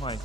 Why?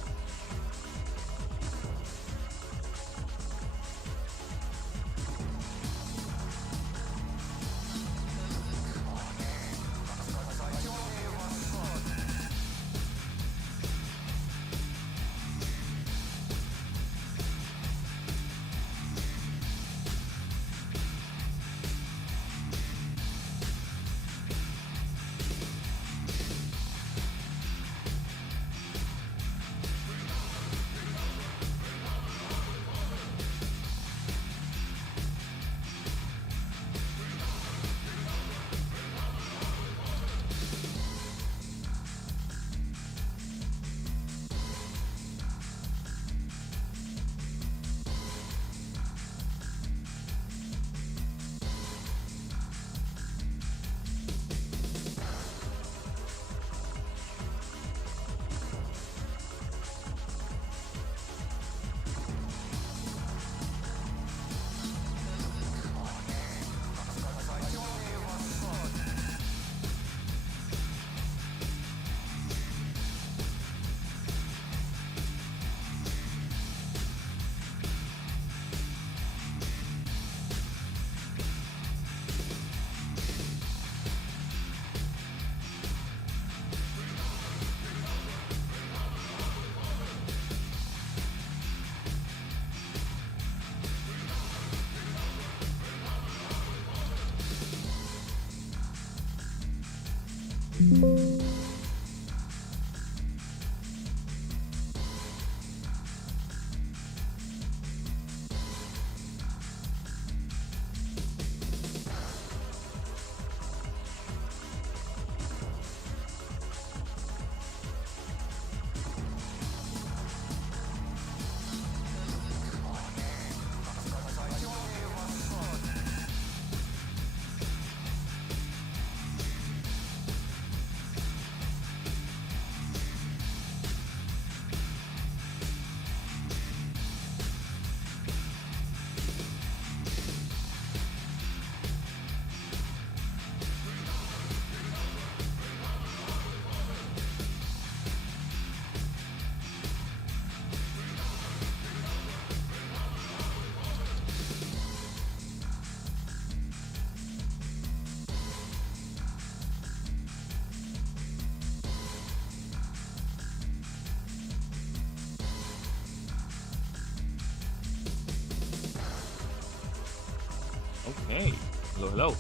Okay, hello.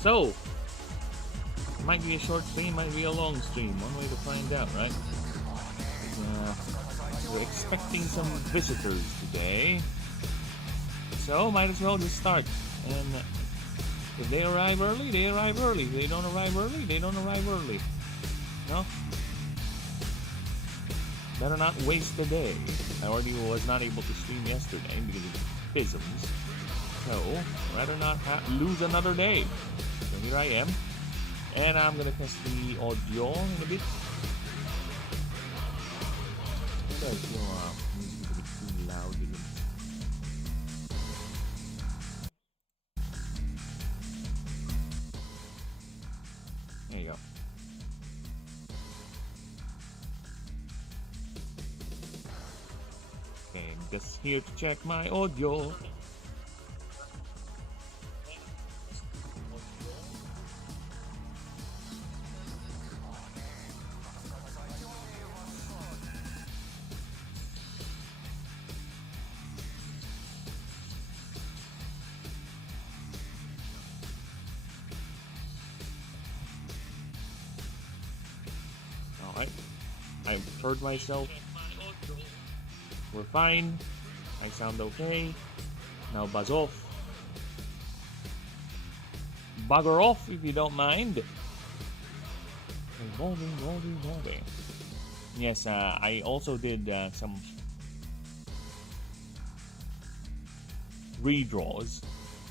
So, might be a short stream, might be a long stream. One way to find out, right? We're expecting some visitors today, so might as well just start. And if they arrive early, they arrive early. If they don't arrive early, they don't arrive early. No? Better not waste the day. I already was not able to stream yesterday because of FISMs. So, rather not lose another day. So here I am. And I'm gonna test the audio in a bit. I feel music is a bit too loud again. There you go. Okay, I'm just here to check my audio. I've heard myself. We're fine. I sound okay. Now buzz off. Bugger off if you don't mind. Loading. Yes, I also did some redraws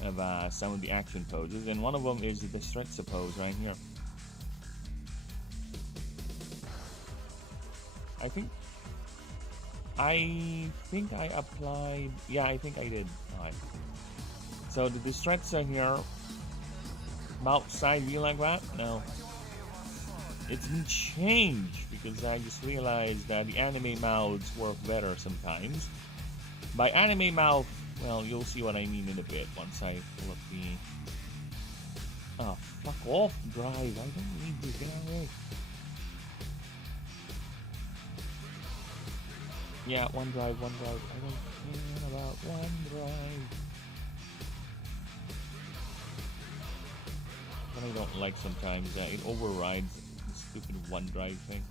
of some of the action poses, and one of them is the stretch pose right here. I think I applied. Yeah, I think I did. Alright. So the stretch here, mouth side view like that. No. it's been changed because I just realized that the anime mouths work better sometimes. By anime mouth, well, you'll see what I mean in a bit once I pull up the... Oh, fuck off, drive. I don't need you. Get out of the way. Yeah, one drive. I don't care about one drive. What I don't like sometimes, it overrides the stupid one drive thing.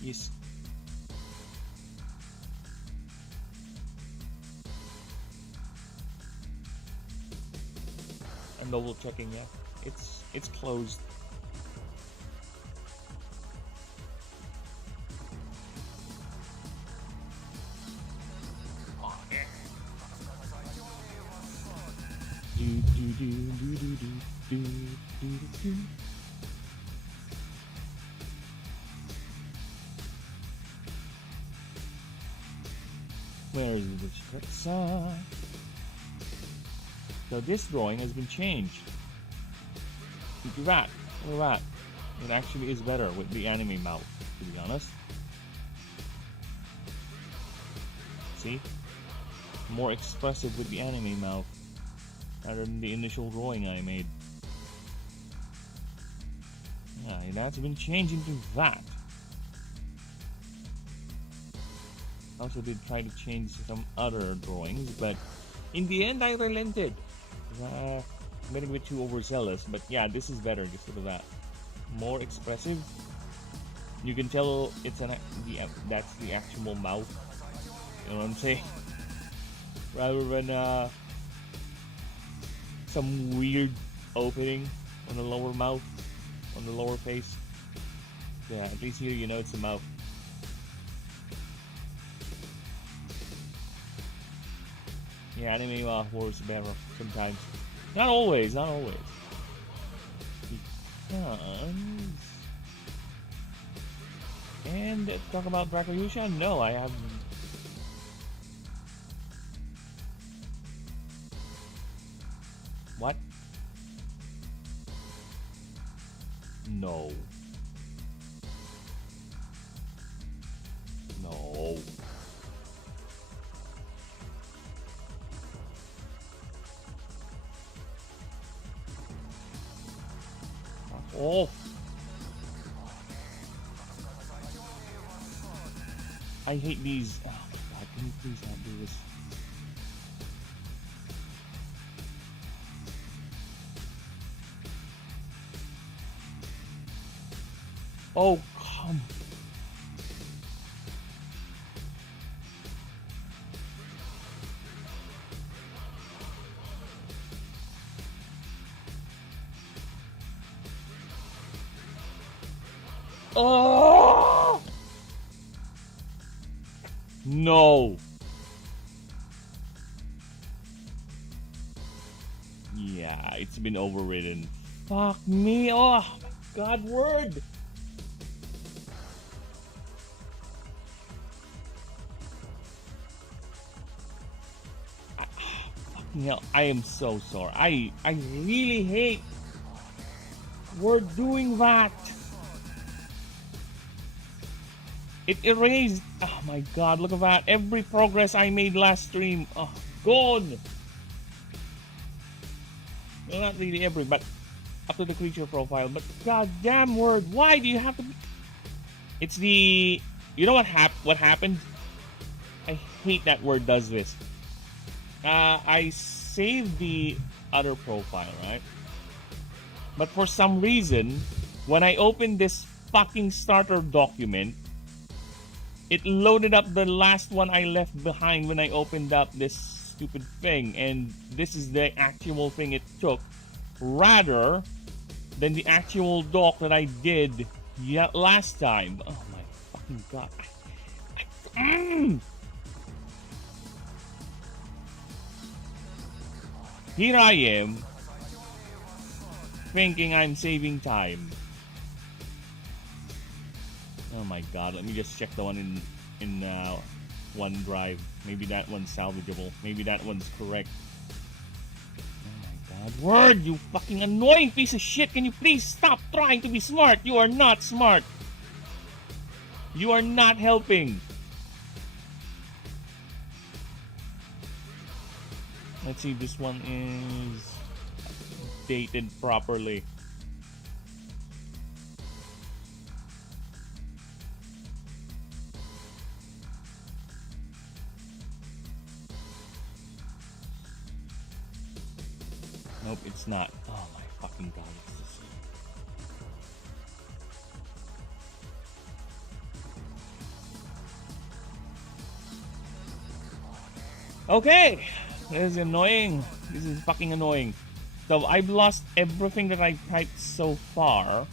Yes. I'm double checking, yeah. It's closed. Where is the so this drawing has been changed. Look at that. Look at that. It actually is better with the anime mouth, to be honest. See? More expressive with the anime mouth rather than the initial drawing I made. Yeah, that's been changed into that. Also did try to change some other drawings, but in the end I relented. I'm getting a bit too overzealous, but yeah, this is better. Just look at that. More expressive. You can tell it's that's the actual mouth. You know what I'm saying? Rather than some weird opening on the lower mouth, on the lower face. Yeah, at least here you know it's a mouth. Yeah, anime works better sometimes. Not always, not always. Because... And talk about Dracoyusha? No, I haven't. What? No. No. Oh. I hate these. Oh my god, can you please not do this? Oh, come. Oh! No. Yeah, it's been overridden. Fuck me. Oh, my god, word. Fucking hell, I am so sorry. I really hate we're doing that. It erased. Oh my god, look at that. Every progress I made last stream. Oh, God. Well, not really every, but up to the creature profile. But goddamn word, why do you have to be... It's the... You know what happened? I hate that word does this. I saved the other profile, right? But for some reason, when I opened this fucking starter document, it loaded up the last one I left behind when I opened up this stupid thing. And this is the actual thing it took, rather than the actual doc that I did last time. Oh my fucking god. Here I am, thinking I'm saving time. Oh my god, let me just check the one in OneDrive. Maybe that one's salvageable. Maybe that one's correct. Oh my god. Word, you fucking annoying piece of shit. Can you please stop trying to be smart? You are not smart. You are not helping. Let's see if this one is dated properly. Nope, it's not. Oh my fucking god, it's the same. Okay, this is annoying. This is fucking annoying. So I've lost everything that I typed so far.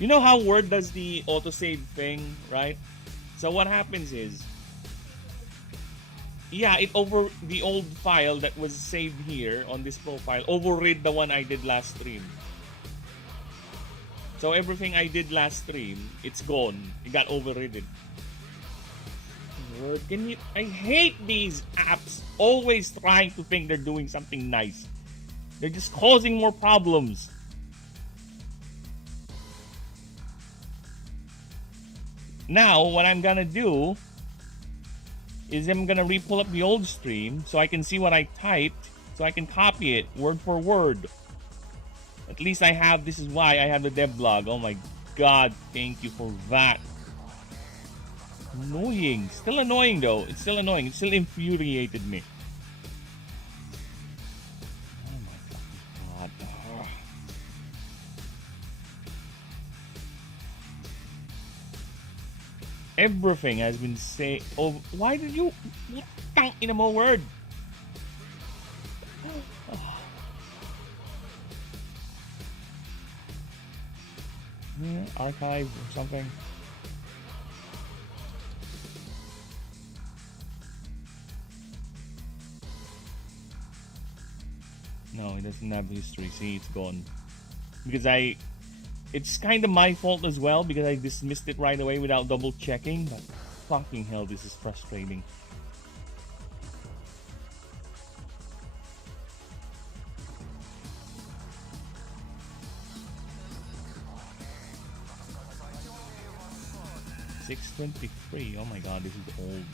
You know how Word does the autosave thing, right? So what happens is, yeah, it over the old file that was saved here on this profile overrid the one I did last stream. So everything I did last stream, it's gone. It got overridden. Word, can you? I hate these apps always trying to think they're doing something nice. They're just causing more problems. Now, what I'm gonna do is I'm gonna re-pull up the old stream so I can see what I typed, so I can copy it word for word. At least I have, this is why I have the dev blog. Oh my god, thank you for that. Annoying. Still annoying though. It's still annoying. It still infuriated me. Oh my fucking god. Ugh. Everything has been said. Oh, why did you tank in a more word? Yeah, archive or something. No, it doesn't have history. See, it's gone. Because it's kind of my fault as well because I dismissed it right away without double checking. But fucking hell, this is frustrating. $6.23. Oh my god, this is old.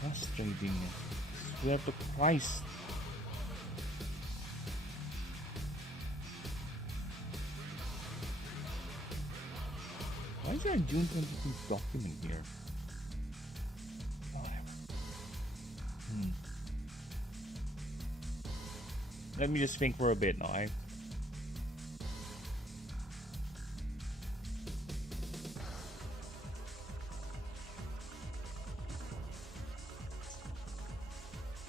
Frustrating. I swear to Christ. Why is there a June 22 document here? Whatever. Let me just think for a bit now.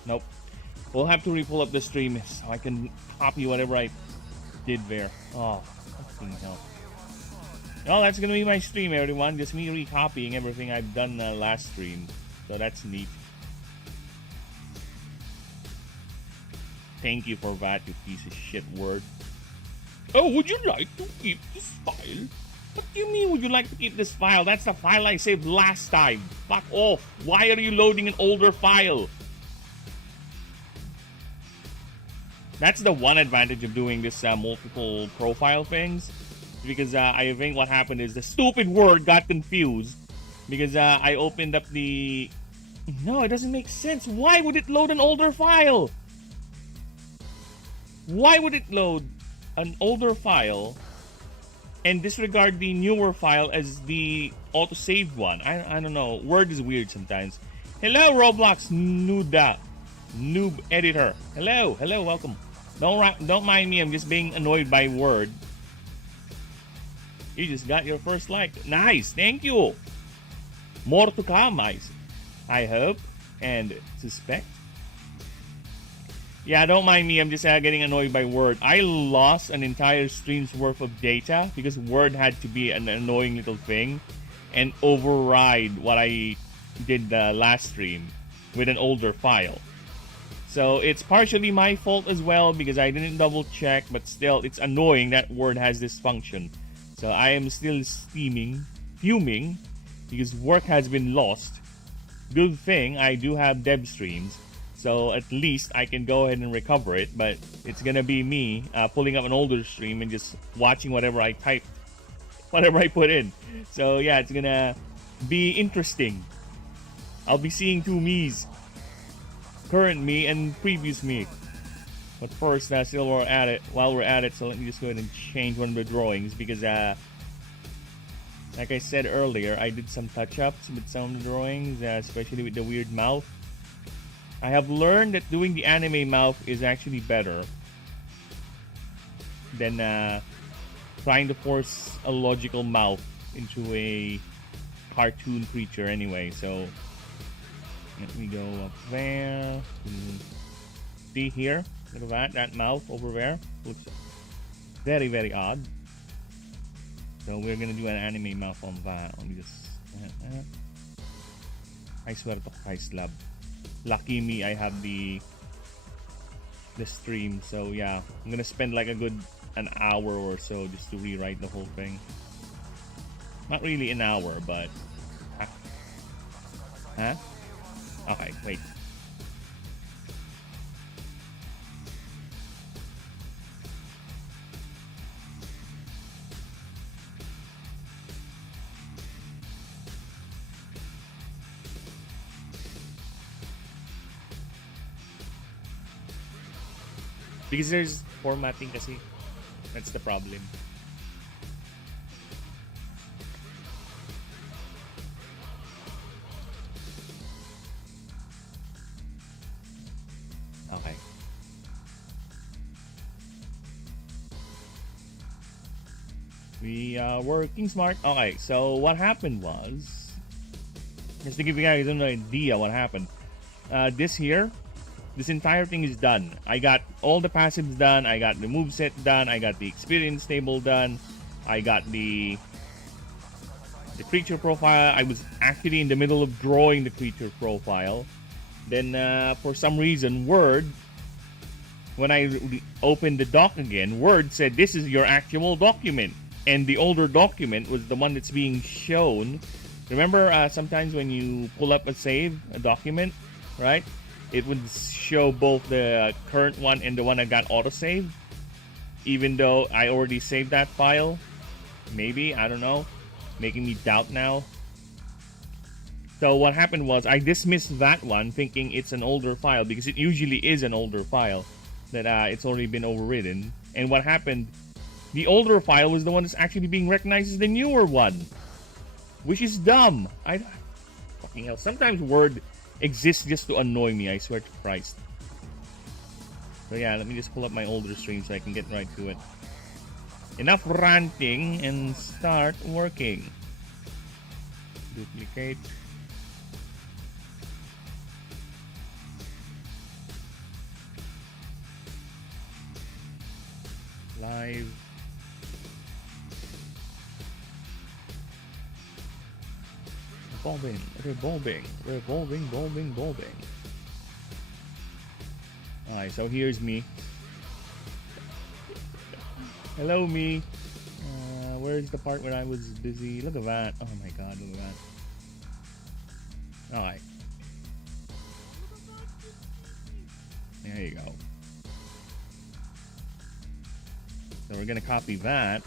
Nope. We'll have to re-pull up the stream so I can copy whatever I did there. Oh, fucking hell. Well, that's gonna be my stream, everyone. Just me recopying everything I've done last stream. So that's neat. Thank you for that, you piece of shit Word. Oh, would you like to keep this file? What do you mean, would you like to keep this file? That's the file I saved last time. Fuck off. Why are you loading an older file? That's the one advantage of doing this multiple profile things. Because I think what happened is the stupid Word got confused. Because I opened up the... No, it doesn't make sense. Why would it load an older file? Why would it load an older file and disregard the newer file as the auto-saved one? I don't know. Word is weird sometimes. Hello, Roblox Noob Editor. Hello, welcome. Don't mind me, I'm just being annoyed by Word. You just got your first like. Nice, thank you. More to come, I hope and suspect. Yeah, don't mind me, I'm just getting annoyed by Word. I lost an entire stream's worth of data because Word had to be an annoying little thing and override what I did last stream with an older file. So it's partially my fault as well because I didn't double check, but still it's annoying that Word has this function. So I am still fuming because work has been lost. Good thing I do have dev streams, so at least I can go ahead and recover it, but it's gonna be me pulling up an older stream and just watching whatever I typed, whatever I put in. So yeah, it's gonna be interesting. I'll be seeing two me's. Current me and previous me. But first, still while we're at it, so let me just go ahead and change one of the drawings because, like I said earlier, I did some touch-ups with some of the drawings, especially with the weird mouth. I have learned that doing the anime mouth is actually better than trying to force a logical mouth into a cartoon creature anyway, so let me go up there. See here? Look at that mouth over there. Looks very, very odd. So we're gonna do an anime mouth on that. Let me just... I swear to Christ, lab. Lucky me, I have the stream. So yeah, I'm gonna spend like an hour or so just to rewrite the whole thing. Not really an hour, but... Huh? Okay, wait. Because there's formatting kasi. That's the problem. Okay. We are working smart. Okay, so what happened was, just to give you guys an idea what happened. This entire thing is done. I got all the passives done. I got the moveset done. I got the experience table done. I got the creature profile. I was actually in the middle of drawing the creature profile. Then for some reason, Word, when I opened the doc again, Word said this is your actual document. And the older document was the one that's being shown. Remember sometimes when you pull up a document, right? It would show both the current one and the one that got autosaved, even though I already saved that file. Maybe, I don't know, making me doubt now. So what happened was I dismissed that one thinking it's an older file because it usually is an older file that it's already been overridden. And what happened, the older file was the one that's actually being recognized as the newer one, which is dumb. Fucking hell, sometimes Word exists just to annoy me, I swear to Christ. So yeah, let me just pull up my older stream so I can get right to it. Enough ranting and start working. Duplicate. Live. Revolving. Alright, so here's me. Hello, me. Where's the part where I was busy? Look at that. Oh my god, look at that. Alright. There you go. So we're gonna copy that.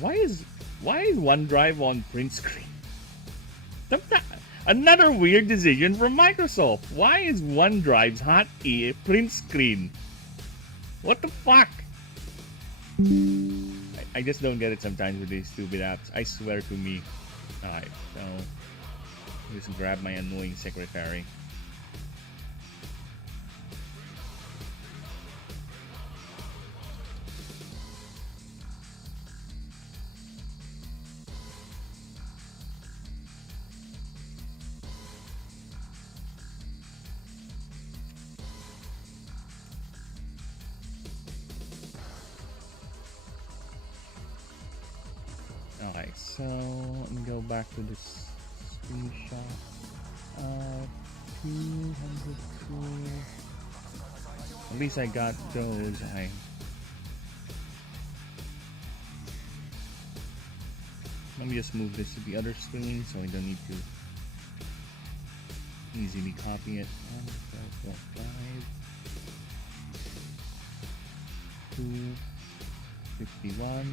Why is OneDrive on print screen? Another weird decision from Microsoft. Why is OneDrive's hotkey a print screen? What the fuck? I just don't get it sometimes with these stupid apps. I swear to me. Alright, so just grab my annoying secretary. Okay, so let me go back to this screenshot. 202. At least I got those. Let me just move this to the other screen so I don't need to easily copy it. 1, 4, 4, 5. 2, 51.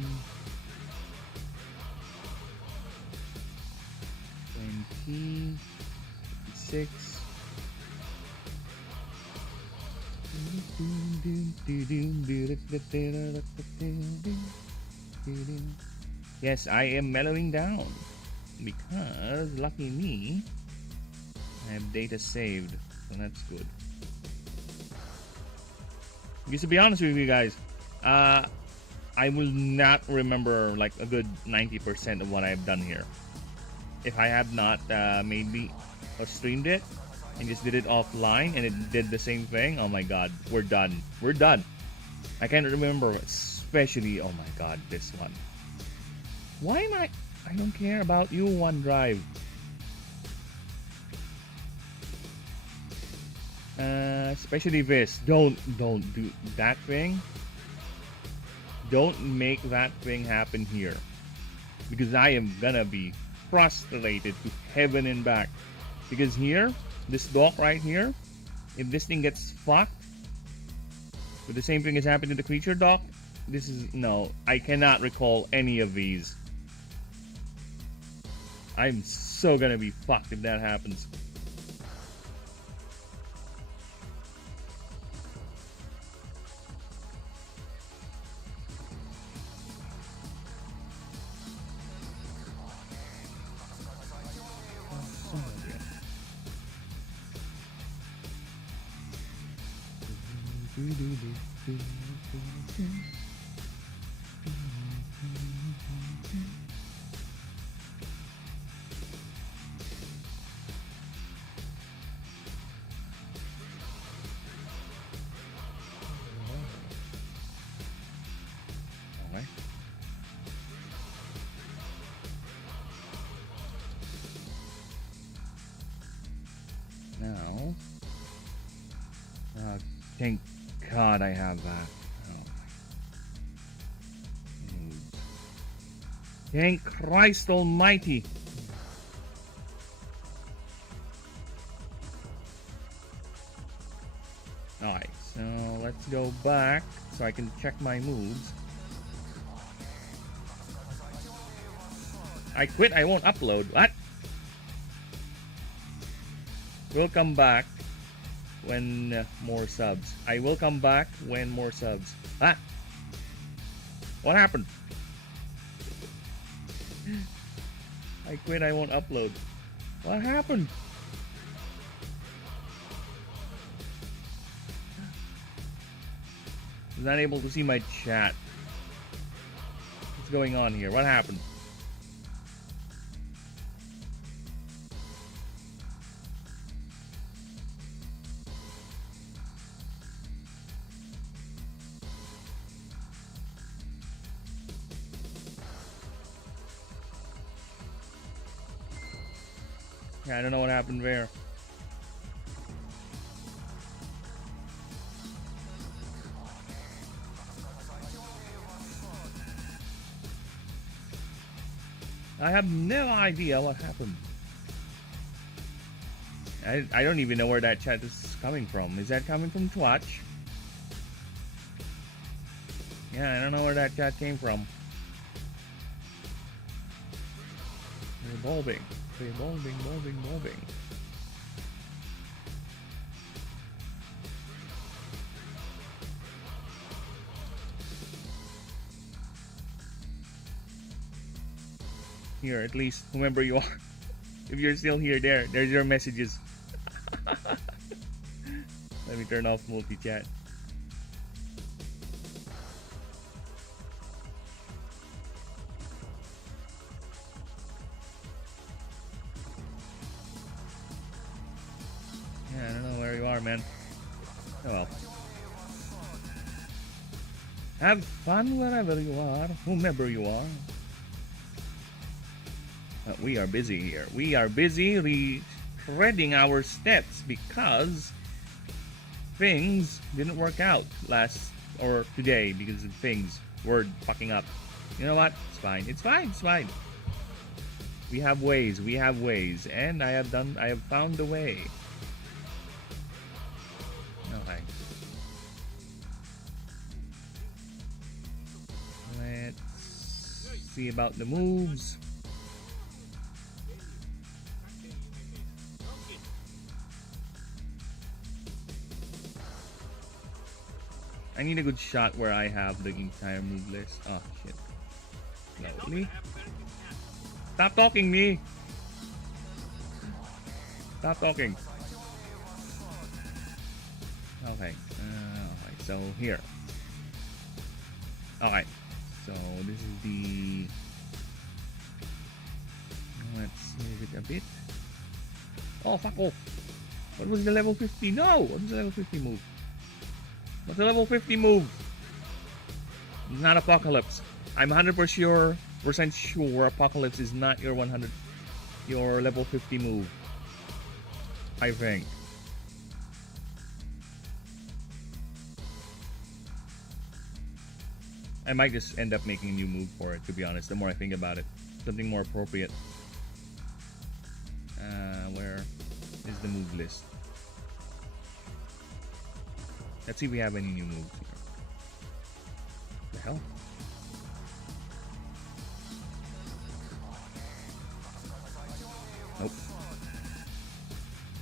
20, 56. Yes, I am mellowing down because, lucky me, I have data saved, so that's good. Because to be honest with you guys, I will not remember like a good 90% of what I've done here. If I have not maybe or streamed it and just did it offline and it did the same thing, oh my god, we're done. We're done. I can't remember, especially, oh my god, this one. Why am I don't care about you, OneDrive. Especially this. Don't do that thing. Don't make that thing happen here. Because I am gonna be frustrated to heaven and back. Because here, this dock right here, if this thing gets fucked with the same thing as happened to the creature dock, this is, no, I cannot recall any of these. I'm so gonna be fucked if that happens. Now, thank God I have that. Oh. Thank Christ Almighty. Alright, so let's go back so I can check my moves. I quit, I won't upload. What? We'll come back when more subs. I will come back when more subs. Ah! What happened? I quit, I won't upload. What happened? I was not able to see my chat. What's going on here? What happened? I don't know what happened there. I have no idea what happened. I don't even know where that chat is coming from. Is that coming from Twitch? Yeah, I don't know where that chat came from. Revolving. Revolving. Here, at least, whomever you are. If you're still here, there's your messages. Let me turn off multi-chat. Yeah, I don't know where you are, man. Oh well. Have fun wherever you are, whomever you are. But we are busy here. We are busy re-threading our stats because things didn't work out today because of things. Word fucking up. You know what? It's fine. It's fine. It's fine. We have ways. We have ways. And I have found the way. Okay. Let's see about the moves. I need a good shot where I have the entire move list. Oh shit. Slowly. Stop talking, me! Stop talking. Okay. Okay, so here. Okay. So this is the... Let's move it a bit. Oh, fuck off! What was the level 50? No! What was the level 50 move? What's the level 50 move? Not Apocalypse. I'm 100% sure Apocalypse is not your level 50 move. I think. I might just end up making a new move for it, to be honest, the more I think about it. Something more appropriate. Where is the move list? Let's see if we have any new moves here. The hell? Nope.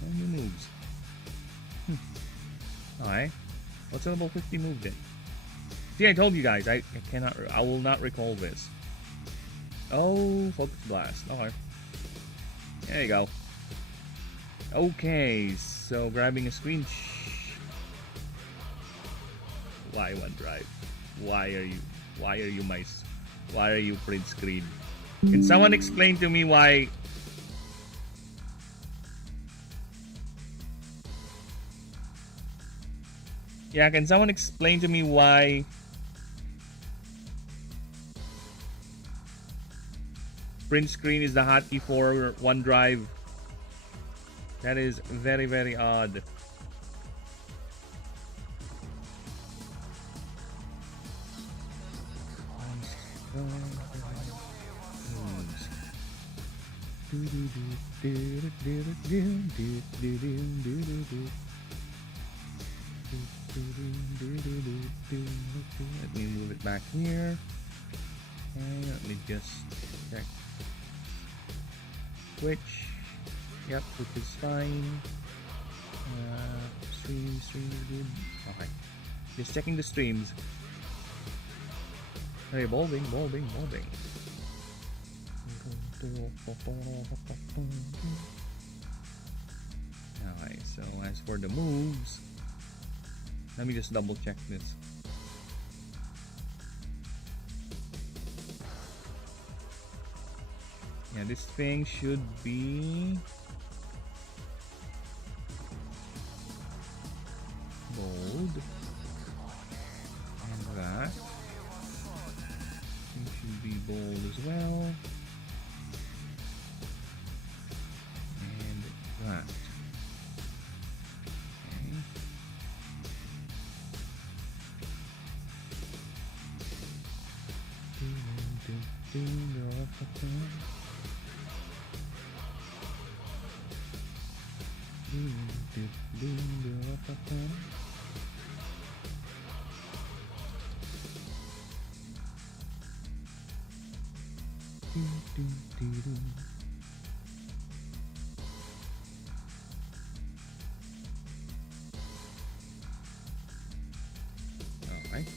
No new moves. Alright. What's a level 50 move then? See, I told you guys, I will not recall this. Oh, Focus Blast. Okay. There you go. Okay, so grabbing a screen. Why OneDrive? Why are you print screen? Can someone explain to me why? Yeah, can someone explain to me why print screen is the hotkey for OneDrive? That is very, very odd. Let me move it back here. And let me just check. Switch. Yep, which is fine. Stream good. Okay. Just checking the streams. Hey, balding. Alright, so as for the moves, let me just double check this. Yeah, this thing should be bold, and that thing should be bold as well, and that. Alright.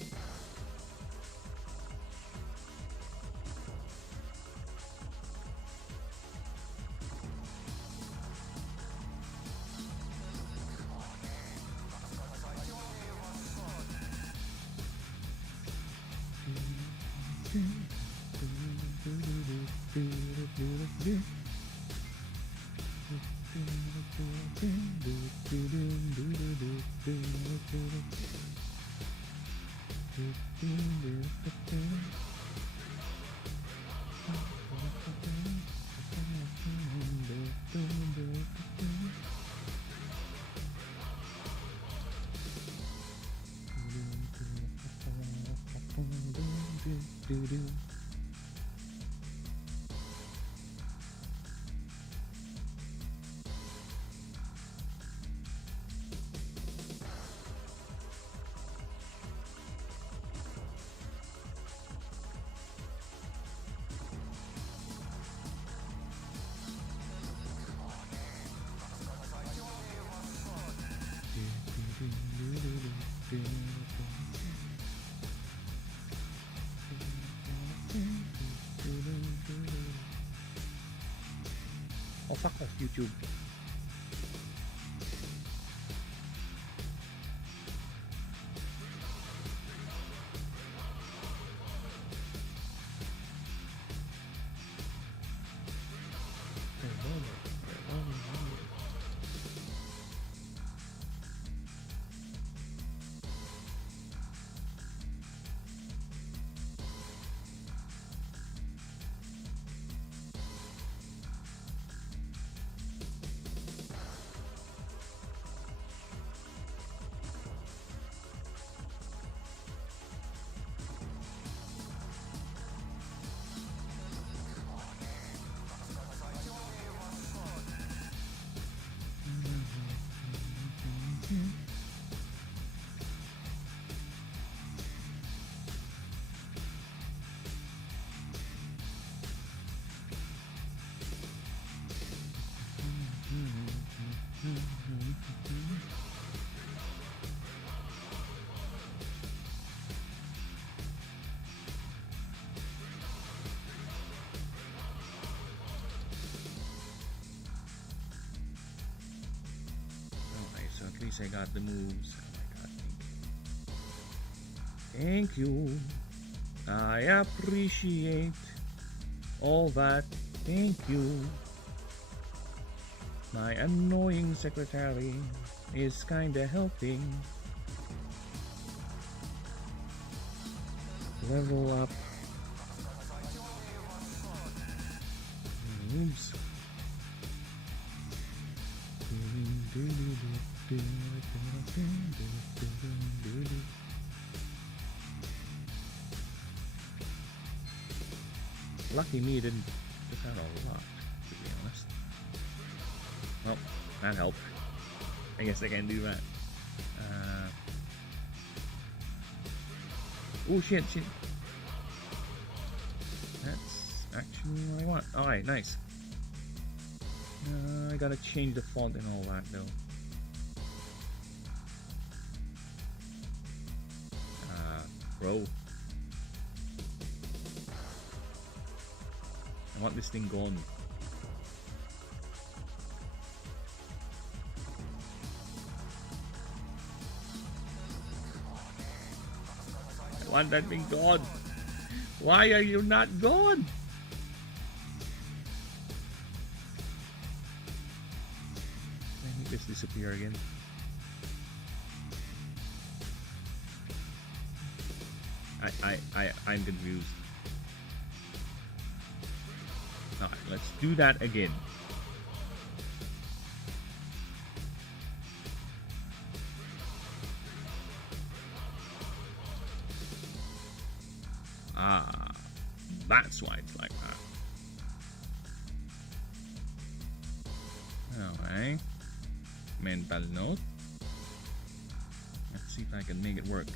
Oh, fuck off, YouTube. At least I got the moves. Oh my god, thank you. I appreciate all that. Thank you. My annoying secretary is kinda helping. Level up. Oops. Lucky me, didn't took out a lot, to be honest. Well, that helped. I guess I can do that. Oh shit. That's actually what I want. Alright, nice. I gotta change the font and all that though. Bro. I want this thing gone. I want that thing gone. Why are you not gone? I make this disappear again. I'm confused. Alright, let's do that again. Ah, that's why it's like that. Alright. Mental note. Let's see if I can make it work.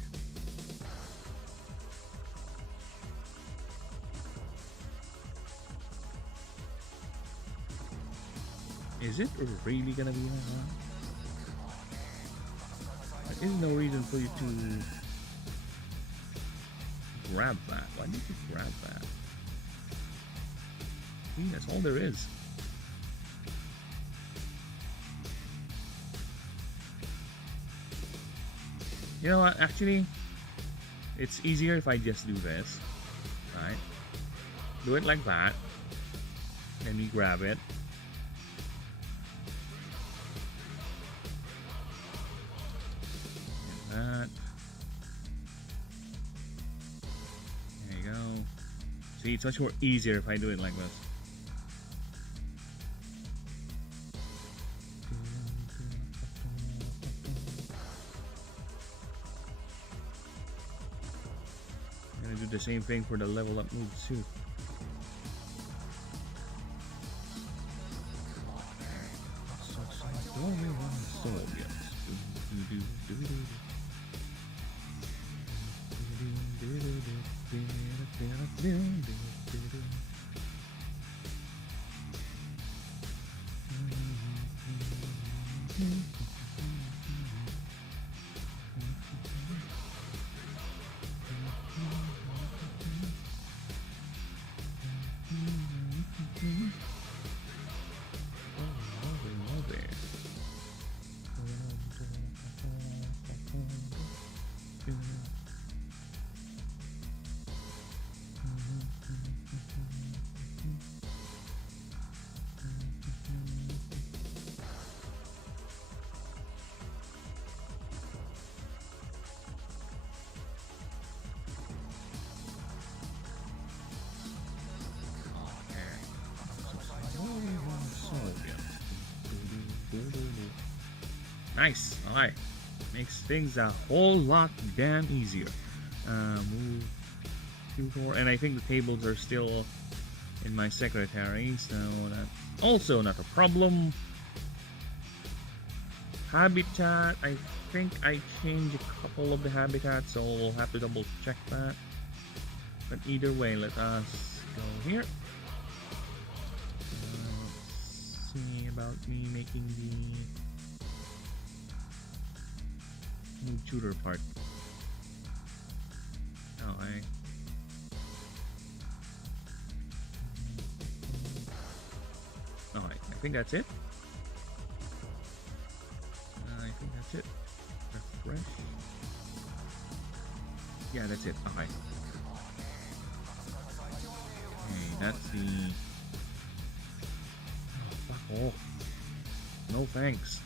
Is it really gonna be like that? There is no reason for you to grab that. Why did you grab that? See, that's all there is. You know what? Actually, it's easier if I just do this. Right? Do it like that. Then we grab it. That. There you go. See, it's much more easier if I do it like this. I'm gonna do the same thing for the level up moves too. Nice. Alright. Makes things a whole lot damn easier. Move 2, 4, and I think the tables are still in my secretary, so that's also not a problem. Habitat, I think I changed a couple of the habitats, so we'll have to double check that. But either way, let us go here. Let's see about me making the new tutor part. Oh, Alright, I think that's it. I think that's it. Refresh. Yeah, that's it. Alright. Okay, that's the... Oh, fuck off. No thanks.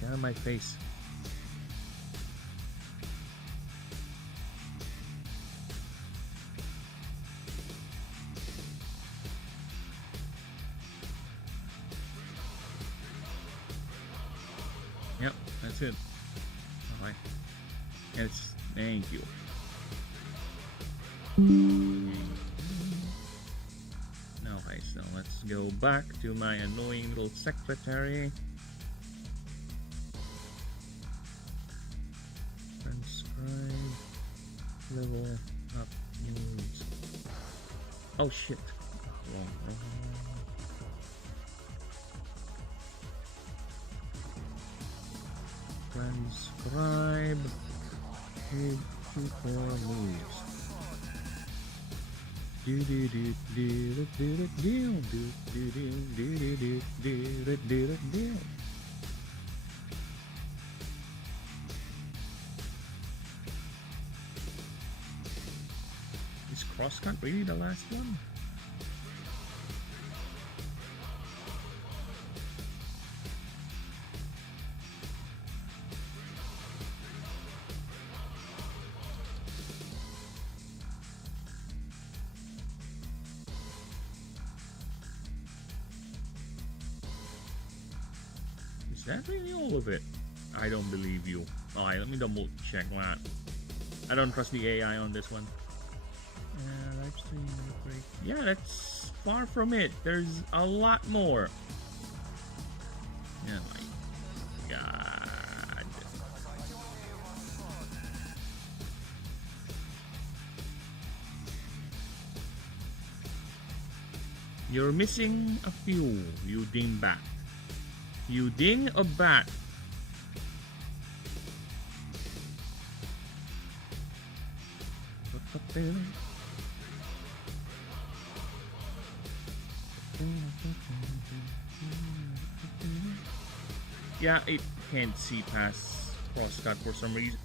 Get out of my face. Yep, that's it. Alright. Yes, thank you. Alright, so let's go back to my annoying little secretary. Transcribe. Level up news. Oh shit. Wrong. Transcribe to 4 moves. Is crosscut really the last one? Is that really all of it? I don't believe you. Alright, let me double check that. I don't trust the AI on this one. Live stream break. Yeah, that's far from it. There's a lot more. Oh my god. You're missing a few, you dingbat. You ding a bat. Yeah, it can't see past crosscut for some reason.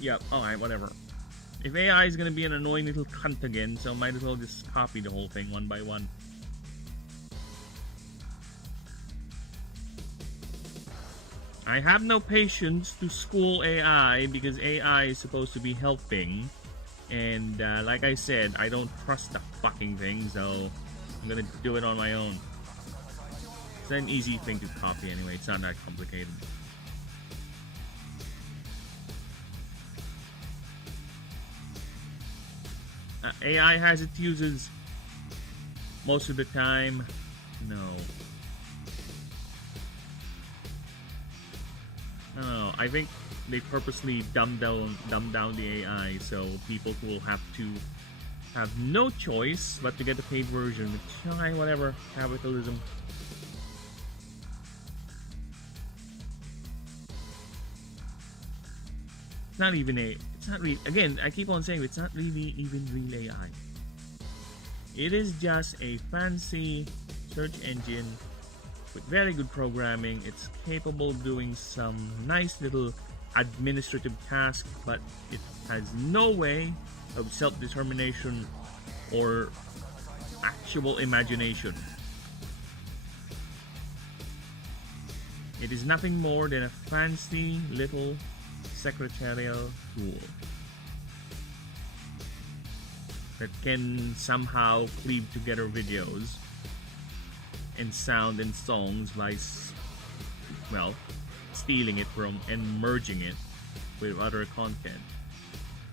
Yep, alright, whatever. If AI is gonna be an annoying little cunt again, so might as well just copy the whole thing one by one. I have no patience to school AI because AI is supposed to be helping, and like I said, I don't trust the fucking thing, so I'm gonna do it on my own. It's an easy thing to copy anyway, it's not that complicated. AI has its uses most of the time. No. I don't know. I think they purposely dumb down the AI so people will have to have no choice but to get the paid version. Which, whatever, capitalism. It's not even it's not really. Again, I keep on saying it's not really even real AI. It is just a fancy search engine with very good programming. It's capable of doing some nice little administrative tasks, but it has no way of self-determination or actual imagination. It is nothing more than a fancy little secretarial tool that can somehow cleave together videos and sound and songs by well, stealing it from and merging it with other content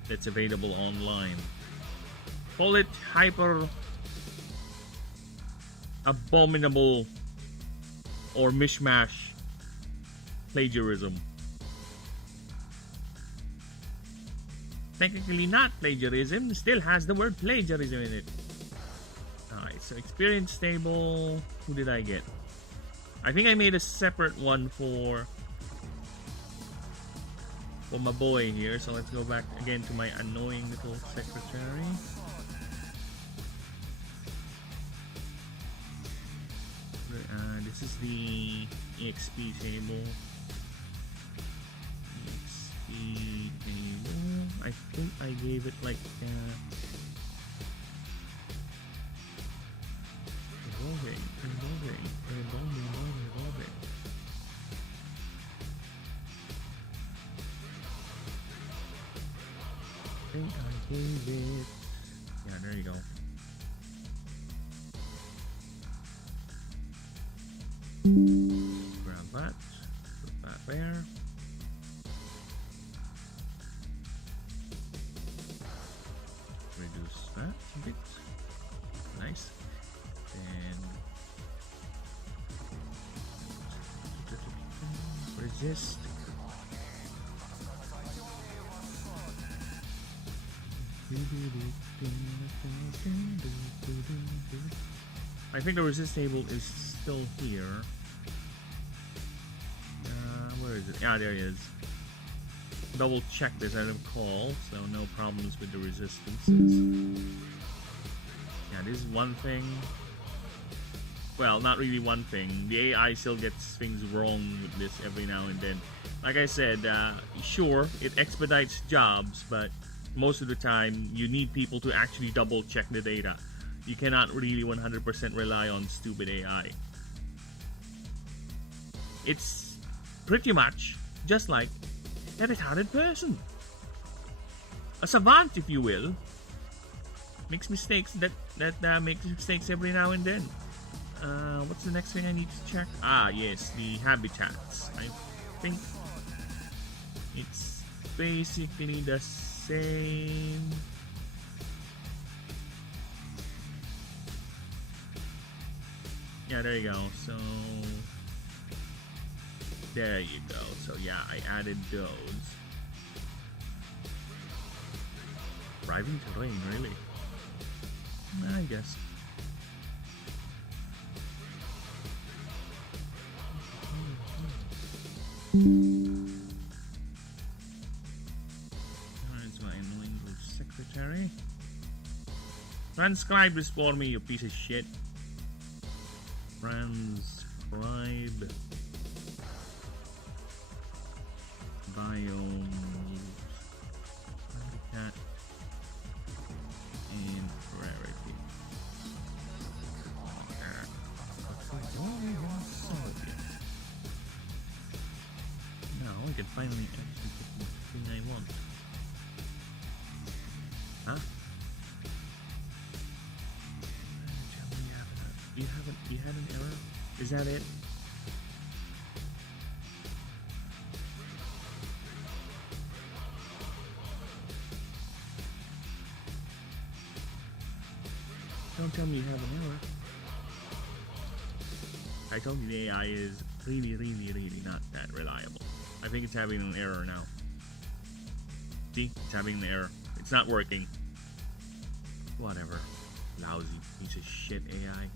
that's available online. Call it hyper abominable or mishmash plagiarism. Technically not plagiarism, still has the word plagiarism in it. Alright, so experience table. Who did I get? I think I made a separate one for my boy here. So let's go back again to my annoying little secretary. This is the EXP table. EXP table. I think I gave it like revolving. I think I gave it. Yeah, there you go. Grab that, put that there. Reduce that a bit. Nice. And resist. I think the resist table is still here. Where is it? Yeah, there it is. Double check this, I recall, so no problems with the resistances. Yeah, this is one thing. Well, not really one thing. The AI still gets things wrong with this every now and then. Like I said, sure, it expedites jobs, but most of the time, you need people to actually double check the data. You cannot really 100% rely on stupid AI. It's pretty much just like a retarded person. A savant, if you will. Makes mistakes that makes mistakes every now and then. What's the next thing I need to check? Ah, yes, the habitats. I think it's basically the same. Yeah, there you go. So there you go. So yeah, I added those. Driving terrain, really? I guess. That's my annoying little secretary. Transcribe this for me, you piece of shit. Transcribe biomes, habitat, and rarity. Now I can finally actually get the thing I want. Huh? You had an error? Is that it? Don't tell me you have an error. I told you the AI is really not that reliable. I think it's having an error now. See? It's having an error. It's not working. Whatever. Lousy piece of shit AI.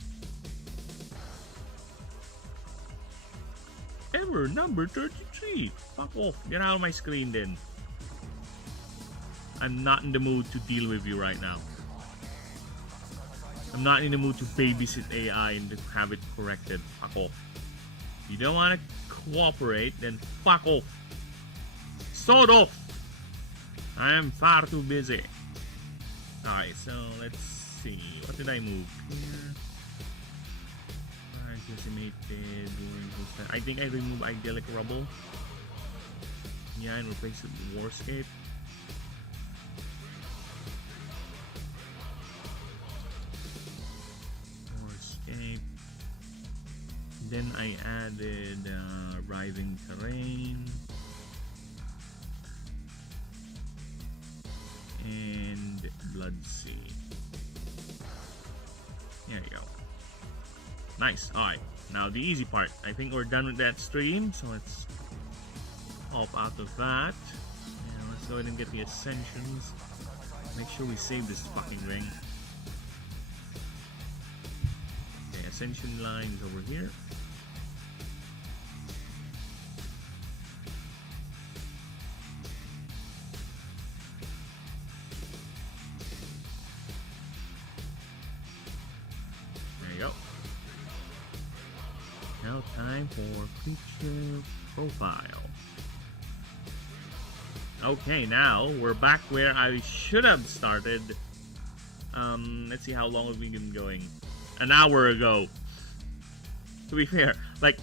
Error number 33. Fuck off. Get out of my screen then. I'm not in the mood to deal with you right now. I'm not in the mood to babysit AI and to have it corrected. Fuck off. You don't want to cooperate, then fuck off. Sod off. I am far too busy. Alright, so let's see. What did I move here? Decimated. I think I removed idyllic rubble. Yeah, and replace it with warscape. Warscape. Then I added writhing terrain and Bloodsea. There you go. Nice. Alright, now the easy part. I think we're done with that stream, so let's hop out of that. And let's go ahead and get the ascensions. Make sure we save this fucking ring. Okay, ascension line is over here. There you go. Now time for creature profile. Okay, now we're back where I should have started. Let's see, how long have we been going? An hour ago. To be fair, like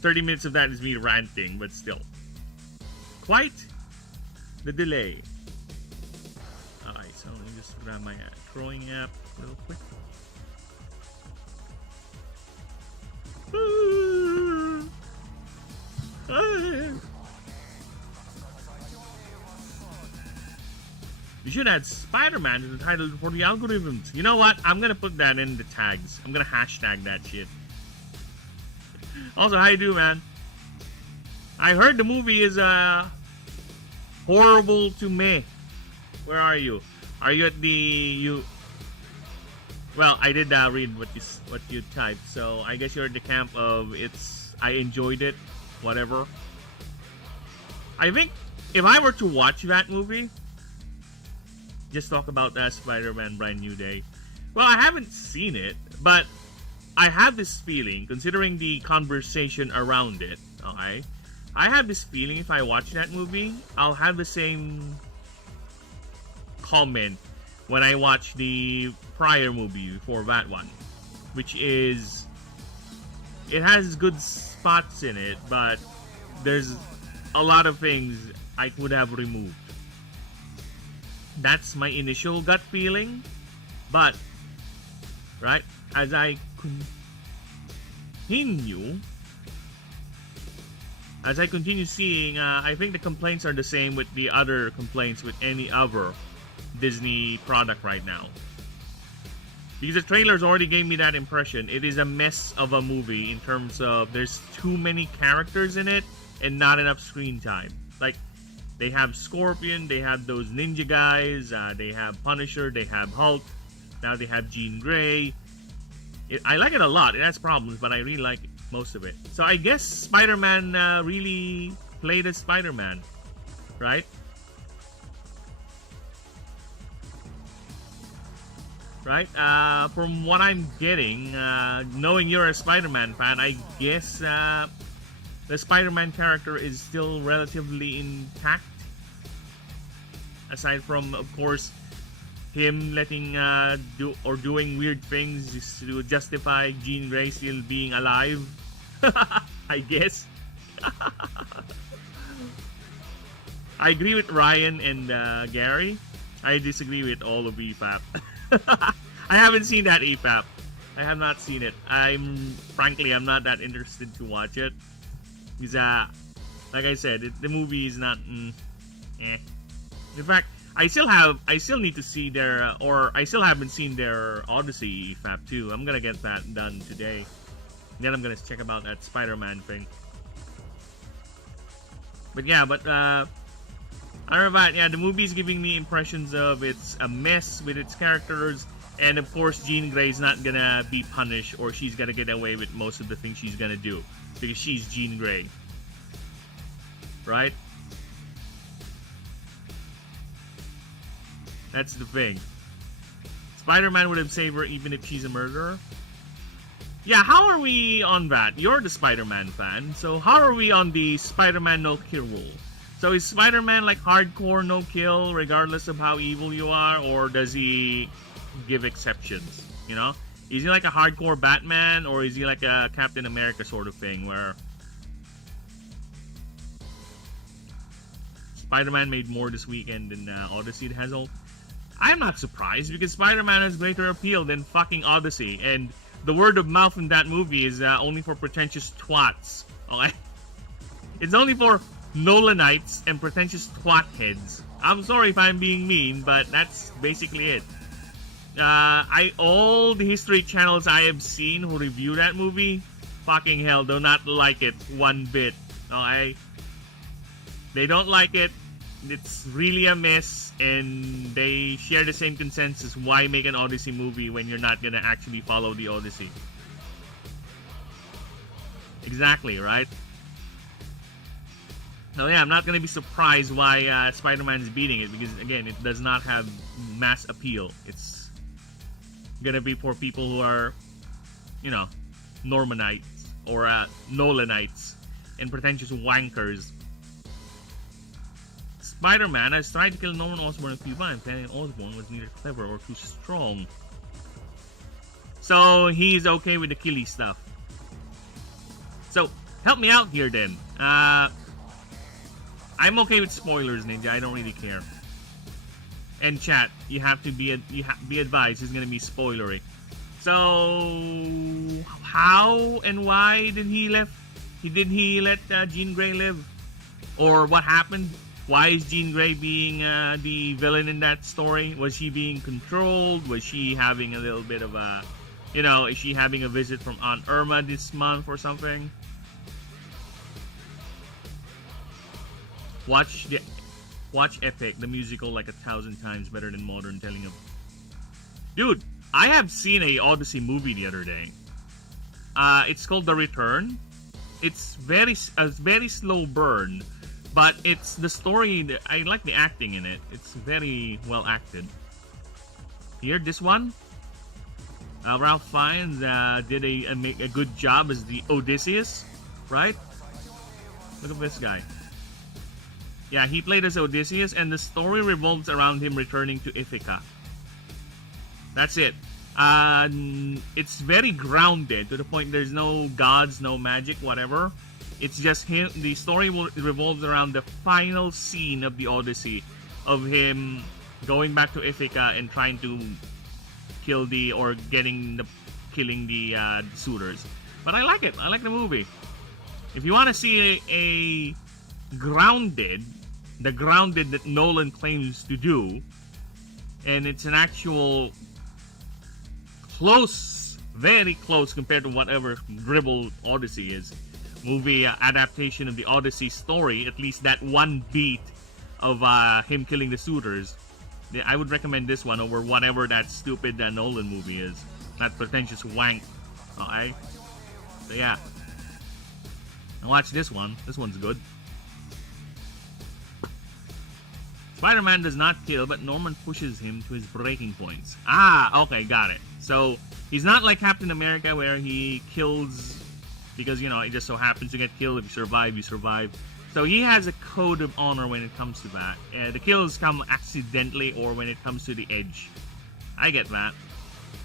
30 minutes of that is me ranting, but still. Quite the delay. Alright, so let me just grab my drawing app real quick. You should add Spider-Man to the title for the algorithms. You know what? I'm gonna put that in the tags. I'm gonna hashtag that shit. Also, how you do, man? I heard the movie is horrible to me. Where are you? Are you at the Well, I did read what you typed, so I guess you're at the camp of I enjoyed it, whatever. I think if I were to watch that movie, just talk about Spider-Man Brand New Day. Well, I haven't seen it, but I have this feeling, considering the conversation around it, okay? I have this feeling if I watch that movie, I'll have the same comment when I watch the prior movie before that one, which is, it has good spots in it, but there's a lot of things I could have removed. That's my initial gut feeling, but right as I continue seeing, I think the complaints are the same with the other complaints with any other Disney product right now, because the trailers already gave me that impression. It is a mess of a movie in terms of there's too many characters in it and not enough screen time. Like, they have Scorpion, they have those ninja guys, they have Punisher, they have Hulk, now they have Jean Grey. I like it a lot. It has problems, but I really like most of it. So I guess Spider-Man really played as Spider-Man, right? Right? From what I'm getting, knowing you're a Spider-Man fan, I guess the Spider-Man character is still relatively intact. Aside from, of course, him letting doing weird things just to justify Jean Grey still being alive. I guess. I agree with Ryan and Gary. I disagree with all of EFAP. I haven't seen that EFAP. I have not seen it. Frankly, I'm not that interested to watch it. Because, like I said, the movie is not, In fact, I still need to see their, or I still haven't seen their Odyssey EFAP too. I'm gonna get that done today. Then I'm gonna check about that Spider-Man thing. But yeah, other than that, yeah, the movie is giving me impressions of it's a mess with its characters, and of course Jean Grey's not gonna be punished, or she's gonna get away with most of the things she's gonna do, because she's Jean Grey. Right? That's the thing. Spider-Man would have saved her even if she's a murderer. Yeah, how are we on that? You're the Spider-Man fan, so how are we on the Spider-Man no-kill rule? So is Spider-Man like hardcore no-kill regardless of how evil you are, or does he give exceptions? You know? Is he like a hardcore Batman, or is he like a Captain America sort of thing where Spider-Man made more this weekend than Odyssey has all? I'm not surprised, because Spider-Man has greater appeal than fucking Odyssey, and the word of mouth in that movie is only for pretentious twats. Okay? It's only for Nolanites and pretentious twat heads. I'm sorry if I'm being mean, but that's basically it. All the history channels I have seen who review that movie, fucking hell, do not like it one bit. Okay? They don't like it. It's really a mess, and they share the same consensus. Why make an Odyssey movie when you're not gonna actually follow the Odyssey? Exactly, right? So yeah, I'm not gonna be surprised why Spider-Man is beating it, because again, it does not have mass appeal. It's gonna be for people who are, you know, Normanites or Nolanites and pretentious wankers. Spider-Man has tried to kill Norman Osborn a few times, and Osborn was neither clever or too strong. So he's okay with the killy stuff. So help me out here then. I'm okay with spoilers, Ninja. I don't really care. And chat, you have to be advised. It's gonna be spoilery. So how and why did he let Jean Grey live, or what happened? Why is Jean Grey being the villain in that story? Was she being controlled? Was she having a little bit of a, you know, is she having a visit from Aunt Irma this month or something? Watch Epic, the musical, like 1,000 times better than modern telling of. Dude, I have seen a Odyssey movie the other day. It's called The Return. It's a very slow burn. But it's the story, I like the acting in it. It's very well acted. Here, this one. Ralph Fiennes did a good job as the Odysseus, right? Look at this guy. Yeah, he played as Odysseus, and the story revolves around him returning to Ithaca. That's it. It's very grounded to the point there's no gods, no magic, whatever. It's just him. The story revolves around the final scene of the Odyssey, of him going back to Ithaca and trying to killing the suitors. But I like it. I like the movie. If you want to see a grounded, the grounded that Nolan claims to do, and it's an actual close, very close compared to whatever dribble Odyssey is. Movie adaptation of the Odyssey story, at least that one beat of him killing the suitors. I would recommend this one over whatever that stupid Nolan movie is. That pretentious wank. Okay? So yeah. Now watch this one. This one's good. Spider-Man does not kill, but Norman pushes him to his breaking points. Ah, okay, got it. So he's not like Captain America where he kills because, you know, it just so happens to get killed. If you survive, you survive. So he has a code of honor when it comes to that. The kills come accidentally or when it comes to the edge. I get that.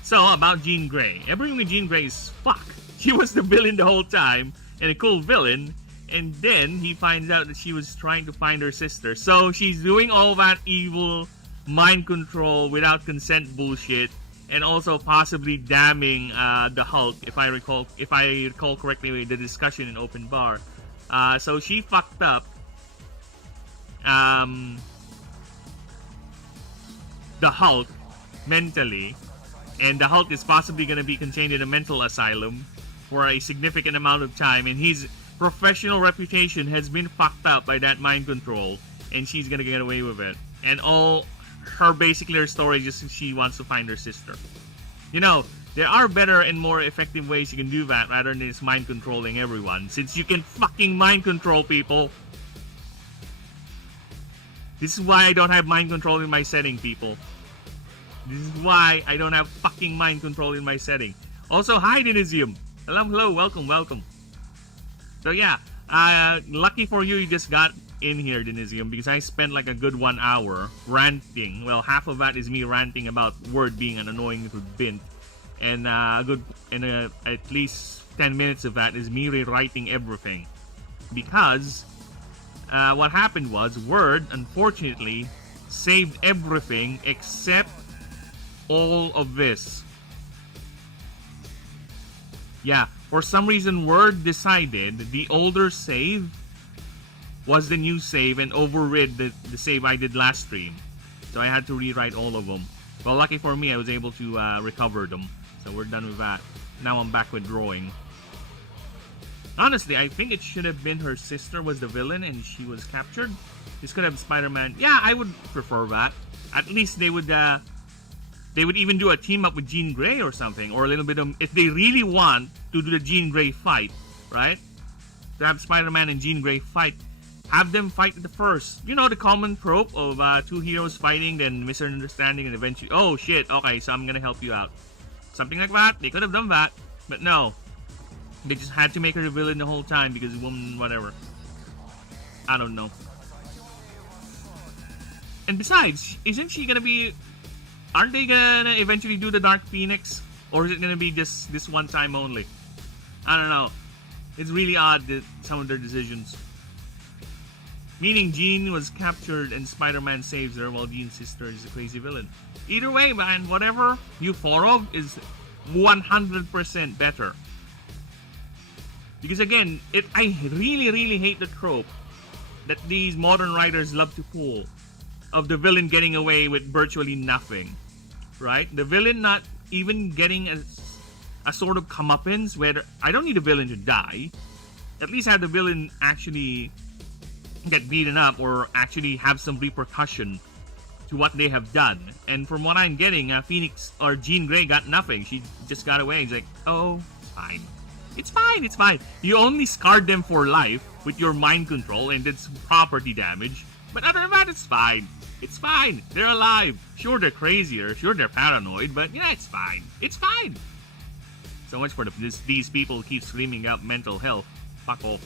So, about Jean Grey. Everything with Jean Grey is fuck. She was the villain the whole time, and a cool villain. And then he finds out that she was trying to find her sister. So she's doing all that evil mind control without consent bullshit. And also possibly damning the Hulk, if I recall correctly the discussion in Open Bar. So she fucked up the Hulk mentally, and the Hulk is possibly going to be contained in a mental asylum for a significant amount of time, and his professional reputation has been fucked up by that mind control, and she's going to get away with it. And all her story just she wants to find her sister. You know, there are better and more effective ways you can do that rather than just mind controlling everyone, since you can fucking mind control people. This is why I don't have mind control in my setting, people. This is why I don't have fucking mind control in my setting. Also, hi Denisium. Hello, welcome. So yeah, lucky for you, you just got in here, Denisium, because I spent like a good 1 hour ranting. Well, half of that is me ranting about Word being an annoying little bint, and at least 10 minutes of that is me rewriting everything, because what happened was Word unfortunately saved everything except all of this. Yeah, for some reason, Word decided the older save was the new save and overrid the save I did last stream. So I had to rewrite all of them. Well, lucky for me, I was able to recover them. So we're done with that. Now I'm back with drawing. Honestly, I think it should have been her sister was the villain and she was captured. This could have Spider-Man. Yeah, I would prefer that. At least they would even do a team up with Jean Grey or something, or a little bit of, if they really want to do the Jean Grey fight, right? To have Spider-Man and Jean Grey fight, have them fight at the first. You know, the common trope of two heroes fighting, then misunderstanding, and eventually, oh shit, okay, so I'm gonna help you out. Something like that. They could have done that, but no. They just had to make her a villain the whole time because woman, whatever. I don't know. And besides, isn't she gonna be... Aren't they gonna eventually do the Dark Phoenix? Or is it gonna be just this one time only? I don't know. It's really odd, that some of their decisions. Meaning Jean was captured and Spider-Man saves her while Jean's sister is a crazy villain. Either way, man, whatever you thought of is 100% better. Because again, I really hate the trope that these modern writers love to pull of the villain getting away with virtually nothing. Right? The villain not even getting a sort of comeuppance where I don't need a villain to die. At least have the villain actually get beaten up or actually have some repercussion to what they have done. And from what I'm getting, Phoenix or Jean Grey got nothing. She just got away. It's like, oh, fine. It's fine, it's fine. You only scarred them for life with your mind control and did some property damage. But other than that, it's fine. It's fine. They're alive. Sure, they're crazier. Sure, they're paranoid. But yeah, it's fine. It's fine. So much for these people who keep screaming out mental health. Fuck off.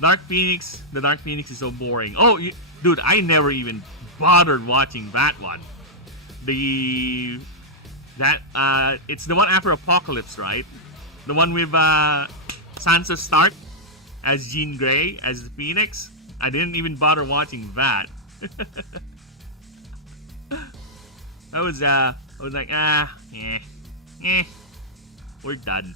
Dark Phoenix. The Dark Phoenix is so boring. Oh, dude, I never even bothered watching that one. It's the one after Apocalypse, right? The one with Sansa Stark as Jean Grey, as the Phoenix. I didn't even bother watching that. I was like, we're done.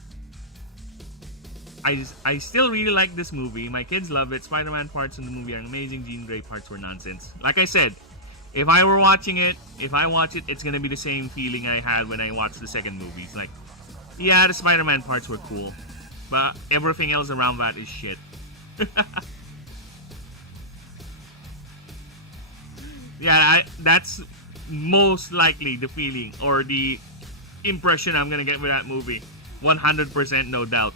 I still really like this movie. My kids love it. Spider-Man parts in the movie are amazing. Jean Grey parts were nonsense. Like I said, if I were watching it, if I watch it, it's gonna be the same feeling I had when I watched the second movie. It's like, yeah, the Spider-Man parts were cool, but everything else around that is shit. Yeah, that's most likely the feeling or the impression I'm gonna get with that movie. 100% no doubt.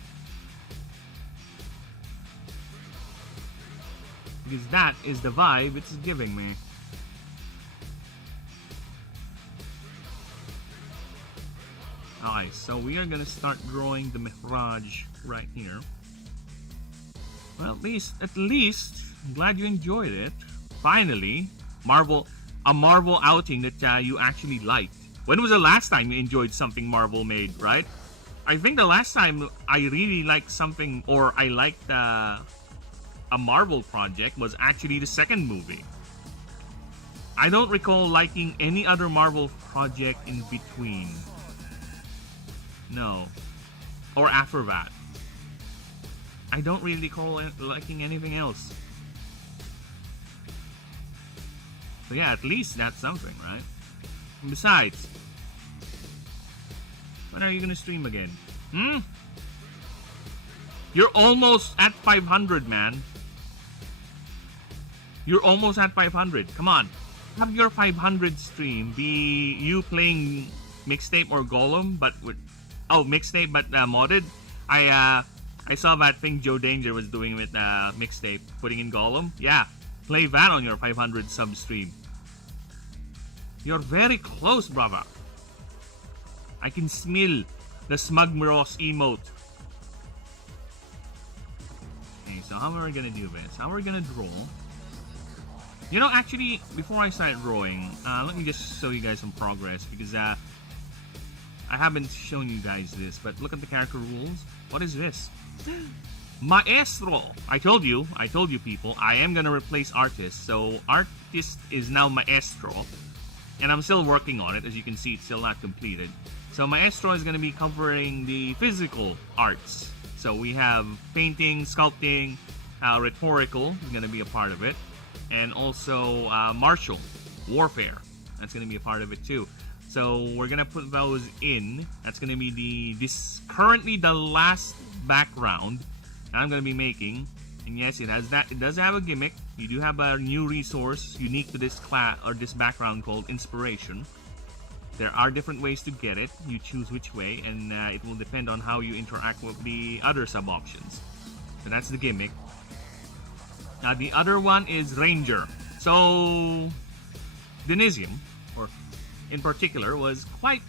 Because that is the vibe it's giving me. Okay, so we are gonna start drawing the Mihraj right here. Well, at least, I'm glad you enjoyed it. Finally, a Marvel outing that you actually liked. When was the last time you enjoyed something Marvel made, right? I think the last time I really liked something, or I liked a Marvel project, was actually the second movie. I don't recall liking any other Marvel project in between. No. Or after that. I don't really recall liking anything else. So yeah, at least that's something, right? And besides, when are you gonna stream again? You're almost at 500, man. You're almost at 500. Come on. Have your 500 stream be you playing mixtape or Golem, but with... Oh, mixtape, but modded. I saw that thing Joe Danger was doing with mixtape, putting in Golem. Yeah, play that on your 500 sub stream. You're very close, brother. I can smell the Smug Miros emote. Okay, so how are we gonna do this? How are we gonna draw? You know, actually, before I start drawing, let me just show you guys some progress, because I haven't shown you guys this, but look at the character rules. What is this? Maestro! I told you people, I am gonna replace artist, so artist is now Maestro. And I'm still working on it. As you can see, it's still not completed. So Maestro is going to be covering the physical arts. So we have painting, sculpting, rhetorical is going to be a part of it. And also martial, warfare. That's going to be a part of it too. So we're going to put those in. That's going to be currently the last background I'm going to be making. And yes, it does have a gimmick. You do have a new resource unique to this class or this background called inspiration. There are different ways to get it. You choose which way, and it will depend on how you interact with the other sub options. So that's the gimmick. The other one is Ranger. So Denisium, or in particular, was quite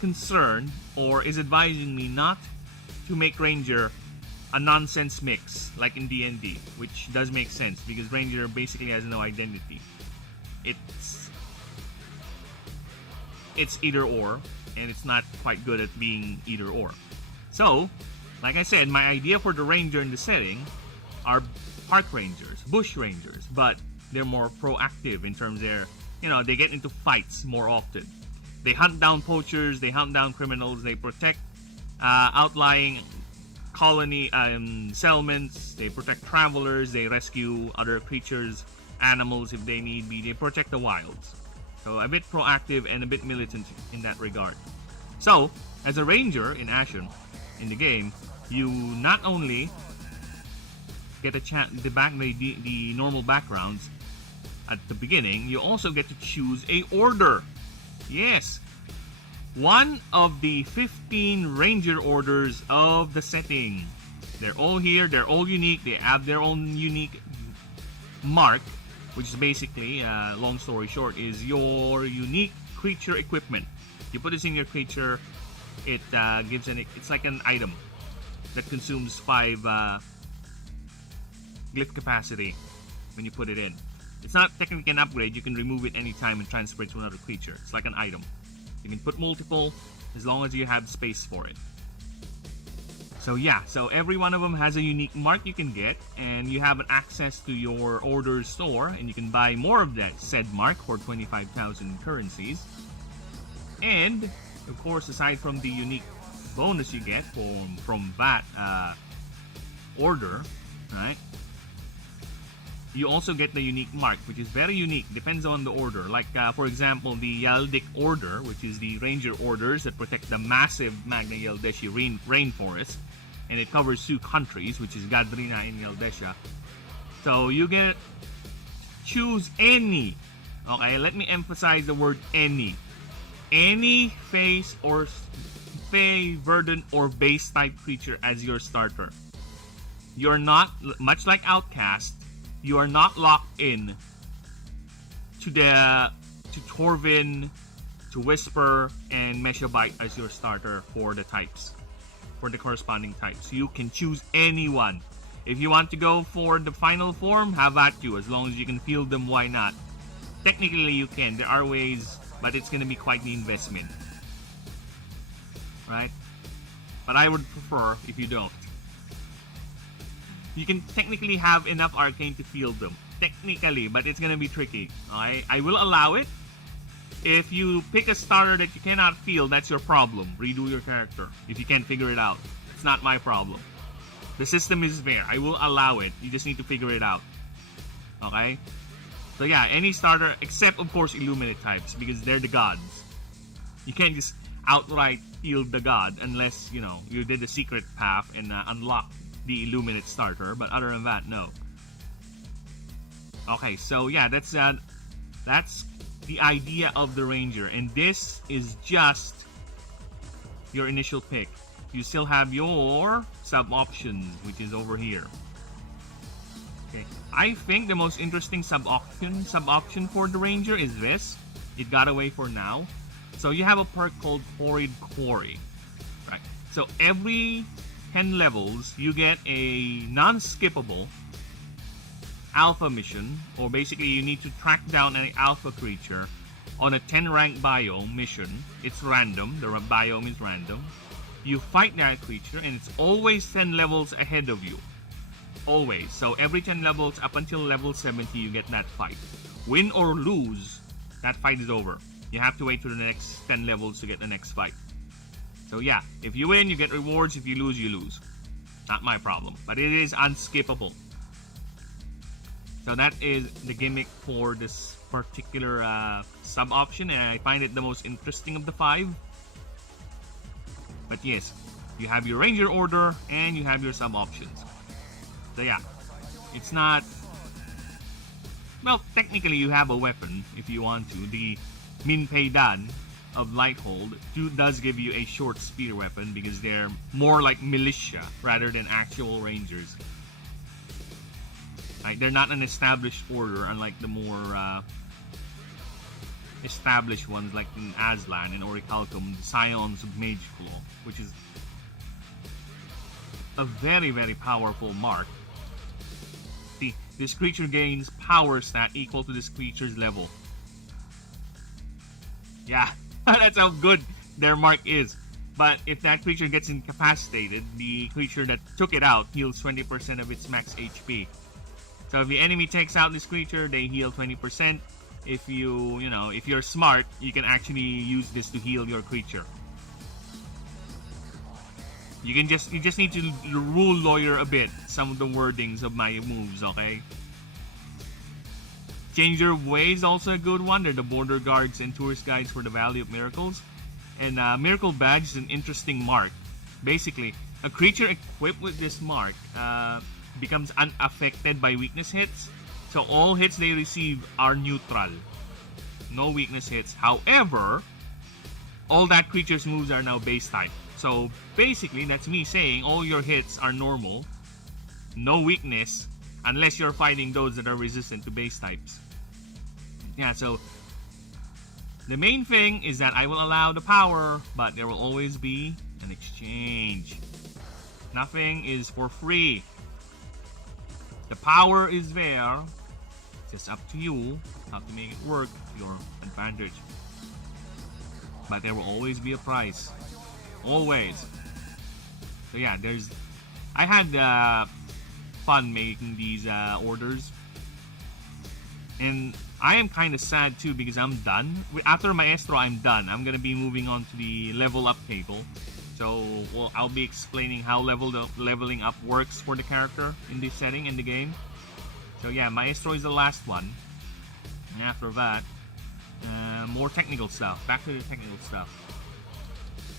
concerned, or is advising me not to make Ranger a nonsense mix like in D&D, which does make sense because Ranger basically has no identity. It's either or, and it's not quite good at being either or. So, like I said, my idea for the Ranger in the setting are park rangers, bush rangers, but they're more proactive in terms of they get into fights more often. They hunt down poachers, they hunt down criminals, they protect outlying colony settlements, they protect travelers, they rescue other creatures, animals if they need be, they protect the wilds. So a bit proactive and a bit militant in that regard. So, as a ranger in Ashen, in the game, you not only get a chance the normal backgrounds at the beginning, you also get to choose a order. Yes, one of the 15 ranger orders of the setting. They're all here, they're all unique, they have their own unique mark, which is basically, long story short, is your unique creature equipment. You put this in your creature, it gives it's like an item that consumes 5 glyph capacity when you put it in. It's not technically an upgrade, you can remove it anytime and transfer it to another creature. It's like an item. You can put multiple as long as you have space for it. So yeah, so every one of them has a unique mark you can get, and you have access to your order store, and you can buy more of that said mark for 25,000 currencies. And of course, aside from the unique bonus you get from that order, right? You also get the unique mark, which is very unique, depends on the order. Like, for example, the Yaldic Order, which is the ranger orders that protect the massive Magna Yaldeshi rainforest. And it covers 2 countries, which is Gadrina and Yaldesha. So you get choose any. Okay, let me emphasize the word any. Any face or fey, verdant, or base type creature as your starter. You're not, much like Outcast, you are not locked in to Torvin, to Whisper, and PixellByte as your starter for the types, for the corresponding types. You can choose anyone. If you want to go for the final form, have at you. As long as you can field them, why not? Technically, you can. There are ways, but it's going to be quite the investment. Right? But I would prefer if you don't. You can technically have enough arcane to field them. Technically, but it's going to be tricky. Okay? I will allow it. If you pick a starter that you cannot field, that's your problem. Redo your character if you can't figure it out. It's not my problem. The system is fair. I will allow it. You just need to figure it out. Okay? So yeah, any starter except of course Illuminate types, because they're the gods. You can't just outright field the god unless, you know, you did the secret path and unlock the Illuminate starter, but other than that, no. Okay, so yeah, that's the idea of the Ranger, and this is just your initial pick. You still have your sub options, which is over here. Okay, I think the most interesting sub option for the Ranger is this. It got away for now. So you have a perk called Quarried Quarry, right? So every 10 levels, you get a non-skippable alpha mission, or basically you need to track down an alpha creature on a 10 rank biome mission. It's random, the biome is random. You fight that creature and it's always 10 levels ahead of you. Always. So every 10 levels up until level 70 you get that fight. Win or lose, that fight is over. You have to wait for the next 10 levels to get the next fight. So yeah, if you win, you get rewards. If you lose, you lose. Not my problem. But it is unskippable. So that is the gimmick for this particular sub-option, and I find it the most interesting of the 5. But yes, you have your ranger order, and you have your sub-options. So yeah, it's not... Well, technically you have a weapon if you want to. The Minpeidan of Lighthold does give you a short spear weapon because they're more like militia rather than actual rangers. Like, they're not an established order, unlike the more established ones like in Aslan and Orichalcum, the Scions of Mageclaw, which is a very, very powerful mark. See, this creature gains power stat equal to this creature's level. Yeah, that's how good their mark is. But if that creature gets incapacitated, the creature that took it out heals 20% of its max HP. So if the enemy takes out this creature, they heal 20%. If if you're smart, you can actually use this to heal your creature. You just need to rule lawyer a bit some of the wordings of my moves, okay? Change Your Ways, also a good one. They're the border guards and tourist guides for the Valley of Miracles. And Miracle Badge is an interesting mark. Basically, a creature equipped with this mark becomes unaffected by weakness hits. So all hits they receive are neutral. No weakness hits. However, all that creature's moves are now base type. So basically, that's me saying all your hits are normal. No weakness, unless you're fighting those that are resistant to base types. Yeah, so the main thing is that I will allow the power, but there will always be an exchange. Nothing is for free. The power is there. It's just up to you how to make it work to your advantage. But there will always be a price. Always. So yeah, I had fun making these orders. And I am kind of sad too because I'm done. After Maestro, I'm done. I'm going to be moving on to the level up table. So I'll be explaining how leveling up works for the character in this setting in the game. So yeah, Maestro is the last one. And after that, more technical stuff. Back to the technical stuff.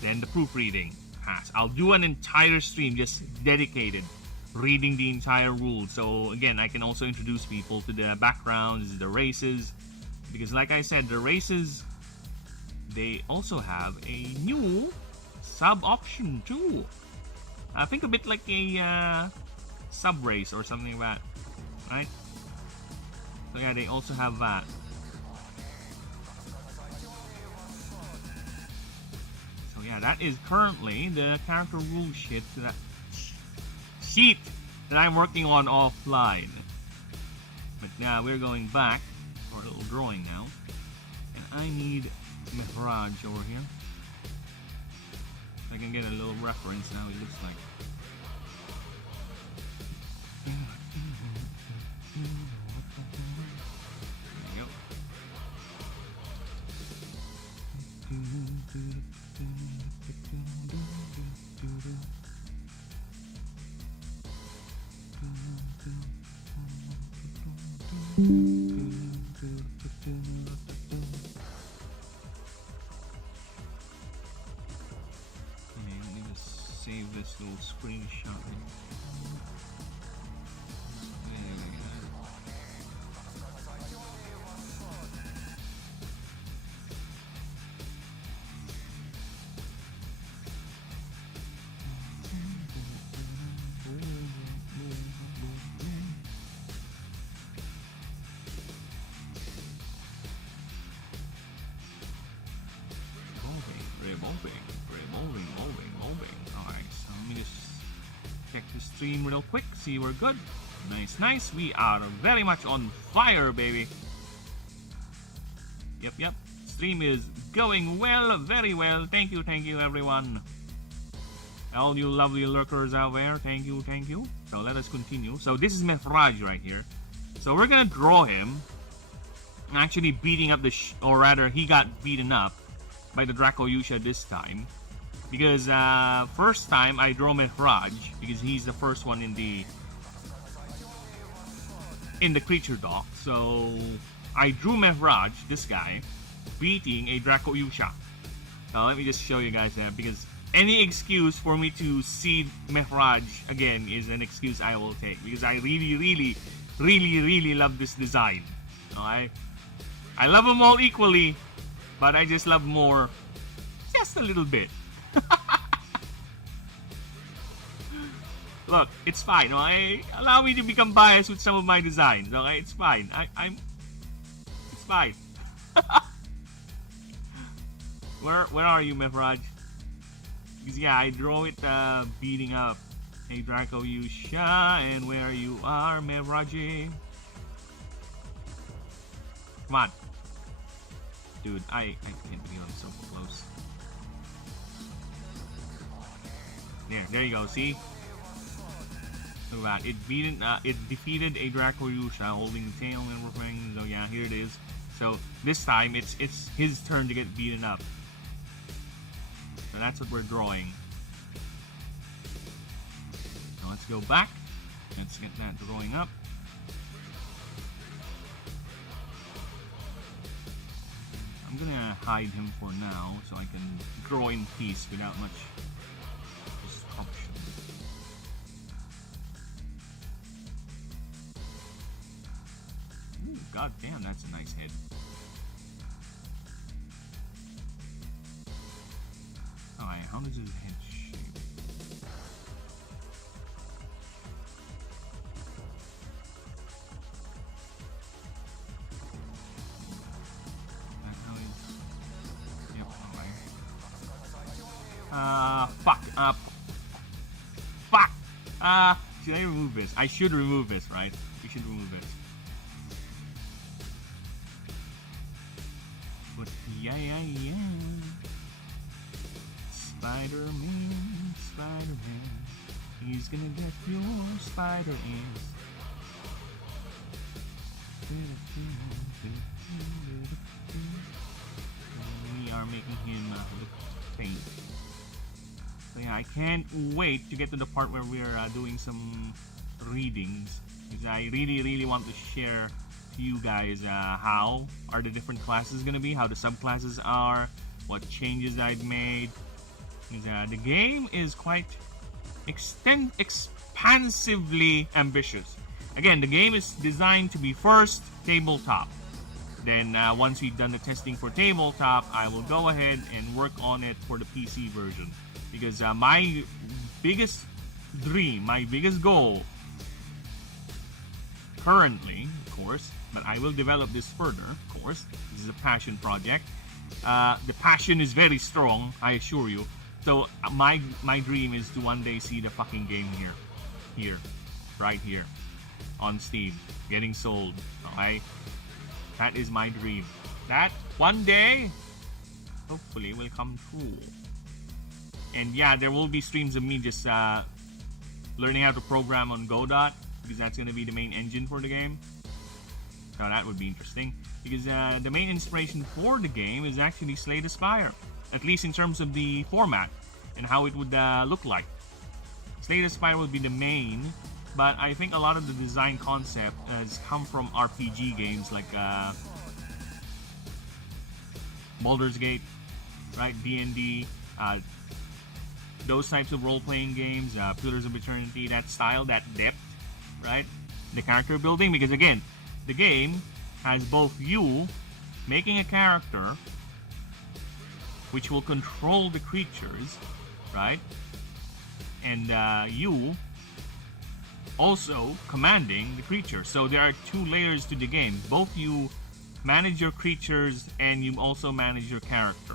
Then the proofreading pass. I'll do an entire stream just dedicated reading the entire rules. So again, I can also introduce people to the backgrounds, the races, because like I said, the races, they also have a new sub option too. I think a bit like a sub race or something like that, right? So yeah, they also have that. So yeah, that is currently the character rule sheet that I'm working on offline. But now we're going back for a little drawing now, and I need Mihraj over here. I can get a little reference now. It looks like. There you go. Let me just save this little screenshot. Revolving. Alright, so let me just check the stream real quick, see we're good. Nice. We are very much on fire, baby. Yep. Stream is going well, very well. Thank you, everyone. All you lovely lurkers out there, thank you. So let us continue. So this is Mihraj right here. So we're gonna draw him. actually beating up or rather, he got beaten up by the Dracoyusha this time. Because first time I drew Mehraj because he's the first one in the creature dock. So I drew Mehraj, this guy, beating a Dracoyusha. Now let me just show you guys that, because any excuse for me to see Mehraj again is an excuse I will take, because I really love this design. I love them all equally, but I just love more just a little bit. Look, it's fine. Allow me to become biased with some of my designs. Okay, it's fine. It's fine. Where are you, Mehraj? Because yeah, I draw it beating up a Dracoyusha, and where you are, Mehraj? Come on, dude. I can't believe I'm so close. There you go. See. It defeated a Dracoyusha holding the tail and everything. So yeah, here it is. So this time it's his turn to get beaten up. So that's what we're drawing. Now let's go back. Let's get that drawing up. I'm gonna hide him for now so I can draw in peace without much disruption. Ooh, god damn, that's a nice head. Alright, how does his head shape? That's how he's... Yep, alright. Fuck. Fuck! Should I remove this? I should remove this, right? We should remove this. But yeah. Spider-Man, he's gonna get your spider ants. We are making him look faint. So yeah, I can't wait to get to the part where we're doing some readings, because I really want to share to you guys how are the different classes gonna be, how the subclasses are, what changes I've made. The game is quite expansively ambitious. Again, the game is designed to be first tabletop. Then once we've done the testing for tabletop, I will go ahead and work on it for the PC version. Because my biggest dream, my biggest goal, currently, of course, but I will develop this further, of course. This is a passion project. The passion is very strong, I assure you. So my dream is to one day see the fucking game right here, on Steam, getting sold. Okay, that is my dream. That one day, hopefully, will come true. And yeah, there will be streams of me just learning how to program on Godot, because that's going to be the main engine for the game. Now that would be interesting, because the main inspiration for the game is actually Slay the Spire. At least in terms of the format and how it would look like. Slay the Spire would be the main, but I think a lot of the design concept has come from RPG games like Baldur's Gate, right? D&D, those types of role-playing games, Pillars of Eternity, that style, that depth, right? The character building, because again, the game has both you making a character which will control the creatures, right? And you also commanding the creature. So there are two layers to the game. Both you manage your creatures and you also manage your character.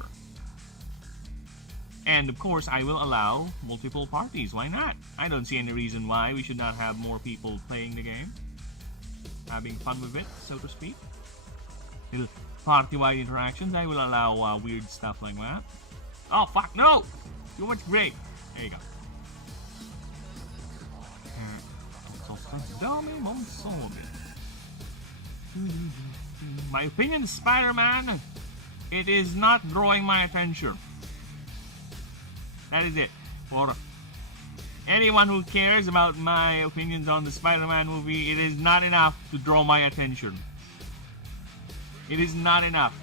And of course, I will allow multiple parties. Why not? I don't see any reason why we should not have more people playing the game, having fun with it, so to speak. Little party-wide interactions. I will allow weird stuff like that. Oh fuck, no! Too much gray. There you go. my opinion of Spider-Man, it is not drawing my attention. That is it. For anyone who cares about my opinions on the Spider-Man movie, it is not enough to draw my attention. It is not enough.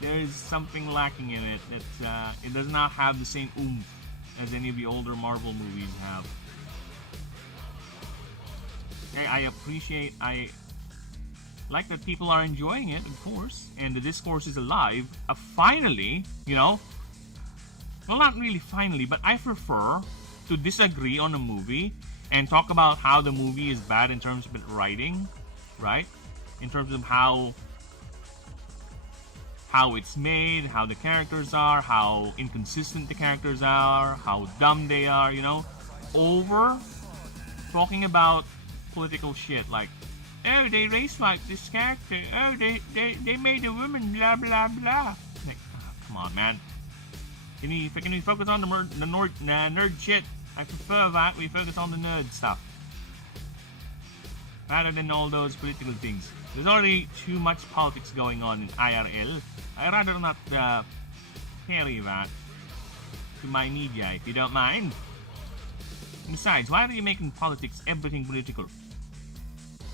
There is something lacking in it that it does not have the same oomph as any of the older Marvel movies have. Okay, I like that people are enjoying it, of course, and the discourse is alive. Finally, you know, well, not really finally, but I prefer to disagree on a movie and talk about how the movie is bad in terms of its writing, right? In terms of how it's made, how the characters are, how inconsistent the characters are, how dumb they are, you know, over talking about political shit like, oh, they race like this character, oh, they made a woman, blah blah blah. Like, oh, come on, man. Can we focus on the nerd shit? I prefer that we focus on the nerd stuff rather than all those political things. There's already too much politics going on in IRL. I'd rather not carry that to my media, if you don't mind. Besides, why are you making politics everything political?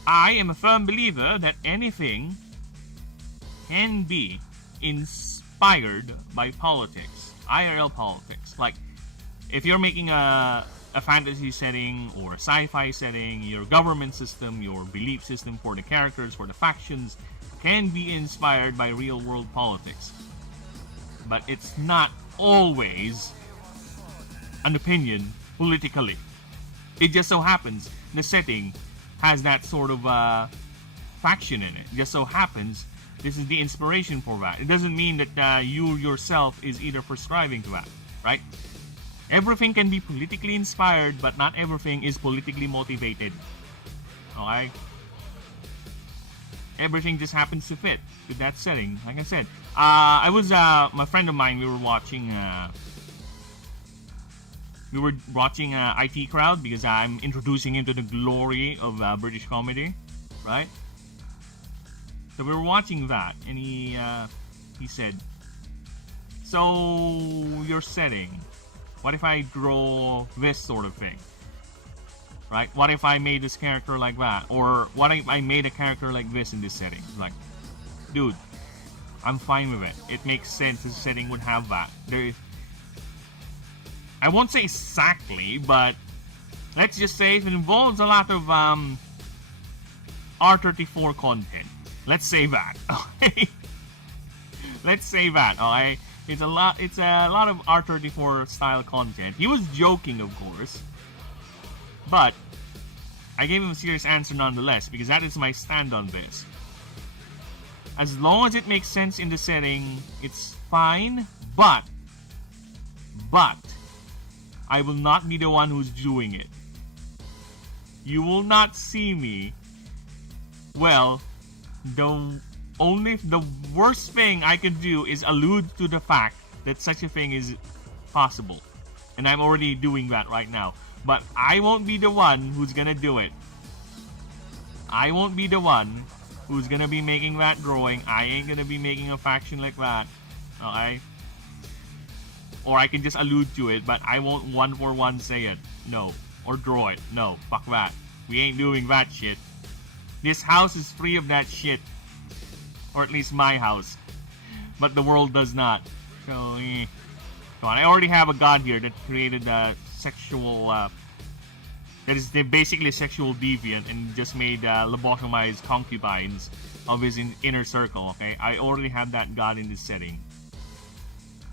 I am a firm believer that anything can be inspired by politics, IRL politics. Like, if you're making a fantasy setting or a sci-fi setting, your government system, your belief system for the characters, for the factions, can be inspired by real-world politics. But it's not always an opinion politically. It just so happens the setting has that sort of faction in it. Just so happens this is the inspiration for that. It doesn't mean that you yourself is either prescribing to that, right? Everything can be politically inspired, but not everything is politically motivated. Okay? Everything just happens to fit with that setting. Like I said, my friend of mine, we were watching IT Crowd because I'm introducing him to the glory of British comedy, right? So we were watching that, and he said, so your setting, what if I draw this sort of thing, right? What if I made this character like that? Or what if I made a character like this in this setting? Like, dude, I'm fine with it. It makes sense the setting would have that. I won't say exactly, but let's just say it involves a lot of R34 content. Let's say that. Okay? Let's say that. Okay? It's a lot of R34 style content. He was joking, of course, but I gave him a serious answer nonetheless because that is my stand on this. As long as it makes sense in the setting, it's fine, but I will not be the one who's doing it. You will not see me. Well, the worst thing I can do is allude to the fact that such a thing is possible. And I'm already doing that right now. But I won't be the one who's gonna do it. I won't be the one who's gonna be making that drawing. I ain't gonna be making a faction like that. Okay? Or I can just allude to it, but I won't one for one say it. No. Or draw it. No. Fuck that. We ain't doing that shit. This house is free of that shit. Or at least my house. But the world does not. So, come on. I already have a god here that created a sexual... that is basically a sexual deviant and just made lobotomized concubines of his inner circle, okay? I already have that god in this setting.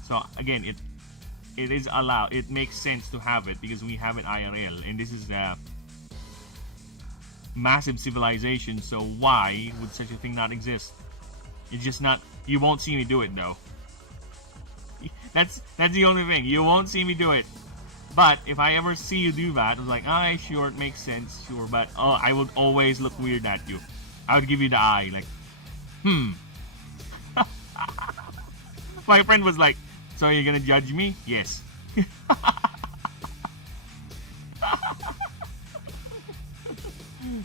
So, again, it is allowed. It makes sense to have it because we have it IRL. And this is a massive civilization, so why would such a thing not exist? It's just not... You won't see me do it, though. That's the only thing. You won't see me do it. But if I ever see you do that, I'm like, alright, sure, it makes sense, sure. But I would always look weird at you. I would give you the eye, like, My friend was like, so you're gonna judge me? Yes. If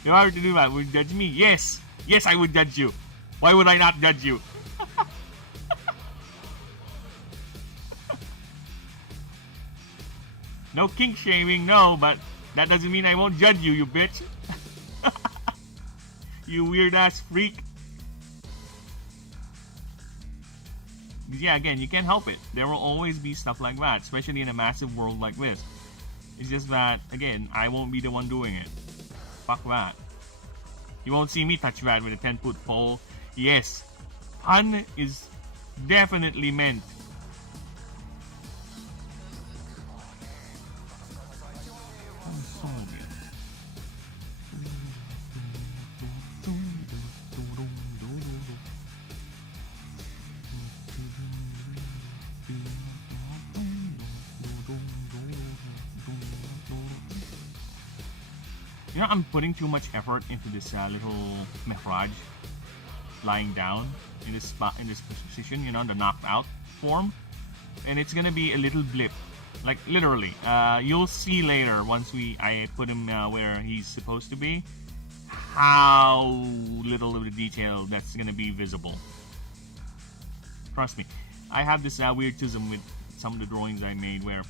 I were to do that, would you judge me? Yes. Yes, I would judge you. Why would I not judge you? No kink shaming, no, but that doesn't mean I won't judge you, you bitch. You weird ass freak. Yeah, again, you can't help it. There will always be stuff like that, especially in a massive world like this. It's just that, again, I won't be the one doing it. Fuck that. You won't see me touch that with a 10-foot pole. Yes, pun is definitely meant. You know, I'm putting too much effort into this little Mehraj lying down in this spot, in this position, you know, the knocked out form, and it's gonna be a little blip, like literally. You'll see later once I put him where he's supposed to be, how little of the detail that's gonna be visible. Trust me, I have this weird tism with some of the drawings I made where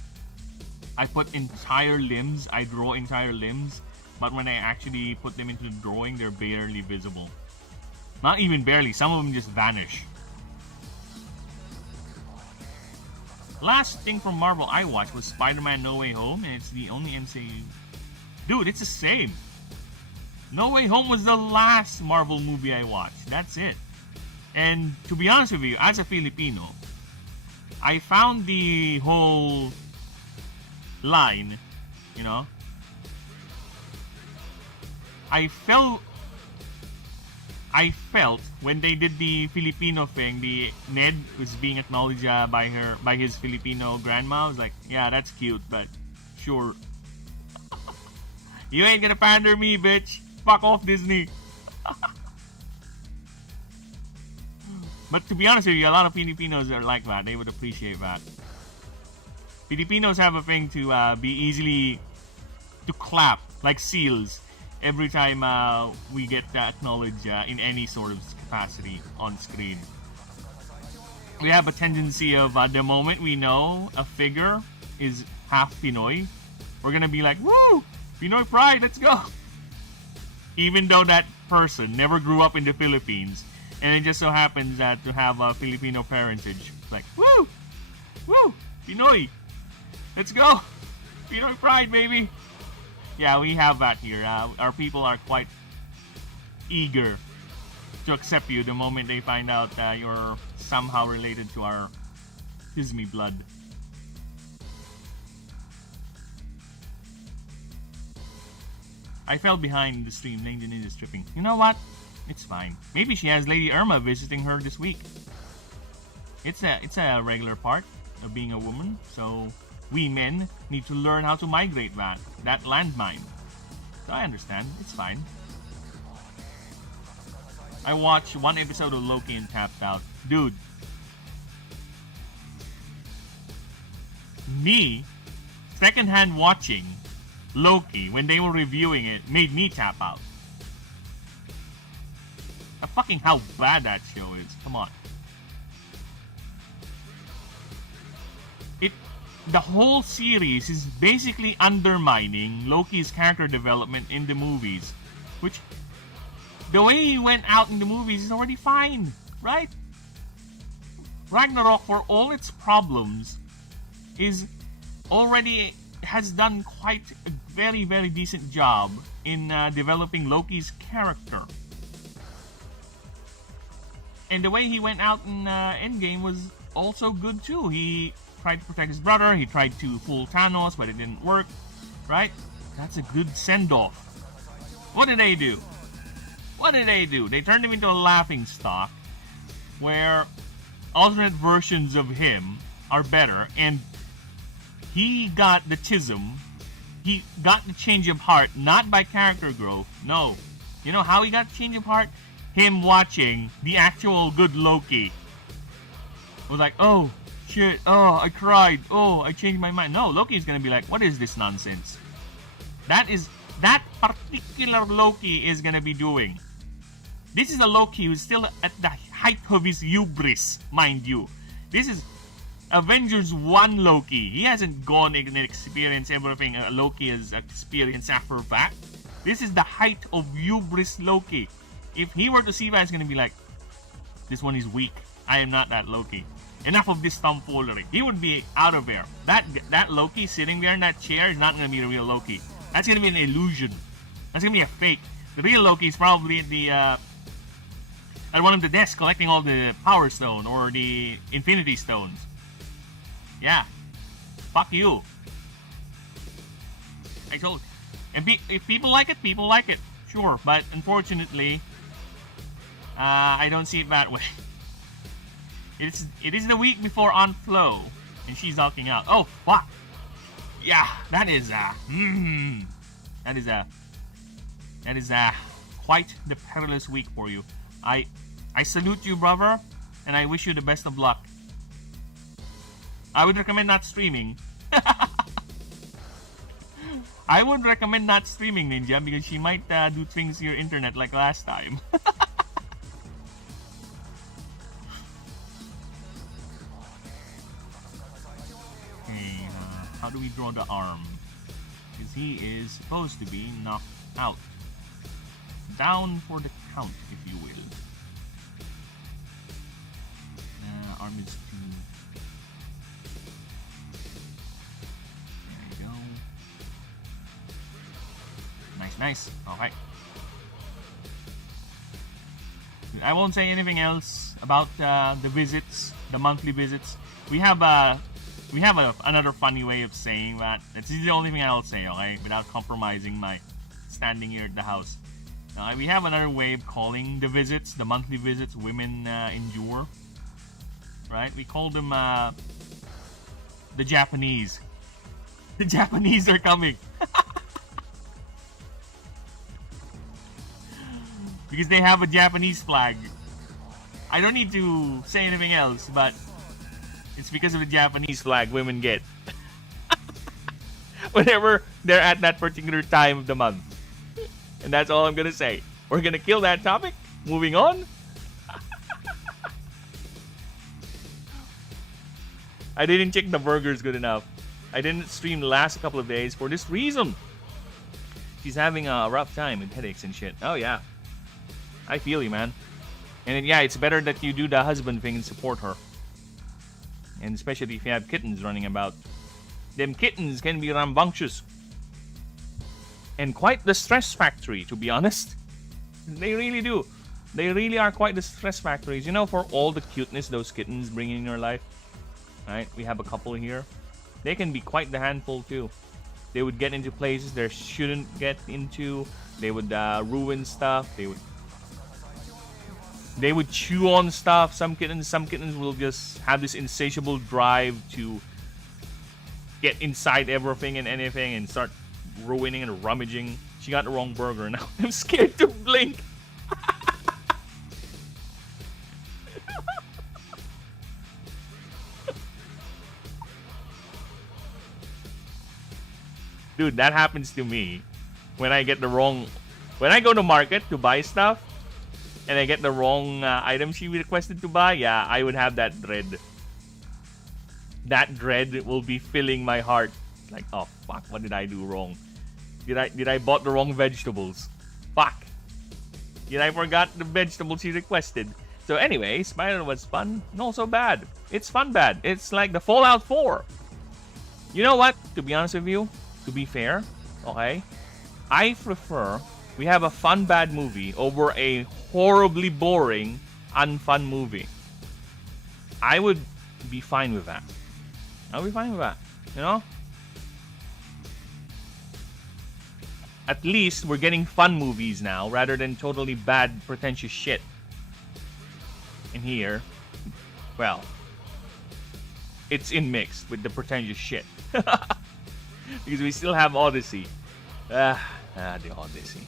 I put entire limbs, I draw entire limbs, but when I actually put them into the drawing, they're barely visible. Not even barely, some of them just vanish. Last thing from Marvel I watched was Spider-Man No Way Home, and it's the only MCU. Dude, it's the same. No Way Home was the last Marvel movie I watched. That's it. And to be honest with you, as a Filipino, I found the whole line, you know, I felt when they did the Filipino thing, the Ned was being acknowledged by his Filipino grandma. I was like, yeah, that's cute, but sure. You ain't gonna pander me, bitch. Fuck off, Disney. But to be honest with you, a lot of Filipinos are like that. They would appreciate that. Filipinos have a thing to be easily to clap like seals every time we get acknowledged in any sort of capacity on screen. We have a tendency of the moment we know a figure is half Pinoy, we're gonna be like, woo! Pinoy pride, let's go! Even though that person never grew up in the Philippines, and it just so happens that to have a Filipino parentage. It's like, woo! Woo! Pinoy! Let's go! Pinoy pride, baby! Yeah, we have that here. Our people are quite eager to accept you the moment they find out you're somehow related to our Pismi blood. I fell behind the stream. Langdon is stripping. You know what? It's fine. Maybe she has Lady Irma visiting her this week. It's a regular part of being a woman, so we men need to learn how to migrate that landmine. So I understand. It's fine. I watched one episode of Loki and tapped out. Dude. Me, secondhand watching Loki when they were reviewing it made me tap out. Fucking how bad that show is. Come on. The whole series is basically undermining Loki's character development in the movies, which the way he went out in the movies is already fine, right? Ragnarok, for all its problems, has done quite a very, very decent job in developing Loki's character. And the way he went out in Endgame was also good too. He tried to protect his brother, he tried to fool Thanos, but it didn't work, right? That's a good send-off. What did they do? They turned him into a laughingstock where alternate versions of him are better, and he got the chism, he got the change of heart, not by character growth, no. You know how he got the change of heart? Him watching the actual good Loki. Was like, oh, shit, oh, I cried, oh, I changed my mind. No, Loki's gonna be like, what is this nonsense? That particular Loki is gonna be doing. This is a Loki who's still at the height of his hubris, mind you. This is Avengers 1 Loki. He hasn't gone and experienced everything Loki has experienced after that. This is the height of hubris Loki. If he were to see that, he's gonna be like, this one is weak. I am not that Loki. Enough of this tomfoolery. He would be out of there. That Loki sitting there in that chair is not gonna be the real Loki. That's gonna be an illusion. That's gonna be a fake. The real Loki is probably at one of the desks collecting all the Power Stone or the Infinity Stones. Yeah. Fuck you. I told. And if people like it, people like it. Sure, but unfortunately, I don't see it that way. It is the week before on Flow, and she's knocking out. Oh fuck! Yeah, that is quite the perilous week for you. I salute you, brother, and I wish you the best of luck. I would recommend not streaming. I would recommend not streaming, Ninja, because she might do things to your internet like last time. Okay, how do we draw the arm? Because he is supposed to be knocked out. Down for the count, if you will. Arm is too... There you go. Nice. Alright. I won't say anything else about the visits, the monthly visits. We have another funny way of saying that. That's the only thing I'll say, okay? Without compromising my standing here at the house. We have another way of calling the visits, the monthly visits, women endure. Right? We call them the Japanese. The Japanese are coming. Because they have a Japanese flag. I don't need to say anything else, but it's because of the Japanese flag women get. Whenever they're at that particular time of the month. And that's all I'm gonna say. We're gonna kill that topic. Moving on. I didn't check the burgers good enough. I didn't stream the last couple of days for this reason. She's having a rough time with headaches and shit. Oh yeah. I feel you, man. And then, yeah, it's better that you do the husband thing and support her. And especially if you have kittens running about. Them kittens can be rambunctious. And quite the stress factory, to be honest. They really do. They really are quite the stress factories. You know, for all the cuteness those kittens bring in your life. Right? We have a couple here. They can be quite the handful, too. They would get into places they shouldn't get into. They would ruin stuff. They would chew on stuff. Some kittens will just have this insatiable drive to get inside everything and anything and start ruining and rummaging. She got the wrong burger now. I'm scared to blink. Dude, that happens to me when I get the wrong... When I go to market to buy stuff and I get the wrong item she requested to buy, yeah, I would have that dread. That dread will be filling my heart. Like, oh fuck, what did I do wrong? Did I bought the wrong vegetables? Fuck. Did I forgot the vegetables she requested? So anyway, Spider was fun, not so bad. It's fun bad. It's like the Fallout 4. You know what? To be honest with you, to be fair, okay, I prefer we have a fun bad movie over a horribly boring unfun movie. I would be fine with that. I'll be fine with that, you know? At least we're getting fun movies now rather than totally bad, pretentious shit. And here, well, it's in mixed with the pretentious shit. Because we still have Odyssey. The Odyssey.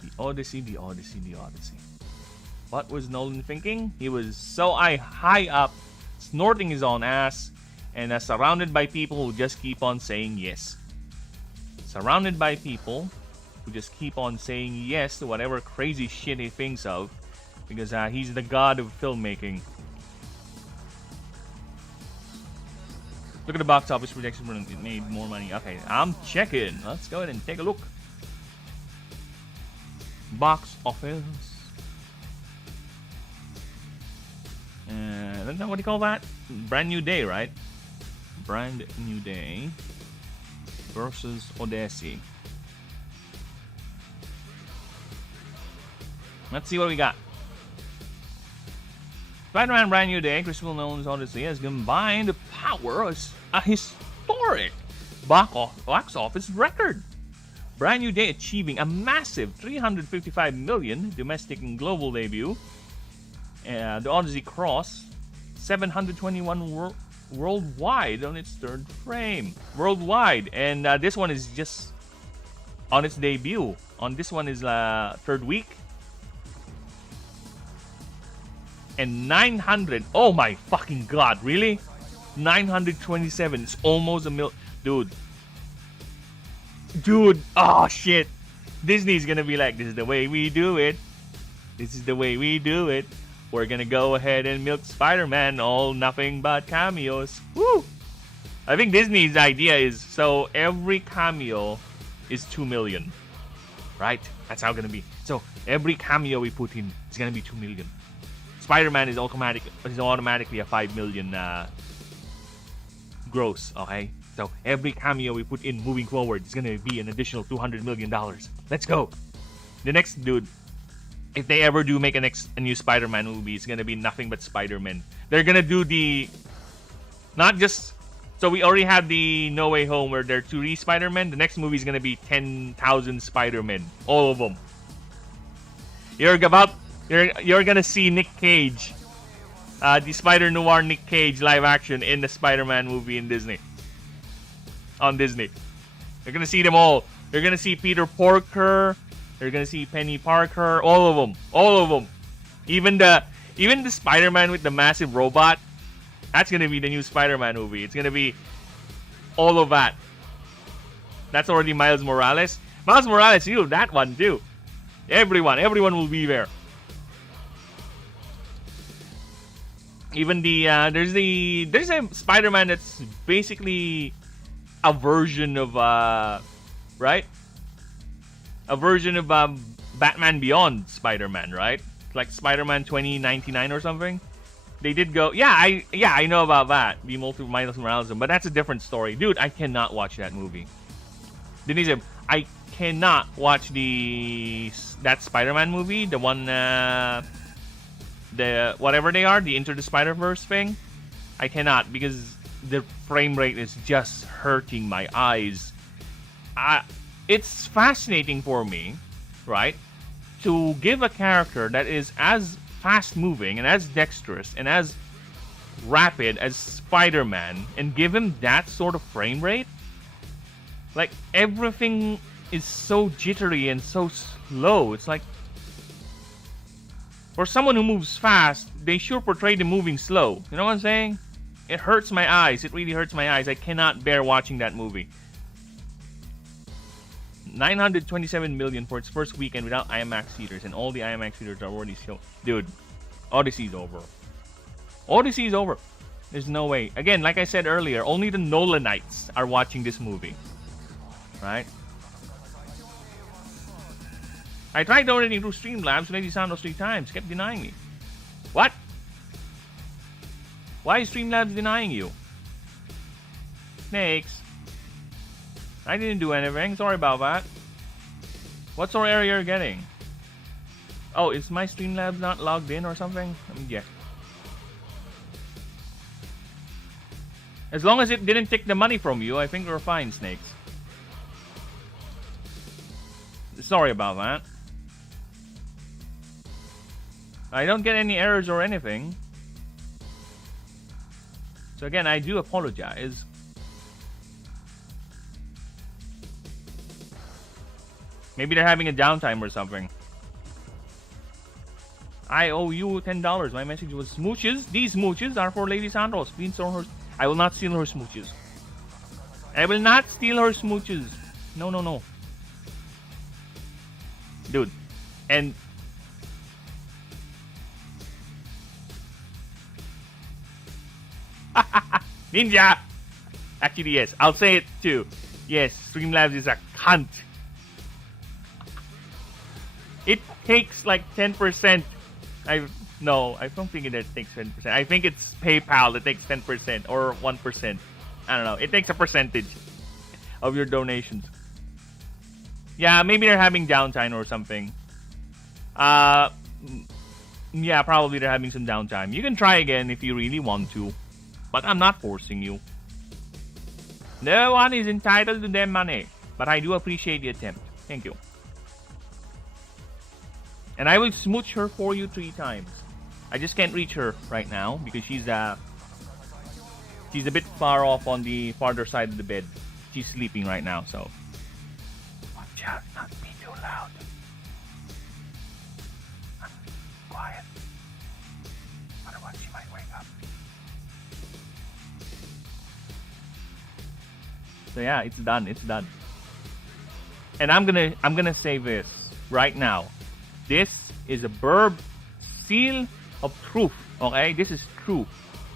The Odyssey. What was Nolan thinking? He was so high up, snorting his own ass, and surrounded by people who just keep on saying yes. Surrounded by people who who just keep on saying yes to whatever crazy shit he thinks of, because he's the god of filmmaking. Look at the box office projection when it made more money. Okay, I'm checking. Let's go ahead and take a look. Box office. What do you call that? Brand New Day, right? Brand New Day versus Odyssey. Let's see what we got. Spider-Man Brand New Day, Christopher Nolan's Odyssey, has combined the power of a historic box office record. Brand New Day achieving a massive 355 million domestic and global debut. The Odyssey crossed 721 worldwide on its third frame. Worldwide, and this one is just on its debut. On this one is third week. And 900. Oh my fucking god! Really? 927. It's almost a mil. Dude. Oh shit. Disney's gonna be like, this is the way we do it. This is the way we do it. We're gonna go ahead and milk Spider-Man, all nothing but cameos. Woo! I think Disney's idea is, so every cameo is 2 million. Right? That's how it's gonna be. So every cameo we put in is gonna be 2 million. Spider-Man is automatically a 5 million gross, okay? So every cameo we put in moving forward is gonna be an additional $200 million. Let's go. The next dude, if they ever do make a new Spider-Man movie, it's gonna be nothing but Spider-Man. They're gonna do not just, so we already have the No Way Home where there are 2 Spider-Man. The next movie is gonna be 10,000 Spider-Man, all of them. You're gonna see Nick Cage, the Spider Noir Nick Cage live action in the Spider-Man movie in Disney. On Disney, you're gonna see them all. You're gonna see Peter Porker. You're gonna see Penny Parker. All of them. Even the Spider-Man with the massive robot. That's gonna be the new Spider-Man movie. It's gonna be all of that. That's already Miles Morales. Miles Morales, that one too. Everyone will be there. Even there's a Spider-Man that's basically a version of right? A version of Batman Beyond Spider-Man, right? Like Spider-Man 2099 or something. They did go, I know about that. The Miles Morales, but that's a different story. Dude, I cannot watch that movie. Denise, I cannot watch that Spider-Man movie, the one the whatever they are, the Into the Spider-Verse thing. I cannot, because the frame rate is just hurting my eyes. It's fascinating for me, right, to give a character that is as fast moving and as dexterous and as rapid as Spider-Man and give him that sort of frame rate. Like, everything is so jittery and so slow. It's like, for someone who moves fast, they sure portray them moving slow. You know what I'm saying? It hurts my eyes. It really hurts my eyes. I cannot bear watching that movie. 927 million for its first weekend without IMAX theaters, and all the IMAX theaters are already shown. Dude, Odyssey's over. Odyssey's over. There's no way. Again, like I said earlier, only the Nolanites are watching this movie. Right? I tried donating through Streamlabs, Lady Santos 3 times. Kept denying me. What? Why is Streamlabs denying you? Snakes. I didn't do anything. Sorry about that. What sort of error you're getting? Oh, is my Streamlabs not logged in or something? Yeah. As long as it didn't take the money from you, I think we're fine, Snakes. Sorry about that. I don't get any errors or anything. So again, I do apologize. Maybe they're having a downtime or something. I owe you $10. My message was smooches. These smooches are for Lady Santos. Please store her. I will not steal her smooches. I will not steal her smooches. No, no, no. dude. And Ninja! Actually, yes. I'll say it too. Yes, Streamlabs is a cunt. It takes like 10%. I don't think it takes 10%. I think it's PayPal that takes 10% or 1%. I don't know. It takes a percentage of your donations. Yeah, maybe they're having downtime or something. Yeah, probably they're having some downtime. You can try again if you really want to, but I'm not forcing you. No one is entitled to their money, but I do appreciate the attempt. Thank you. And I will smooch her for you 3 times. I just can't reach her right now because she's a bit far off on the farther side of the bed. She's sleeping right now, so watch out, not be too loud. Quiet. Otherwise she might wake up. So yeah, it's done. It's done. And I'm gonna say this right now. This is a verb seal of truth. Okay, this is true.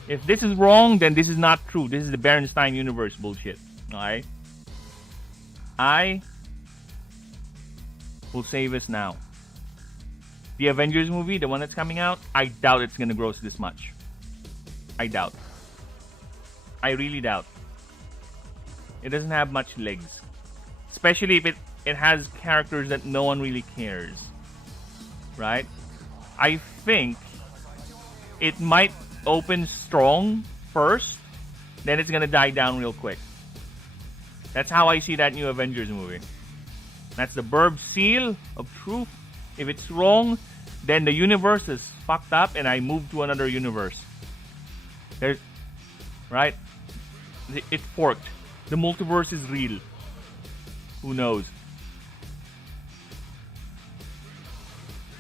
If this is wrong, then this is not true. This is the Berenstein universe bullshit. Alright? I will say this now. The Avengers movie, the one that's coming out, I doubt it's gonna gross this much. I doubt. I really doubt. It doesn't have much legs. Especially if it has characters that no one really cares. Right? I think it might open strong first, then it's gonna die down real quick. That's how I see that new Avengers movie. That's the verb seal of truth. If it's wrong, then the universe is fucked up and I move to another universe. There's, right? It forked. The multiverse is real. Who knows?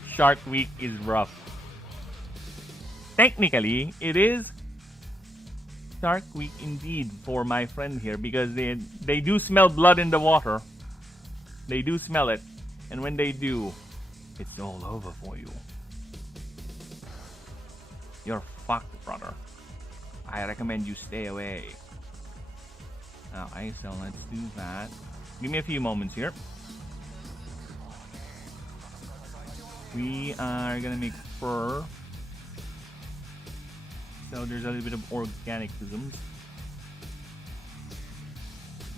Shark Week is rough. Technically, it is Shark Week indeed for my friend here because they do smell blood in the water. They do smell it. And when they do, it's all over for you. You're fucked, brother. I recommend you stay away. Okay, so let's do that. Give me a few moments here. We are gonna make fur. So there's a little bit of organicisms.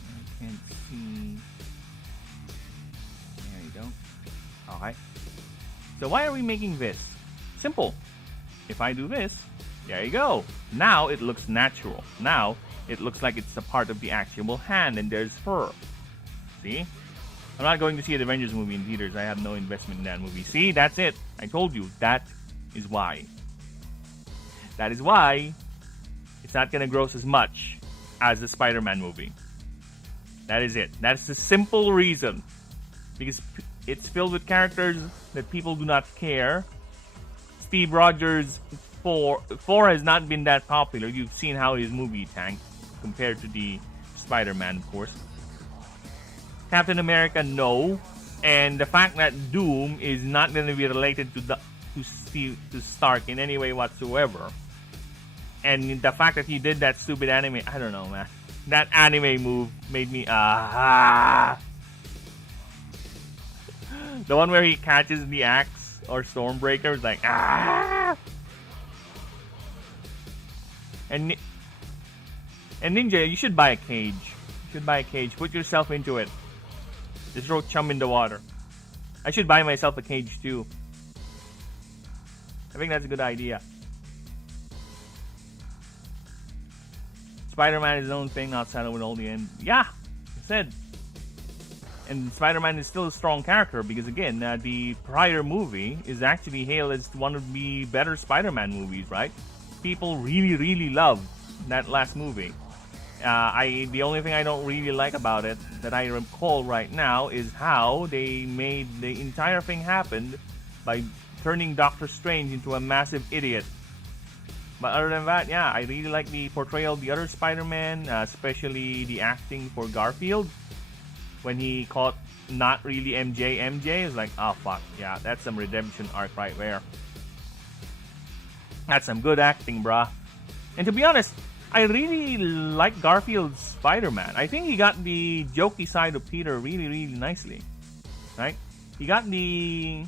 I can't see. There you go. Alright. So why are we making this? Simple. If I do this, there you go. Now it looks natural. Now it looks like it's a part of the actual hand and there's fur. See? I'm not going to see the Avengers movie in theaters. I have no investment in that movie. See? That's it. I told you. That is why. That is why it's not going to gross as much as the Spider-Man movie. That is it. That's the simple reason. Because it's filled with characters that people do not care. Steve Rogers' Thor has not been that popular. You've seen how his movie tanked compared to the Spider-Man, of course. Captain America, no. And the fact that Doom is not going to be related to Stark in any way whatsoever. And the fact that he did that stupid anime, I don't know, man. That anime move made me, The one where he catches the axe or Stormbreaker is like, And Ninja, you should buy a cage. You should buy a cage. Put yourself into it. Just throw chum in the water. I should buy myself a cage too. I think that's a good idea. Spider-Man is his own thing outside of all the end. Yeah, I said. And Spider-Man is still a strong character because again, the prior movie is actually hailed as one of the better Spider-Man movies, right? People really, really love that last movie. The only thing I don't really like about it that I recall right now is how they made the entire thing happen by turning Doctor Strange into a massive idiot. But other than that, yeah, I really like the portrayal of the other Spider-Man, especially the acting for Garfield when he caught not really MJ. MJ is like, oh fuck, yeah, that's some redemption arc right there. That's some good acting, bruh. And to be honest, I really like Garfield's Spider-Man. I think he got the jokey side of Peter really, really nicely. Right? He got the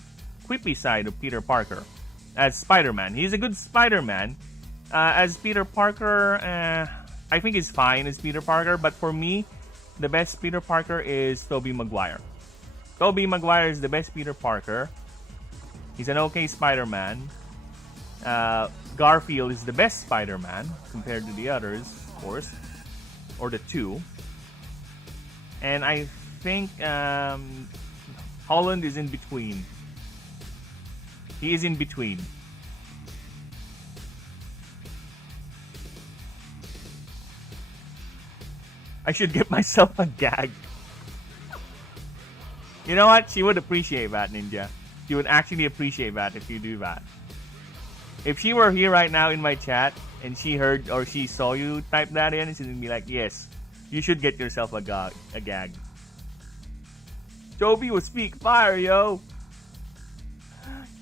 quippy side of Peter Parker as Spider-Man. He's a good Spider-Man. As Peter Parker, I think he's fine as Peter Parker. But for me, the best Peter Parker is Tobey Maguire. Tobey Maguire is the best Peter Parker. He's an okay Spider-Man. Garfield is the best Spider-Man compared to the others, of course, or the two. And I think Holland is in between. He is in between. I should give myself a gag. You know what? She would appreciate that, Ninja. She would actually appreciate that if you do that. If she were here right now in my chat and she heard or she saw you type that in, she's gonna be like, yes, you should get yourself a gag. Toby was speak fire, yo.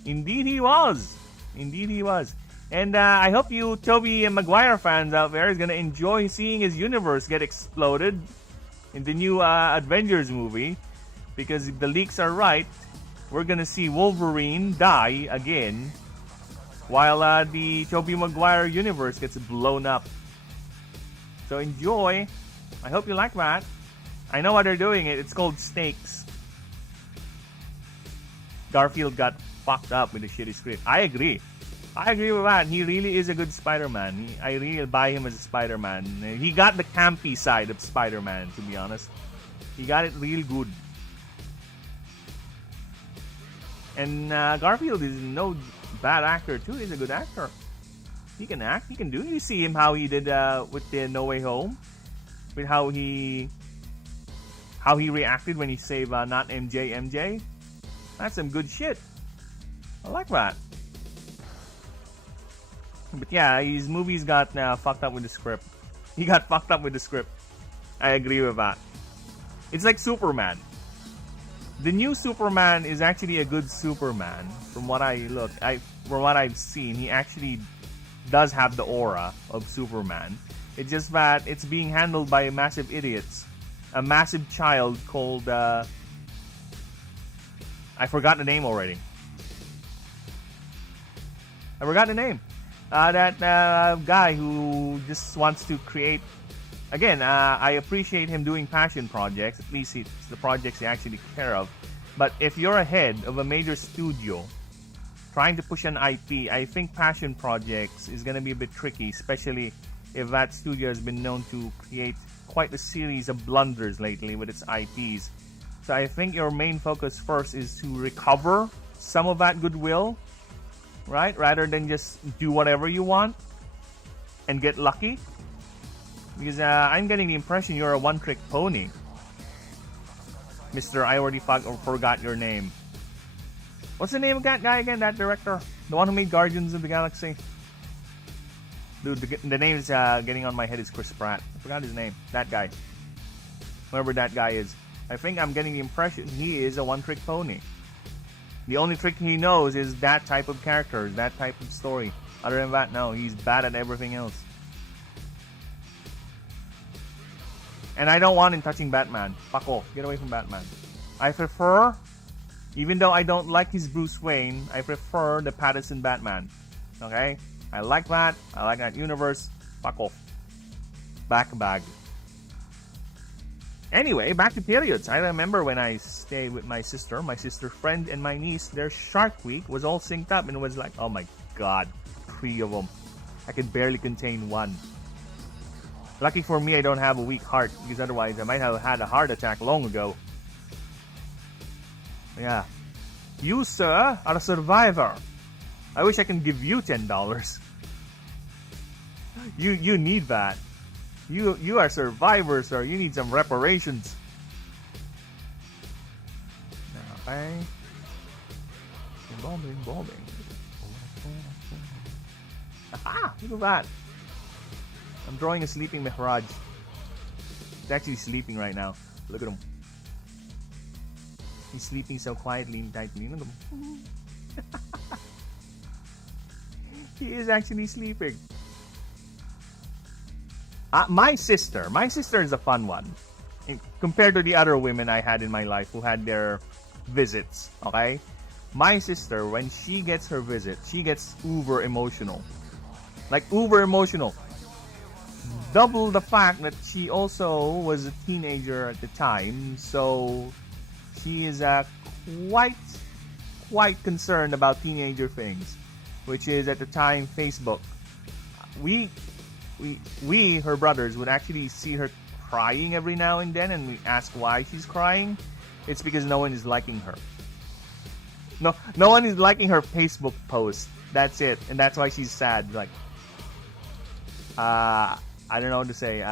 Indeed he was. Indeed he was. And I hope you Tobey Maguire fans out there is gonna enjoy seeing his universe get exploded in the new Avengers movie. Because if the leaks are right, we're gonna see Wolverine die again, while the Tobey Maguire universe gets blown up. So enjoy. I hope you like that. I know why they're doing it. It's called Stakes. Garfield got fucked up with the shitty script. I agree. I agree with that. He really is a good Spider-Man. I really buy him as a Spider-Man. He got the campy side of Spider-Man, to be honest. He got it real good. And Garfield is no bad actor too. He's a good actor. He can act. He can do. You see him how he did with the No Way Home, with how he reacted when he saved not MJ. That's some good shit. I like that. But yeah, his movies got fucked up with the script. He got fucked up with the script. I agree with that. It's like Superman. The new Superman is actually a good Superman. From what I've seen, he actually does have the aura of Superman. It's just that it's being handled by massive idiots. A massive child called I forgot the name already. I forgot the name. That guy who just wants to create. Again, I appreciate him doing passion projects. At least it's the projects he actually care of. But if you're a head of a major studio trying to push an IP, I think passion projects is going to be a bit tricky, especially if that studio has been known to create quite a series of blunders lately with its IPs. So I think your main focus first is to recover some of that goodwill, right? Rather than just do whatever you want and get lucky. Because I'm getting the impression you're a one-trick pony. Mr. I already forgot your name. What's the name of that guy again, that director? The one who made Guardians of the Galaxy? Dude, the name is getting on my head is Chris Pratt. I forgot his name. That guy. Whoever that guy is. I think I'm getting the impression he is a one-trick pony. The only trick he knows is that type of character, that type of story. Other than that, no, he's bad at everything else. And I don't want him touching Batman. Fuck off. Get away from Batman. I prefer, even though I don't like his Bruce Wayne, I prefer the Pattinson Batman. Okay? I like that. I like that universe. Fuck off. Back bag. Anyway, back to periods. I remember when I stayed with my sister friend, and my niece, their Shark Week was all synced up, and it was like, oh my god, 3 of them. I could barely contain one. Lucky for me, I don't have a weak heart, because otherwise I might have had a heart attack long ago. Yeah. You, sir, are a survivor. I wish I can give you $10. You need that. You are survivors, sir. You need some reparations. Okay. Bombing. Aha! Look at that. I'm drawing a sleeping Mihraj. He's actually sleeping right now. Look at him. He's sleeping so quietly and tightly. He is actually sleeping. My sister is a fun one. Compared to the other women I had in my life who had their visits, okay? My sister, when she gets her visit, she gets uber emotional. Like, uber emotional. Double the fact that she also was a teenager at the time, so she is quite concerned about teenager things, which is at the time Facebook. We, her brothers, would actually see her crying every now and then, and we ask why she's crying. It's because no one is liking her. No one is liking her Facebook post. That's it, and that's why she's sad. Like, I don't know what to say.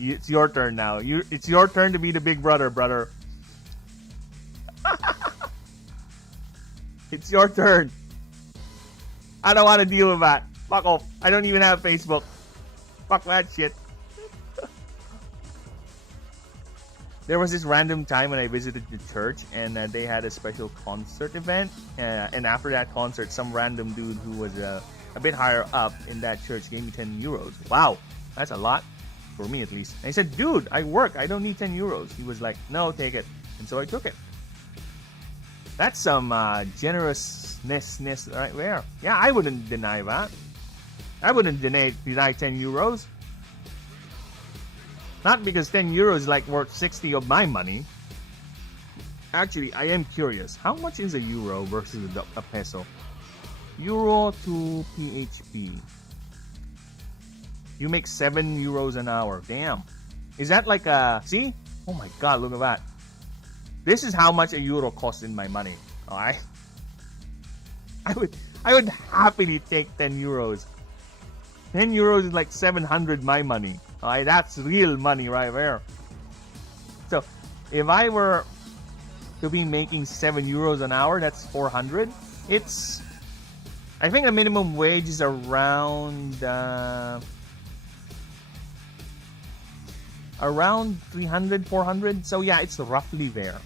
It's your turn now. It's your turn to be the big brother. It's your turn. I don't want to deal with that. Fuck off. I don't even have Facebook. Fuck that shit. There was this random time when I visited the church, and they had a special concert event. And after that concert, some random dude who was a bit higher up in that church gave me 10 euros. Wow, that's a lot. For me, at least. And I said, dude, I work. I don't need 10 euros. He was like, no, take it. And so I took it. That's some generousness right there. Yeah, I wouldn't deny that. I wouldn't deny 10 euros. Not because 10 euros is like worth 60 of my money. Actually, I am curious. How much is a euro versus a peso? Euro to PHP. You make 7 euros an hour. Damn. Is that like a... See? Oh my god, look at that. This is how much a euro costs in my money. Alright? I would happily take 10 euros. 10 euros is like 700 my money. Alright, that's real money right there. So, if I were to be making 7 euros an hour, that's 400. It's... I think the minimum wage is around 300, 400. So yeah, it's roughly there.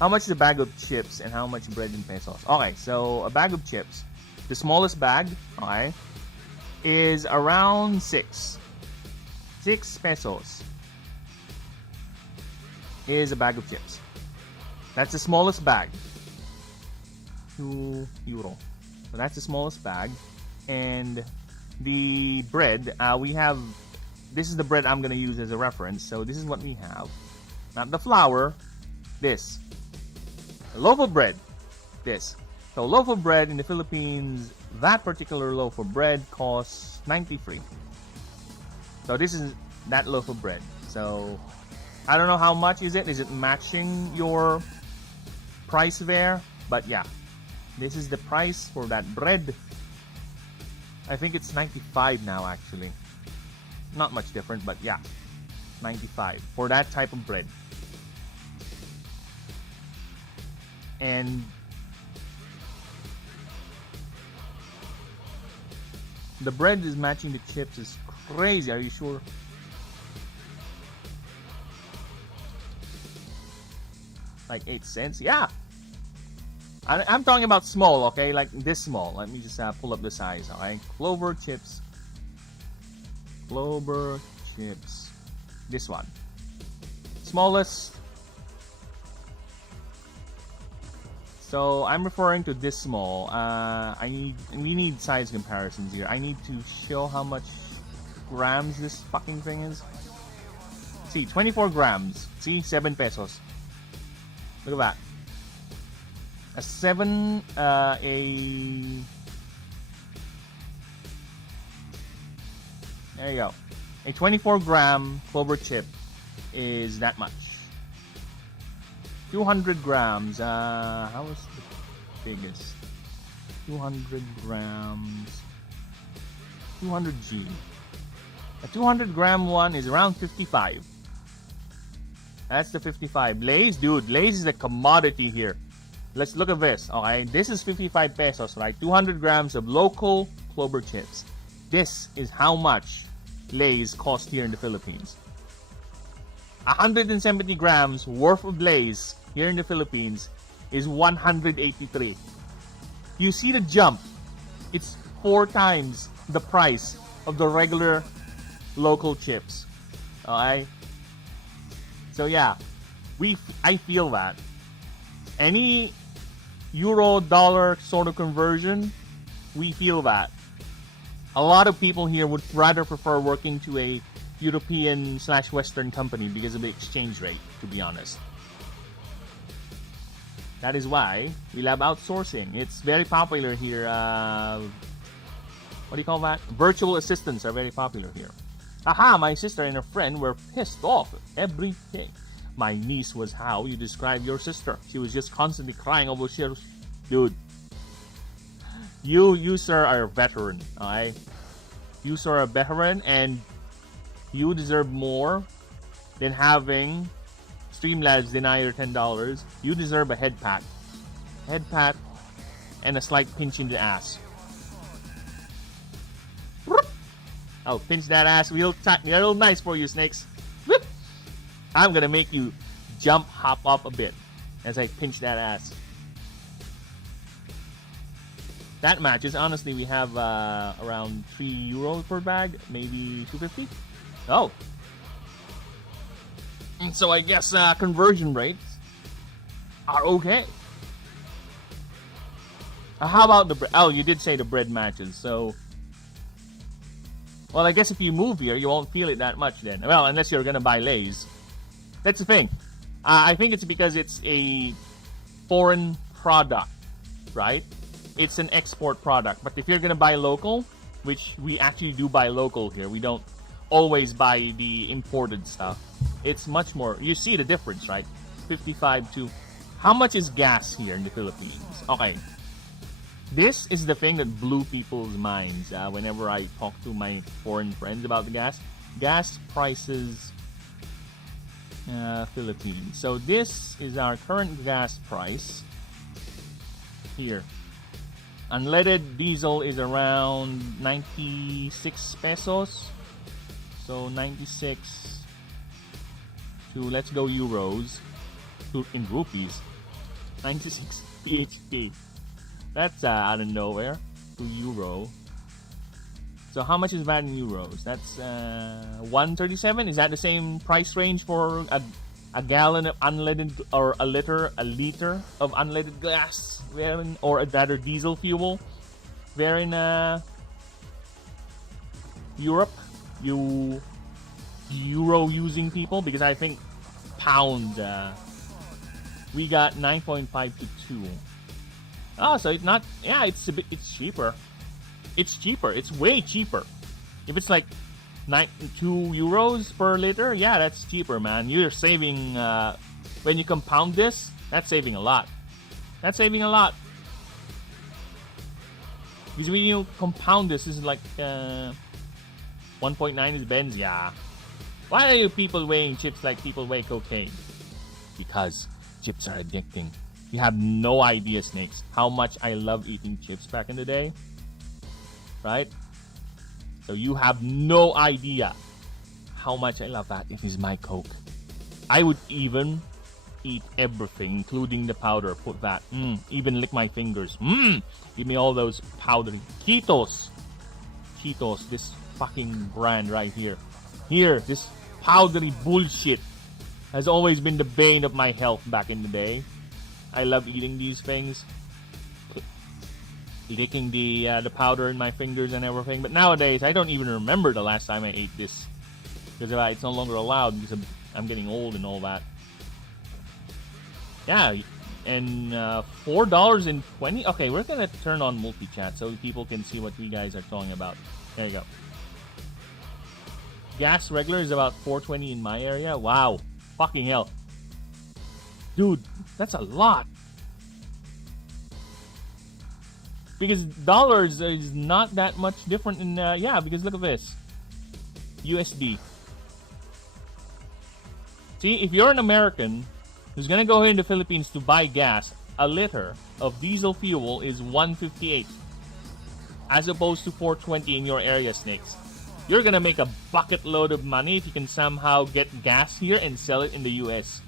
How much is a bag of chips and how much bread in pesos? Okay, so a bag of chips, the smallest bag, okay, is around 6 pesos is a bag of chips. That's the smallest bag. 2 euro. So that's the smallest bag. And the bread, we have, this is the bread I'm gonna use as a reference. So this is what we have. Not the flour, this. A loaf of bread, this. So a loaf of bread in the Philippines, that particular loaf of bread costs 93. So this is that loaf of bread. So I don't know how much is it. Is it matching your price there? But yeah, this is the price for that bread. I think it's 95 now actually. Not much different, but yeah, 95 for that type of bread. And the bread is matching the chips is crazy. Are you sure? Like 8 cents? Yeah. I'm talking about small, okay? Like this small. Let me just pull up the size, okay? Clover chips. Clover chips. This one. Smallest. So I'm referring to this small. We need size comparisons here. I need to show how much grams this fucking thing is. See, 24 grams. See, 7 pesos. Look at that. A 7, there you go. A 24 gram clover chip is that much. 200 grams, how is the biggest? 200 grams, 200G. A 200 gram one is around 55. That's the 55. Lay's, dude, Lay's is a commodity here. Let's look at this, okay? This is 55 pesos, right? 200 grams of local clover chips. This is how much Lay's cost here in the Philippines. 170 grams worth of glaze here in the Philippines is 183. You see the jump? It's 4 times the price of the regular local chips. Alright? So yeah, I feel that. Any euro dollar sort of conversion, we feel that. A lot of people here would rather prefer working to a European/Western company because of the exchange rate, to be honest. That is why we love outsourcing. It's very popular here. What do you call that? Virtual assistants are very popular here. Aha, my sister and her friend were pissed off every day. My niece was how you describe your sister. She was just constantly crying over shit. Dude, you sir are a veteran, alright? You sir are a veteran, and you deserve more than having Streamlabs deny your $10. You deserve a head pat. Head pat and a slight pinch in the ass. I'll pinch that ass real nice for you, snakes. I'm gonna make you jump, hop up a bit as I pinch that ass. That matches. Honestly, we have around €3 per bag, maybe 250. Oh. And so I guess conversion rates are okay. How about the bread? Oh, you did say the bread matches, so... Well, I guess if you move here, you won't feel it that much then. Well, unless you're gonna buy Lay's. That's the thing. I think it's because it's a foreign product, right? It's an export product. But if you're gonna buy local, which we actually do buy local here, we don't always buy the imported stuff. It's much more. You see the difference, right? 55 to... How much is gas here in the Philippines? Okay. This is the thing that blew people's minds whenever I talk to my foreign friends about the gas. Gas prices... Philippines. So this is our current gas price here. Unleaded diesel is around 96 pesos. So 96 to, let's go euros, in rupees. 96 PHP. That's out of nowhere. To euro. So how much is that in euros? That's 137. Is that the same price range for a gallon of unleaded, or a liter of unleaded gas, or a rather diesel fuel? There in Europe, you euro using people, because I think pound we got 9.5 to 2. Oh, so it's not. Yeah, it's cheaper. It's cheaper. It's way cheaper. If it's like 2 euros per liter, yeah, that's cheaper, man. You're saving, when you compound this, that's saving a lot. That's saving a lot. Because when you compound this is like 1.9 is Benz, yeah. Why are you people weighing chips like people weigh cocaine? Because chips are addicting. You have no idea, snakes, how much I love eating chips back in the day. Right? So you have no idea how much I love that. It is my Coke. I would even eat everything, including the powder. Put that. Even lick my fingers. Give me all those powdery. Cheetos. Cheetos. This fucking brand right here. Here, this powdery bullshit has always been the bane of my health back in the day. I love eating these things. Licking the powder in my fingers and everything. But nowadays, I don't even remember the last time I ate this. Because it's no longer allowed because I'm getting old and all that. Yeah, and $4.20. Okay, we're going to turn on multi-chat so people can see what we guys are talking about. There you go. Gas regular is about $4.20 in my area. Wow. Fucking hell. Dude, that's a lot. Because dollars is not that much different in, yeah, because look at this. USD. See, if you're an American who's gonna go here in the Philippines to buy gas, a liter of diesel fuel is $1.58. As opposed to $4.20 in your area, snakes. You're gonna make a bucket load of money if you can somehow get gas here and sell it in the US.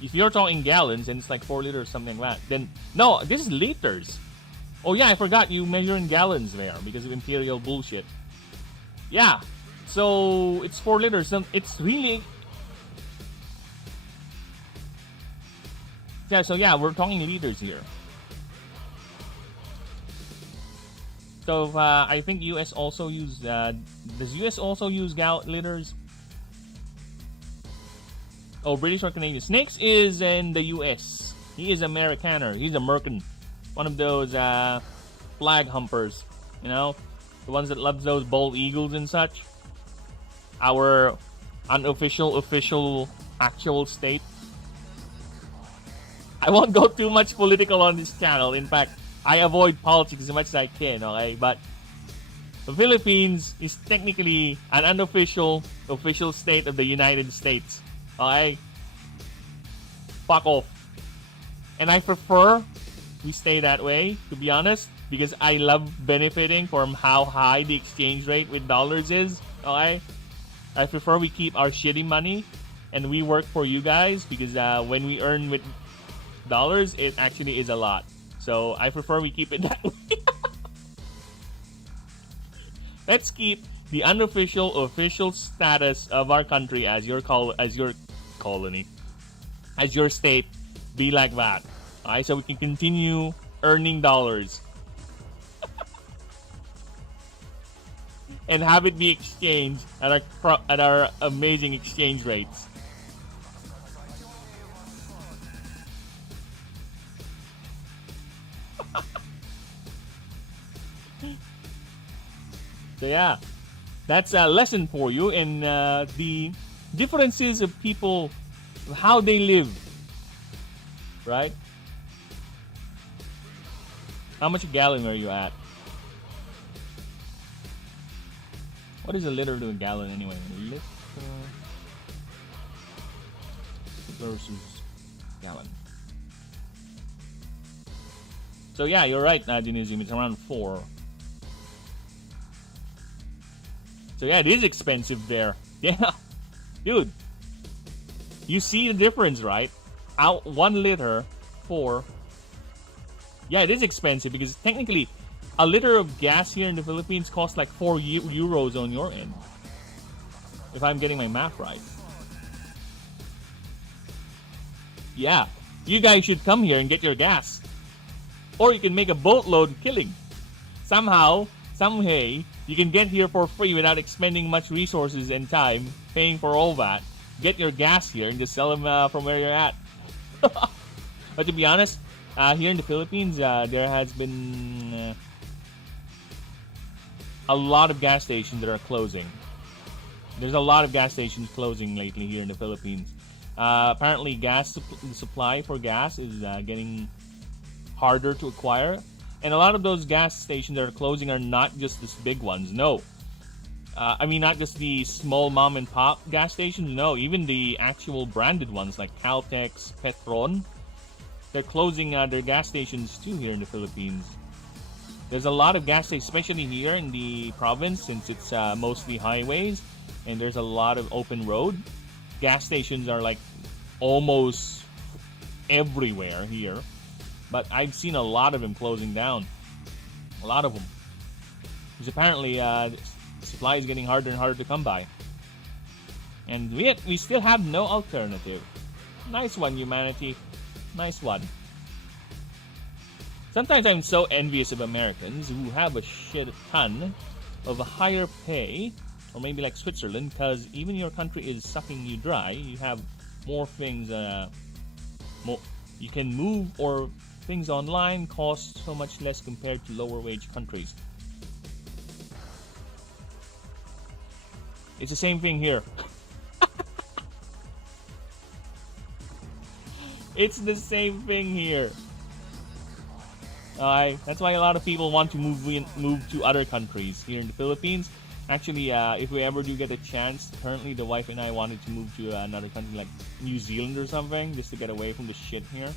If you're talking gallons and it's like 4 liters or something like that, then no, this is liters. Oh yeah, I forgot you measure in gallons there because of imperial bullshit. Yeah, so it's 4 liters. It's really... Yeah, so yeah, we're talking liters here. So I think US also use... does US also use liters? Oh, British or Canadian. Snakes is in the US. He is Americaner. He's American. One of those flag humpers. You know? The ones that love those bald eagles and such. Our unofficial, official, actual state. I won't go too much political on this channel. In fact, I avoid politics as much as I can, okay? But the Philippines is technically an unofficial, official state of the United States. Okay? Fuck off. And I prefer we stay that way, to be honest, because I love benefiting from how high the exchange rate with dollars is. Okay? I prefer we keep our shitty money and we work for you guys, because when we earn with dollars, it actually is a lot. So I prefer we keep it that way. Let's keep the unofficial, official status of our country as your colony, as your state, be like that. Alright, so we can continue earning dollars. And have it be exchanged at our amazing exchange rates. So yeah, that's a lesson for you in the differences of people, how they live, right? How much a gallon are you at? What is a liter to a gallon anyway? Liter versus gallon. So yeah, you're right, Dinizum. It's around 4. So yeah, it is expensive there. Yeah, dude. You see the difference, right? Out 1 liter for... Yeah, it is expensive because technically a liter of gas here in the Philippines costs like 4 euros on your end. If I'm getting my math right. Yeah, you guys should come here and get your gas. Or you can make a boatload killing. Somehow, some way, you can get here for free without expending much resources and time, paying for all that. Get your gas here and just sell them from where you're at. But to be honest, here in the Philippines, there has been a lot of gas stations that are closing. There's a lot of gas stations closing lately here in the Philippines. Apparently, the supply for gas is getting harder to acquire. And a lot of those gas stations that are closing are not just these big ones, no. I mean, not just the small mom and pop gas stations, no. Even the actual branded ones like Caltex, Petron, they're closing their gas stations too here in the Philippines. There's a lot of gas stations, especially here in the province, since it's mostly highways and there's a lot of open road. Gas stations are like almost everywhere here. But I've seen a lot of them closing down. A lot of them. Because apparently supply is getting harder and harder to come by. And we still have no alternative. Nice one, humanity. Nice one. Sometimes I'm so envious of Americans who have a shit ton of a higher pay, or maybe like Switzerland, because even your country is sucking you dry. You have more things, you can move, or things online cost so much less compared to lower wage countries. It's the same thing here. It's the same thing here. That's why a lot of people want to move to other countries here in the Philippines. Actually, if we ever do get a chance, currently the wife and I wanted to move to another country like New Zealand or something, just to get away from the shit here.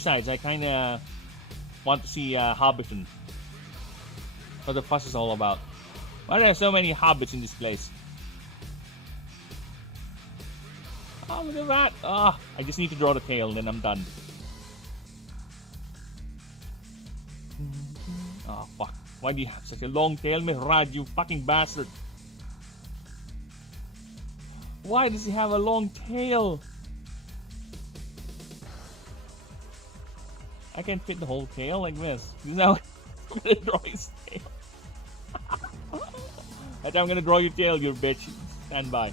Besides, I kind of want to see Hobbiton. What the fuss is all about. Why are there so many hobbits in this place? Oh, look at that. Ah, I just need to draw the tail and then I'm done. Oh, fuck. Why do you have such a long tail, Mihraj, you fucking bastard? Why does he have a long tail? I can't fit the whole tail like this. This is how I'm gonna draw his tail. I'm gonna draw your tail, you bitch. Stand by.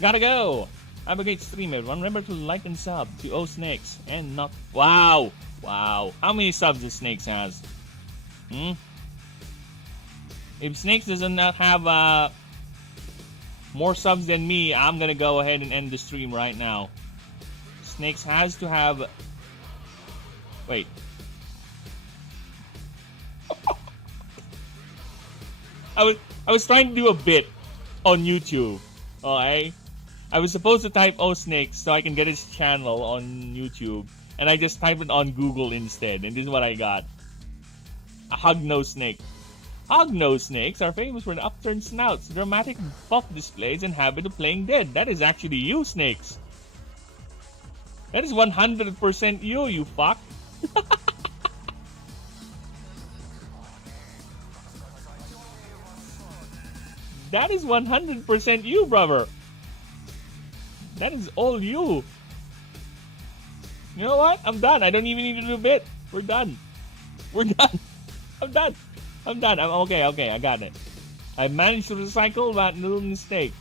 Gotta go! I'm a great streamer. Remember to like and sub to O Snakes and not. Wow! Wow. How many subs does Snakes has? If Snakes does not have more subs than me, I'm gonna go ahead and end the stream right now. Snakes has to have. Wait. I was trying to do a bit on YouTube. Okay? I was supposed to type O Snakes so I can get his channel on YouTube. And I just typed it on Google instead. And this is what I got. A hog-nosed snake. Hog-nosed snakes are famous for their upturned snouts, dramatic buff displays, and habit of playing dead. That is actually you, Snakes. That is 100% you, you fuck. That is 100% you, brother. That is all you. You know what? I'm done. I don't even need to do a bit. We're done. We're done. I'm done. I'm done. I'm okay. Okay, I got it. I managed to recycle that little mistake.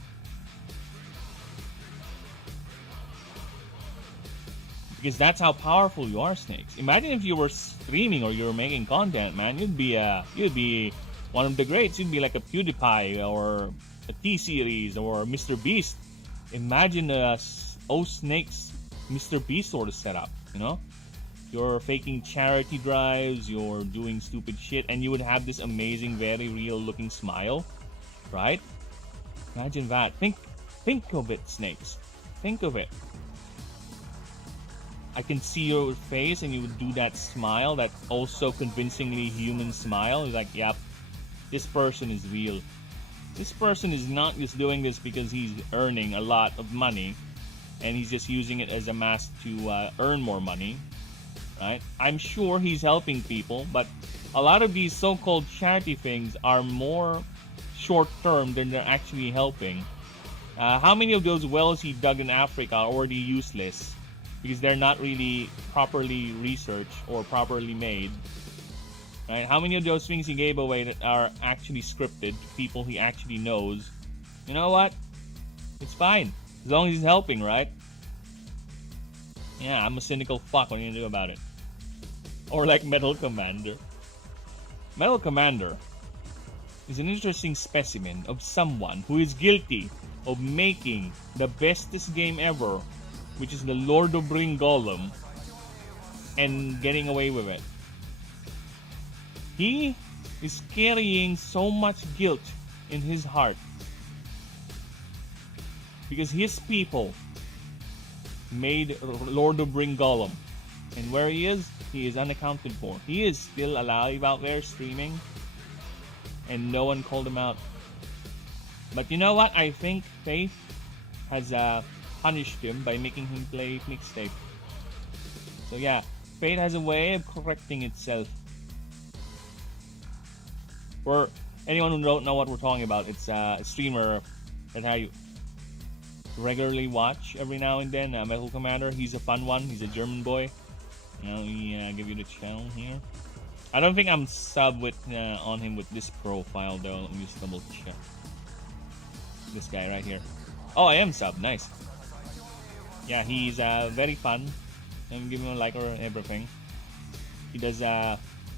Because that's how powerful you are, Snakes. Imagine if you were streaming or you were making content, man. You'd be one of the greats. You'd be like a PewDiePie or a T-Series or Mr. Beast. Imagine O Snakes Mr. Beast sort of setup, you know? You're faking charity drives, you're doing stupid shit, and you would have this amazing, very real looking smile, right? Imagine that. Think of it, Snakes. Think of it. I can see your face and you would do that smile, that also convincingly human smile. It's like, yep, this person is real. This person is not just doing this because he's earning a lot of money and he's just using it as a mask to earn more money, right? I'm sure he's helping people, but a lot of these so-called charity things are more short-term than they're actually helping. How many of those wells he dug in Africa are already useless because they're not really properly researched or properly made? Right? How many of those things he gave away that are actually scripted to people he actually knows? You know what? It's fine. As long as he's helping, right? Yeah, I'm a cynical fuck. What are you gonna do about it? Or like Metal Commander. Metal Commander is an interesting specimen of someone who is guilty of making the bestest game ever, which is the Lord of Ring Golem, and getting away with it. He is carrying so much guilt in his heart because his people made Lord of Ring Golem, and where he is unaccounted for. He is still alive out there streaming, and no one called him out. But you know what? I think Faith has punished him by making him play mixtape. So yeah, Fate has a way of correcting itself. For anyone who don't know what we're talking about, it's a streamer that I regularly watch every now and then. Metal Commander, he's a fun one. He's a German boy. You know, he give you the channel here. I don't think I'm sub with on him with this profile though. Let me just double check. This guy right here. Oh, I am sub. Nice. Yeah, he's very fun. I'm giving him a like or everything. He does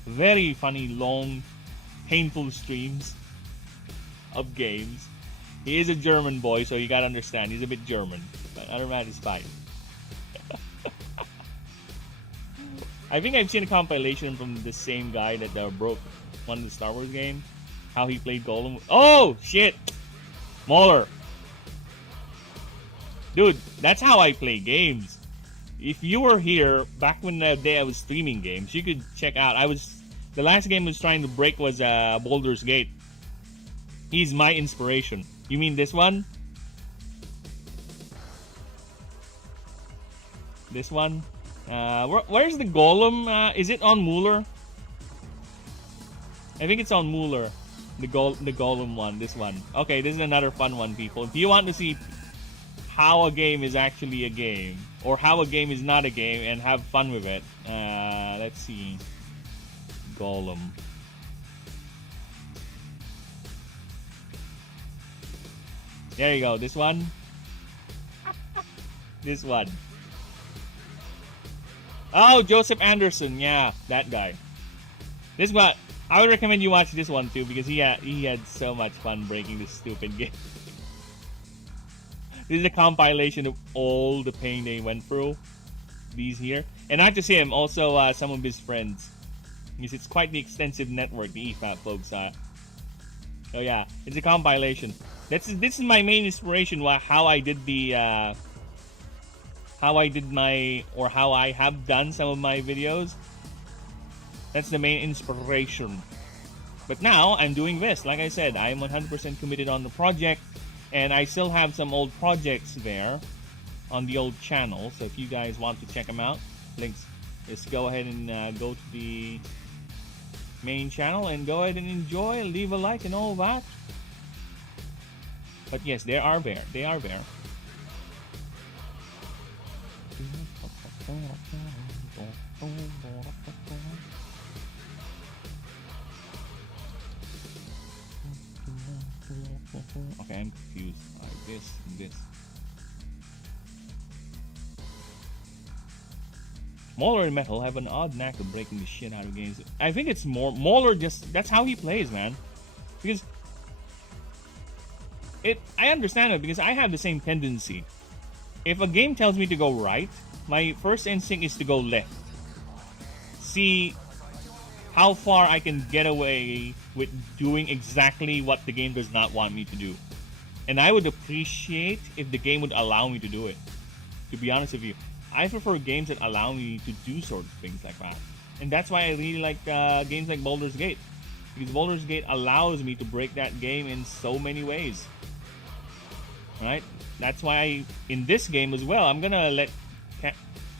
very funny, long, painful streams of games. He is a German boy, so you gotta understand, he's a bit German. But other than that, it's fine. I think I've seen a compilation from the same guy that broke one of the Star Wars game. How he played Golem. Oh, shit! Mauler! Dude, that's how I play games. If you were here back when the day I was streaming games, you could check out. The last game I was trying to break was Baldur's Gate. He's my inspiration. You mean this one? This one? Where's the golem? Is it on Mueller? I think it's on Mueller. The golem one. This one. Okay, this is another fun one, people. If you want to see how a game is actually a game, or how a game is not a game, and have fun with it, let's see. Golem. There you go. This one. This one. Oh, Joseph Anderson. Yeah, that guy. This one. I would recommend you watch this one too, because he had so much fun breaking this stupid game. This is a compilation of all the pain they went through. These here. And not just him, also some of his friends. Because it's quite the extensive network, the EFAP folks are. So yeah, it's a compilation. This is my main inspiration. How I did the how I have done some of my videos. That's the main inspiration. But now I'm doing this. Like I said, I'm 100% committed on the project, and I still have some old projects there on the old channel. So if you guys want to check them out, links, just go ahead and go to the main channel and go ahead and enjoy, leave a like and all that. But yes, they are there. They are there. Okay, I'm confused. Like this and this. Mauler and Metal have an odd knack of breaking the shit out of games. I think it's more Mauler just that's how he plays, man. Because I understand it, because I have the same tendency. If a game tells me to go right, my first instinct is to go left. See how far I can get away with doing exactly what the game does not want me to do. And I would appreciate if the game would allow me to do it. To be honest with you, I prefer games that allow me to do sort of things like that. And that's why I really like games like Baldur's Gate. Because Baldur's Gate allows me to break that game in so many ways. Right? That's why in this game as well, I'm gonna let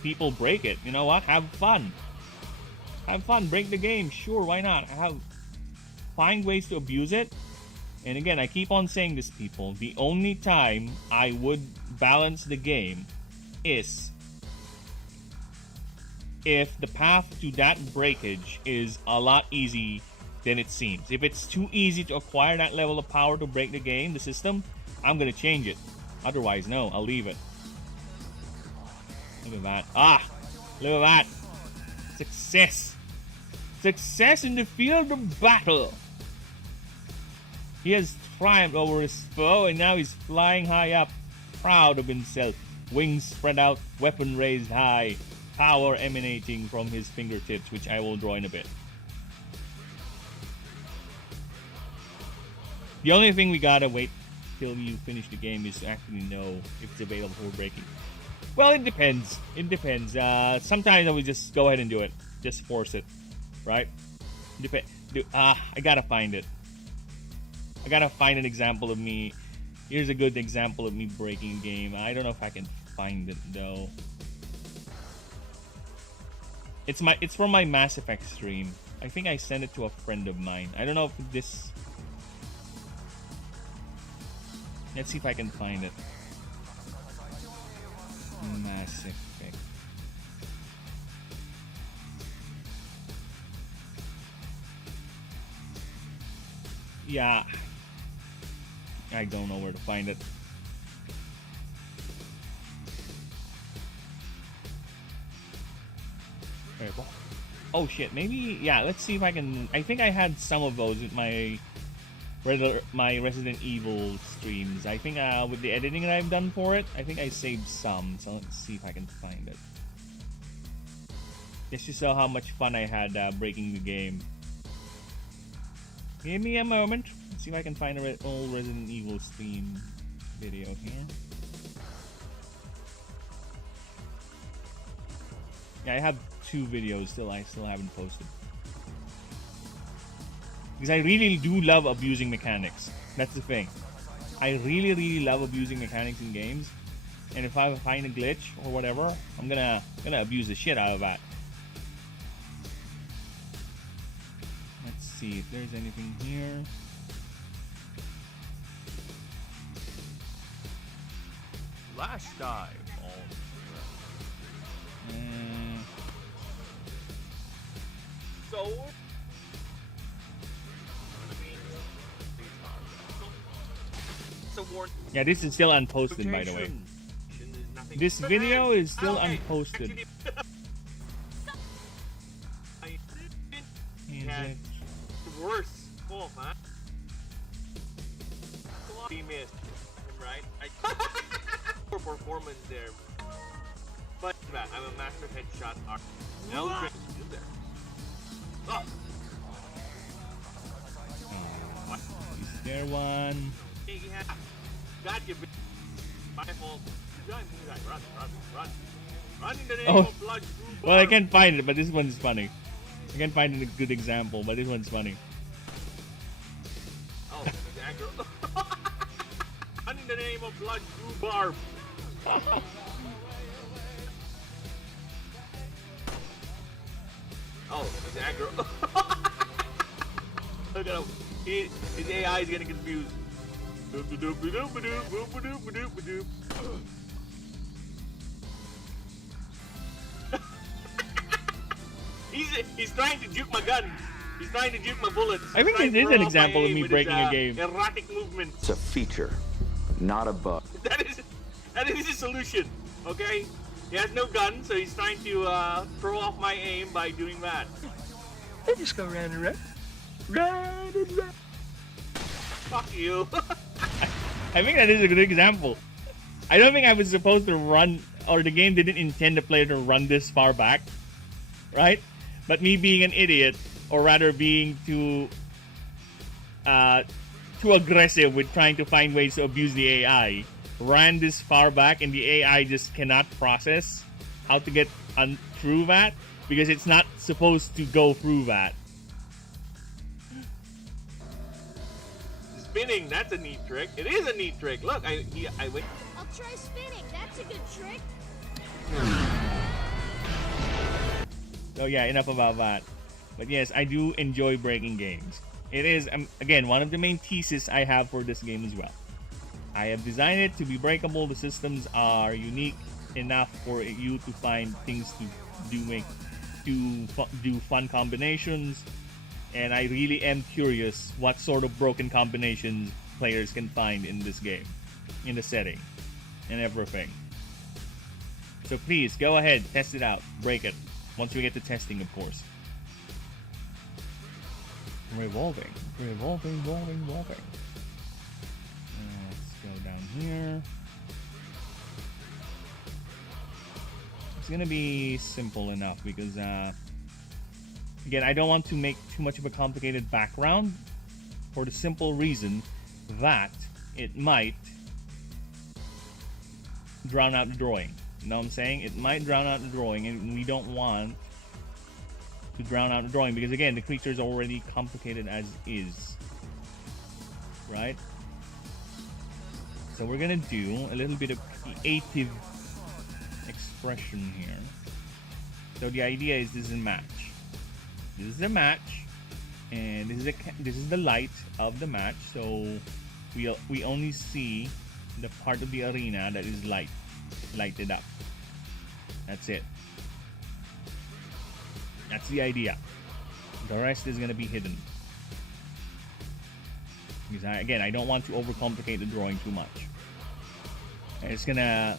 people break it. You know what? Have fun. Have fun. Break the game. Sure, why not? Find ways to abuse it. And again, I keep on saying this, people. The only time I would balance the game is if the path to that breakage is a lot easy than it seems. If it's too easy to acquire that level of power to break the game, the system, I'm gonna change it. Otherwise, no, I'll leave it. Look at that. Look at that. Success. Success in the field of battle. He has triumphed over his foe, and now he's flying high up, proud of himself. Wings spread out, weapon raised high, power emanating from his fingertips, which I will draw in a bit. The only thing we gotta wait till you finish the game is to actually know if it's available for breaking. Well, it depends. It depends. Sometimes I would just go ahead and do it. Just force it. Right? I gotta find it. I gotta find an example of me. Here's a good example of me breaking a game. I don't know if I can find it though. It's from my Mass Effect stream. I think I sent it to a friend of mine. I don't know if this. Let's see if I can find it. Mass Effect. Yeah. I don't know where to find it. Oh shit, maybe, yeah, let's see if I can. I think I had some of those with my Resident Evil streams. I think with the editing that I've done for it, I think I saved some. So let's see if I can find it. Just to show how much fun I had breaking the game. Give me a moment. Let's see if I can find an old Resident Evil stream video here. Yeah, I have 2 videos still. I still haven't posted. Because I really do love abusing mechanics. That's the thing. I really love abusing mechanics in games. And if I find a glitch or whatever, I'm gonna abuse the shit out of that. Let's see if there's anything here. Last dive. So. Yeah, this is still unposted, by the way. This video is still unposted. Worse. Oh, man. He missed, right? For performance there. But I'm a master headshot artist. No trick to do there. Oh. Is there one? Got you. My fault. Run in the name of blood. Well, I can't find it, but this one's funny. I can't find a good example, but this one's funny. Oh, aggro. Run in the name of blood, rhubarb. Oh, it's aggro. Look at him. His AI is getting confused. He's trying to juke my gun. He's trying to juke my bullets. I think this is an example of me breaking a game. Erratic movement. It's a feature, not a bug. That is his solution. Okay, he has no gun, so he's trying to throw off my aim by doing that. I just go round and round, round and round. Fuck you. I think that is a good example. I don't think I was supposed to run, or the game didn't intend the player to run this far back, right? But me being an idiot, or rather being too aggressive with trying to find ways to abuse the AI, ran this far back, and the AI just cannot process how to get through that because it's not supposed to go through that. Spinning, that's a neat trick. It is a neat trick. Look, I went. I'll try spinning. That's a good trick. So yeah, enough about that. But yes, I do enjoy breaking games. It is, again, one of the main theses I have for this game as well. I have designed it to be breakable. The systems are unique enough for you to find things to do fun combinations. And I really am curious what sort of broken combinations players can find in this game, in the setting, and everything. So please, go ahead, test it out, break it. Once we get to testing, of course. Revolving. Let's go down here. It's gonna be simple enough because, again, I don't want to make too much of a complicated background for the simple reason that it might drown out the drawing. You know what I'm saying? It might drown out the drawing, and we don't want to drown out the drawing because, again, the creature is already complicated as is. Right? So we're gonna do a little bit of creative expression here. So the idea is this is a match. This is a match, and this is the light of the match. So we only see the part of the arena that is lighted up. That's it. That's the idea. The rest is gonna be hidden. Because I don't want to overcomplicate the drawing too much. And it's gonna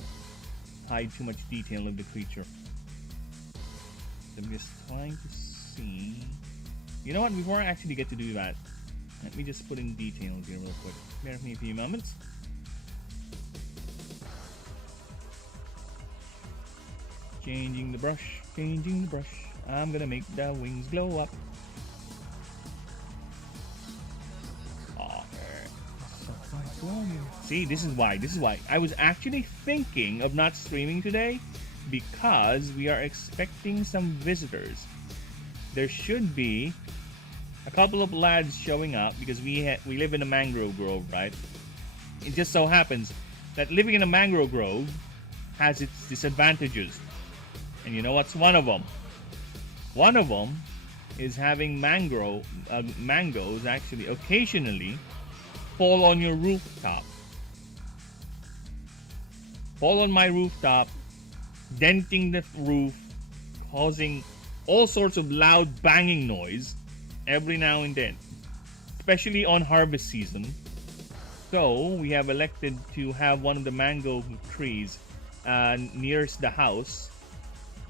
hide too much detail of the creature. So I'm just trying to see. You know what? Before I actually get to do that, let me just put in details here real quick. Bear with me a few moments. Changing the brush. I'm gonna make the wings glow up. See, this is why. I was actually thinking of not streaming today because we are expecting some visitors. There should be a couple of lads showing up because we live in a mangrove grove, right? It just so happens that living in a mangrove grove has its disadvantages. And you know what's one of them? One of them is having mangoes actually occasionally fall on your rooftop. Fall on my rooftop, denting the roof, causing all sorts of loud banging noise every now and then, especially on harvest season. So we have elected to have one of the mango trees nearest the house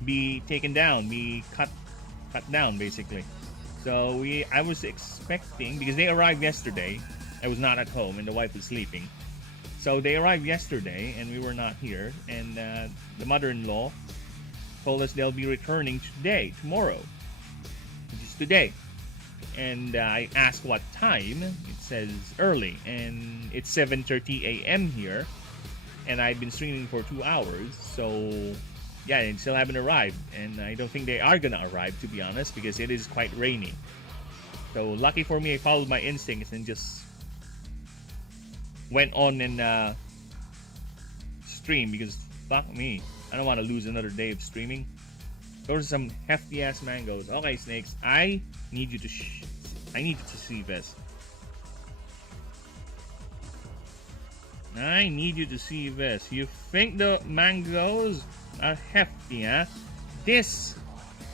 be taken down, be cut down basically. So I was expecting, because they arrived yesterday, I was not at home and the wife was sleeping. So they arrived yesterday and we were not here, and the mother-in-law told us they'll be returning tomorrow, which is today. And I asked what time. It says early, and it's 7:30 a.m. here, and I've been streaming for 2 hours. So yeah, they still haven't arrived, and I don't think they are gonna arrive, to be honest, because it is quite rainy. So lucky for me, I followed my instincts and just went on and stream, because fuck me, I don't want to lose another day of streaming. Those are some hefty ass mangoes. Okay, Snakes, I need you to see this. I need you to see this. You think the mangoes are hefty, huh? This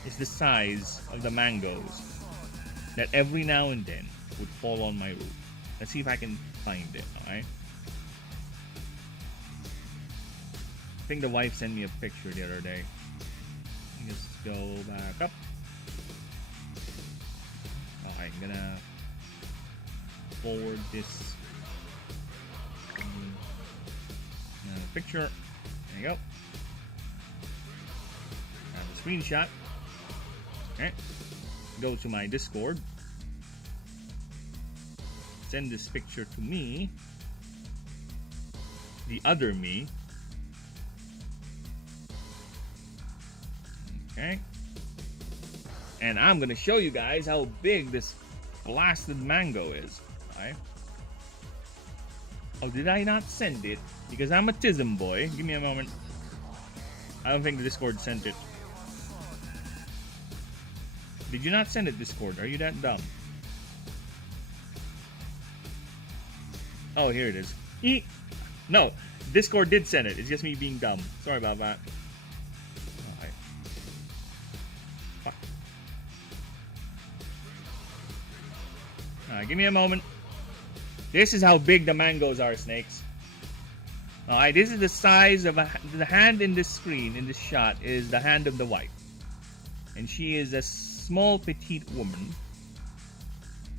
is the size of the mangoes that every now and then would fall on my roof. Let's see if I can find it, alright? I think the wife sent me a picture the other day. Let me just go back up. Alright, I'm gonna forward this picture. There you go. Have a screenshot. Okay. Go to my Discord. Send this picture to me. The other me. Okay. And I'm gonna show you guys how big this blasted mango is. Alright. Oh, did I not send it? Because I'm a Tism boy. Give me a moment. I don't think the Discord sent it. Did you not send it, Discord? Are you that dumb? Oh, here it is. No, Discord did send it. It's just me being dumb. Sorry about that. Alright. Fuck. Alright, give me a moment. This is how big the mangoes are, Snakes. Alright, this is the size of the hand in this screen, in this shot, is the hand of the wife. And she is a small, petite woman.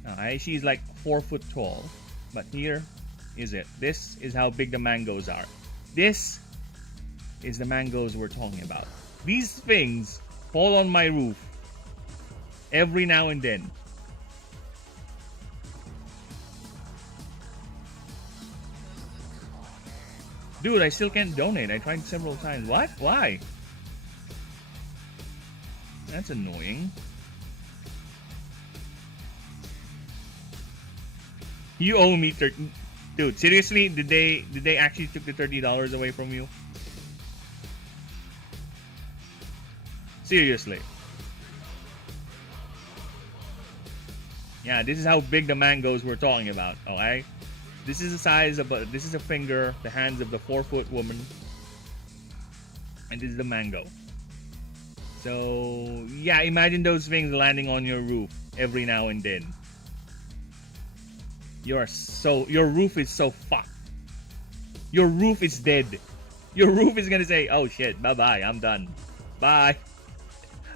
Alright, she's like 4 foot tall. But here is it. This is how big the mangoes are. This is the mangoes we're talking about. These things fall on my roof every now and then. Dude, I still can't donate. I tried several times. What? Why? That's annoying. You owe me 30. Dude, seriously? Did they actually took the $30 away from you? Seriously. Yeah, this is how big the mangoes we're talking about, alright? This is the size of this is a finger, the hands of the 4 foot woman. And this is the mango. So, yeah, imagine those things landing on your roof every now and then. Your roof is so fucked. Your roof is dead. Your roof is gonna say, oh shit, bye-bye, I'm done. Bye.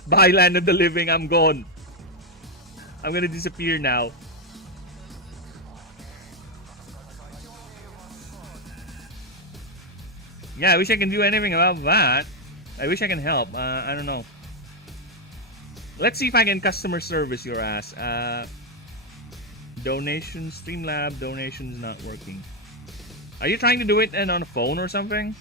Bye, land of the living, I'm gone. I'm gonna disappear now. Yeah, I wish I can do anything about that. I wish I can help. I don't know. Let's see if I can customer service your ass. Donations, Streamlab, donations not working. Are you trying to do it on a phone or something?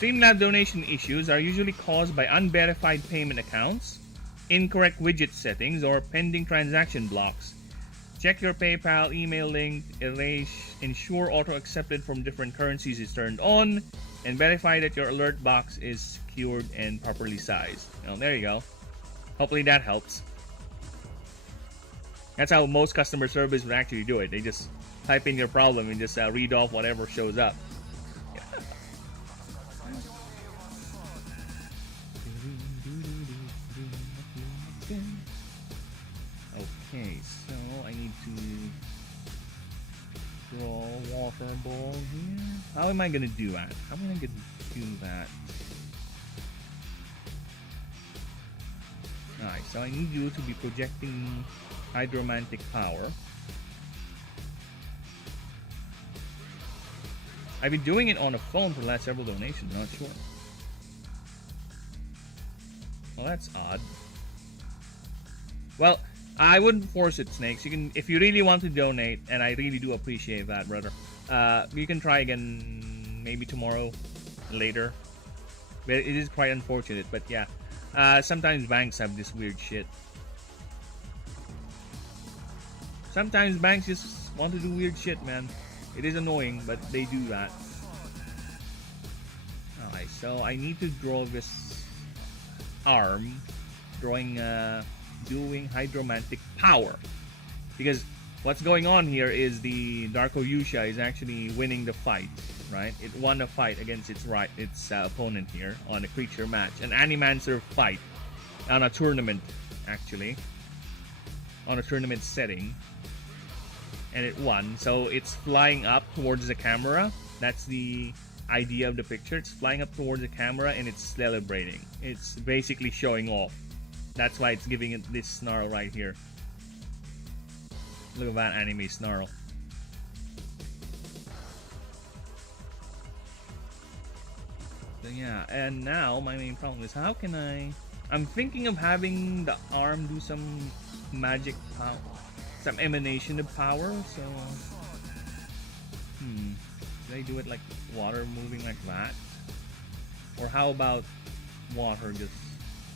Streamlab donation issues are usually caused by unverified payment accounts, incorrect widget settings, or pending transaction blocks. Check your PayPal email link, ensure auto accepted from different currencies is turned on, and verify that your alert box is secured and properly sized. Well, there you go. Hopefully that helps. That's how most customer service would actually do it. They just type in your problem and just read off whatever shows up. Okay, so I need to draw a water ball here. How am I gonna do that? How am I gonna do that? Alright, so I need you to be projecting hydromantic power. I've been doing it on a phone for the last several donations, not sure. Well, that's odd. Well, I wouldn't force it, Snakes. You can, if you really want to donate, and I really do appreciate that, brother. You can try again, maybe tomorrow, later. But it is quite unfortunate. But yeah, sometimes banks have this weird shit. Sometimes banks just want to do weird shit, man. It is annoying, but they do that. Alright, so I need to draw this arm, doing hydromantic power, because what's going on here is the Darko Yusha is actually winning the fight, right? It won a fight against its opponent here on a creature match, an Animancer fight on a tournament, actually, on a tournament setting, and it won. So it's flying up towards the camera. That's the idea of the picture. It's flying up towards the camera and it's celebrating. It's basically showing off. That's why it's giving it this snarl right here. Look at that anime snarl. So yeah, and now my main problem is how can I'm thinking of having the arm do some magic power, some emanation of power, so should I do it like water moving like that? Or how about water just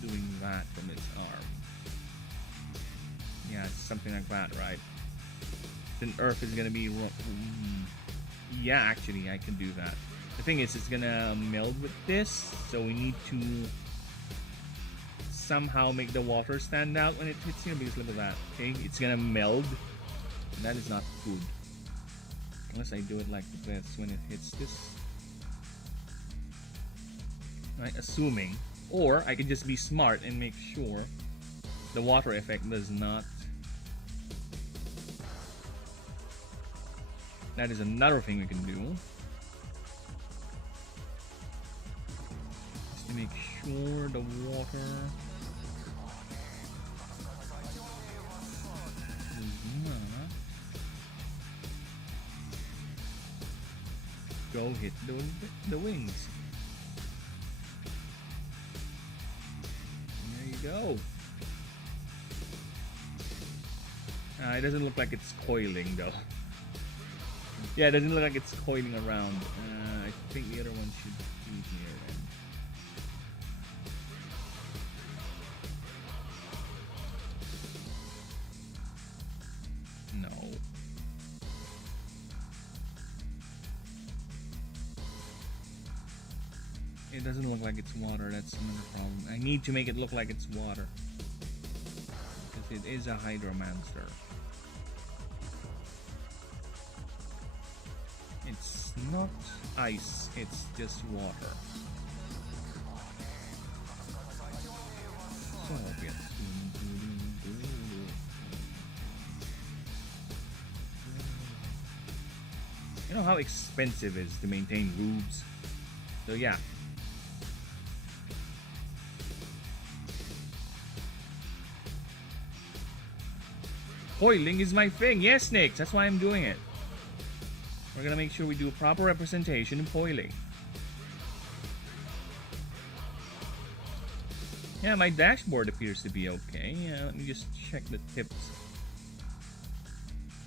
doing that from its arm? Yeah, it's something like that, right? Then earth is gonna be yeah, actually I can do that. The thing is, it's gonna meld with this, so we need to somehow make the water stand out when it hits here, because look at that. Okay, it's gonna meld. And that is not good. Unless I do it like this when it hits this. Right, assuming. Or I could just be smart and make sure the water effect does not. That is another thing we can do. Just to make sure the water go hit the wings. There you go. It doesn't look like it's coiling though. Yeah, it doesn't look like it's coiling around. I think the other one should be here then. No. It doesn't look like it's water, that's another problem. I need to make it look like it's water. Because it is a hydromancer. It's not ice, it's just water. So, yes. You know how expensive it is to maintain roofs? So yeah. Coiling is my thing. Yes, Snakes, that's why I'm doing it. We're gonna make sure we do a proper representation in coiling. Yeah, my dashboard appears to be okay. Let me just check the tips.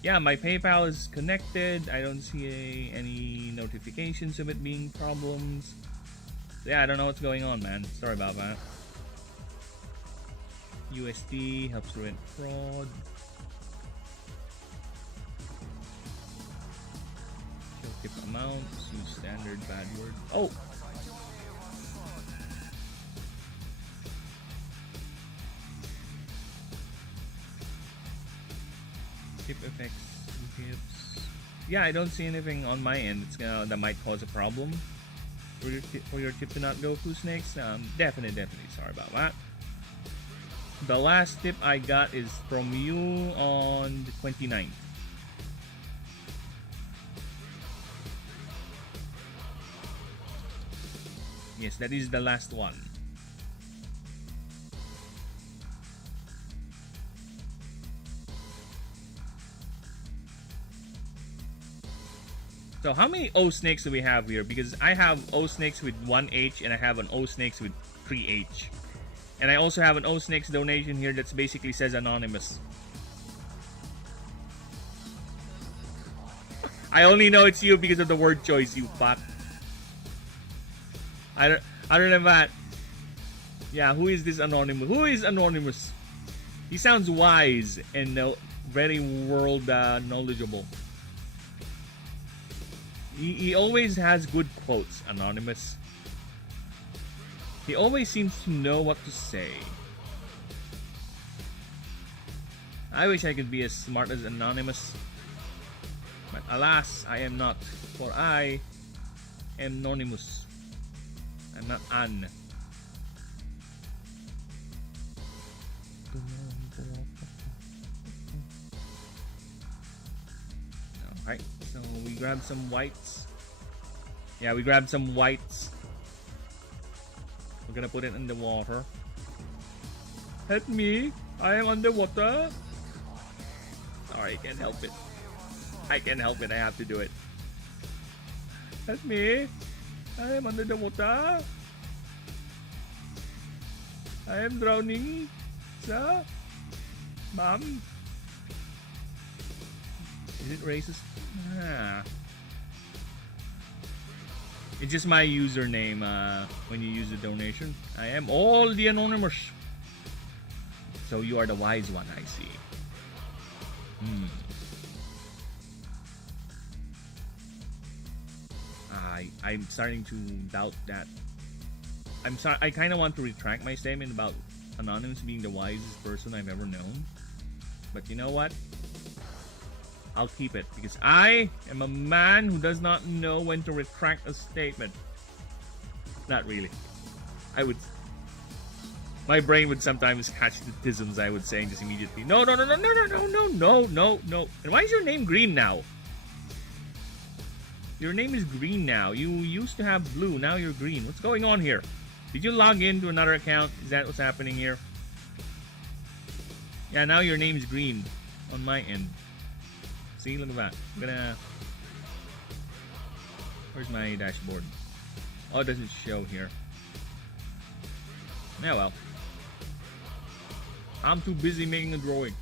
Yeah, my PayPal is connected. I don't see any notifications of it being problems. Yeah, I don't know what's going on, man. Sorry about that. USD helps prevent fraud. Kill tip amounts. Use standard bad word. Oh! Tip effects. Tips. Yeah, I don't see anything on my end. It's that might cause a problem for your tip to not go through snakes. Definitely sorry about that. The last tip I got is from you on the 29th. Yes, that is the last one. So how many O snakes do we have here? Because I have O snakes with 1H and I have an O snakes with 3H. And I also have an O snakes donation here that's basically says anonymous. I only know it's you because of the word choice, you fuck. Other than that, yeah, who is this anonymous? Who is anonymous? He sounds wise and very world knowledgeable. He always has good quotes, anonymous. He always seems to know what to say. I wish I could be as smart as anonymous. But alas, I am not. For I am anonymous. I'm not an. Alright, so we grabbed some whites. Yeah, we grabbed some whites. We're gonna put it in the water. Help me! I am underwater! Sorry, I can't help it. I can't help it, I have to do it. Help me! I am under the water! I am drowning! Sir? Mom? Is it racist? Ah. It's just my username when you use the donation. I am all the anonymous. So you are the wise one, I see. I'm starting to doubt that. I'm sorry. I kind of want to retract my statement about Anonymous being the wisest person I've ever known. But you know what? I'll keep it because I am a man who does not know when to retract a statement. Not really. I would. My brain would sometimes catch the tisms I would say just immediately. No. And why is your name green now? Your name is green now. You used to have blue. Now you're green. What's going on here? Did you log into another account? Is that what's happening here? Yeah, now your name is green on my end. See, look at that. I'm gonna... Where's my dashboard? Oh, it doesn't show here. Yeah, well. I'm too busy making a drawing.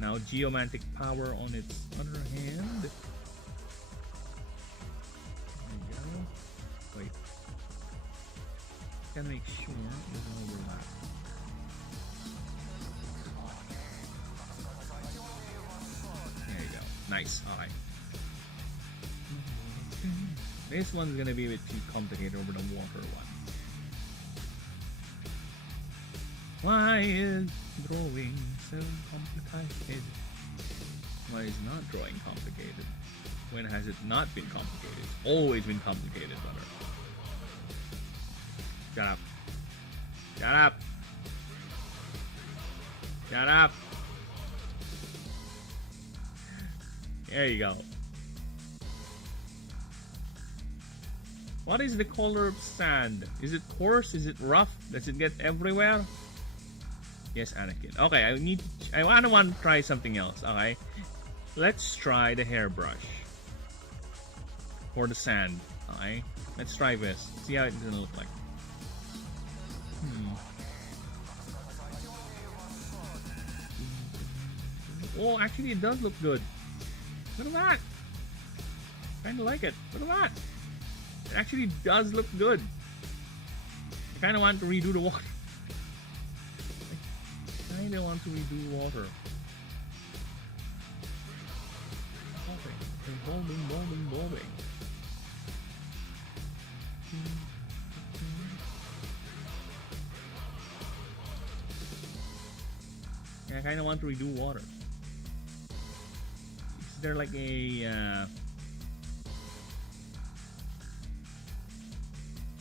Now geomantic power on its other hand. There we go. Wait. Gotta make sure there's an overlap. There you go. Nice. Alright. This one's gonna be a bit too complicated over the water one. Why is drawing so complicated? Why is not drawing complicated? When has it not been complicated? It's always been complicated, brother. Shut up. Shut up. Shut up. There you go. What is the color of sand? Is it coarse? Is it rough? Does it get everywhere? Yes, Anakin. Okay, I want to try something else. Okay, let's try the hairbrush for the sand. Okay, let's try this. See how it's gonna look like. Oh, actually, it does look good. Look at that. Kind of like it. Look at that. It actually does look good. I kind of want to redo the water. I kind of want to redo the water. Bobbing. Yeah, I kind of want to redo water. Is there like a...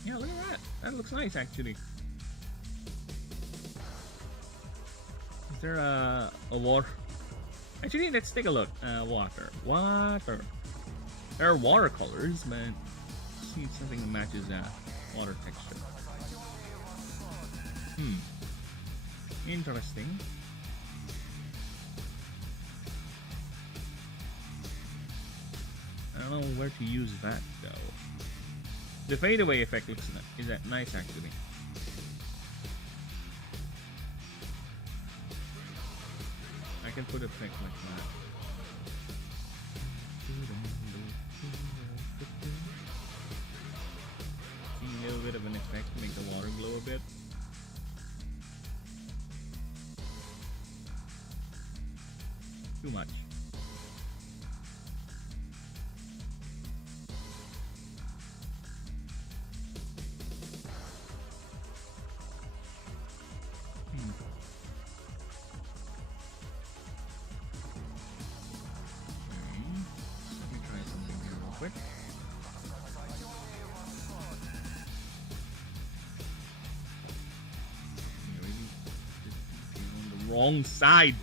Yeah, look at that. That looks nice, actually. Is there a water? Actually, let's take a look. Water. There are watercolors, but let's see if something that matches water texture. Interesting. I don't know where to use that though. The fadeaway effect looks is that nice actually. I can put effect like that. See a little bit of an effect to make the water glow a bit. Too much. Quick. On the wrong side.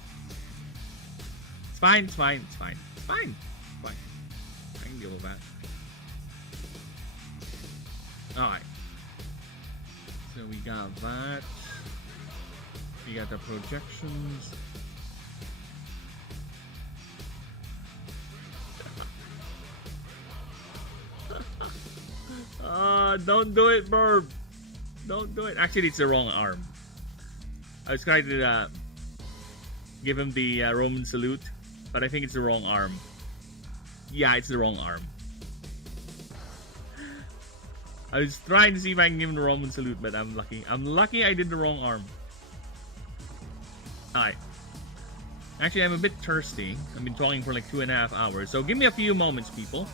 It's fine. I can deal with that. Alright. So we got that. We got the projections. Don't do it, Burb. Don't do it. Actually, it's the wrong arm. I was trying to give him the Roman salute, but I think it's the wrong arm. Yeah, it's the wrong arm. I was trying to see if I can give him the Roman salute, but I'm lucky. I'm lucky I did the wrong arm. Alright. Actually, I'm a bit thirsty. I've been talking for like 2.5 hours, so give me a few moments, people.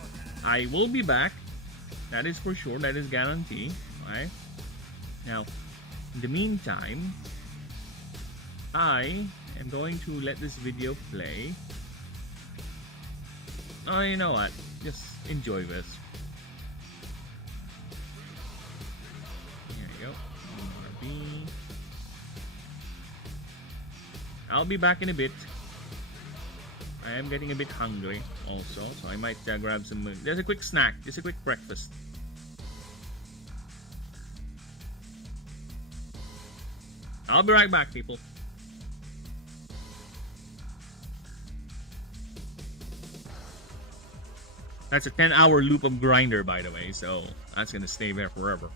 I will be back. That is for sure. That is guaranteed. Alright. Now, in the meantime, I am going to let this video play. Oh, you know what? Just enjoy this. Here you go. RB. I'll be back in a bit. I am getting a bit hungry also, so I might grab some... Just a quick snack. Just a quick breakfast. I'll be right back, people. That's a 10-hour loop of grinder, by the way, so that's gonna stay there forever.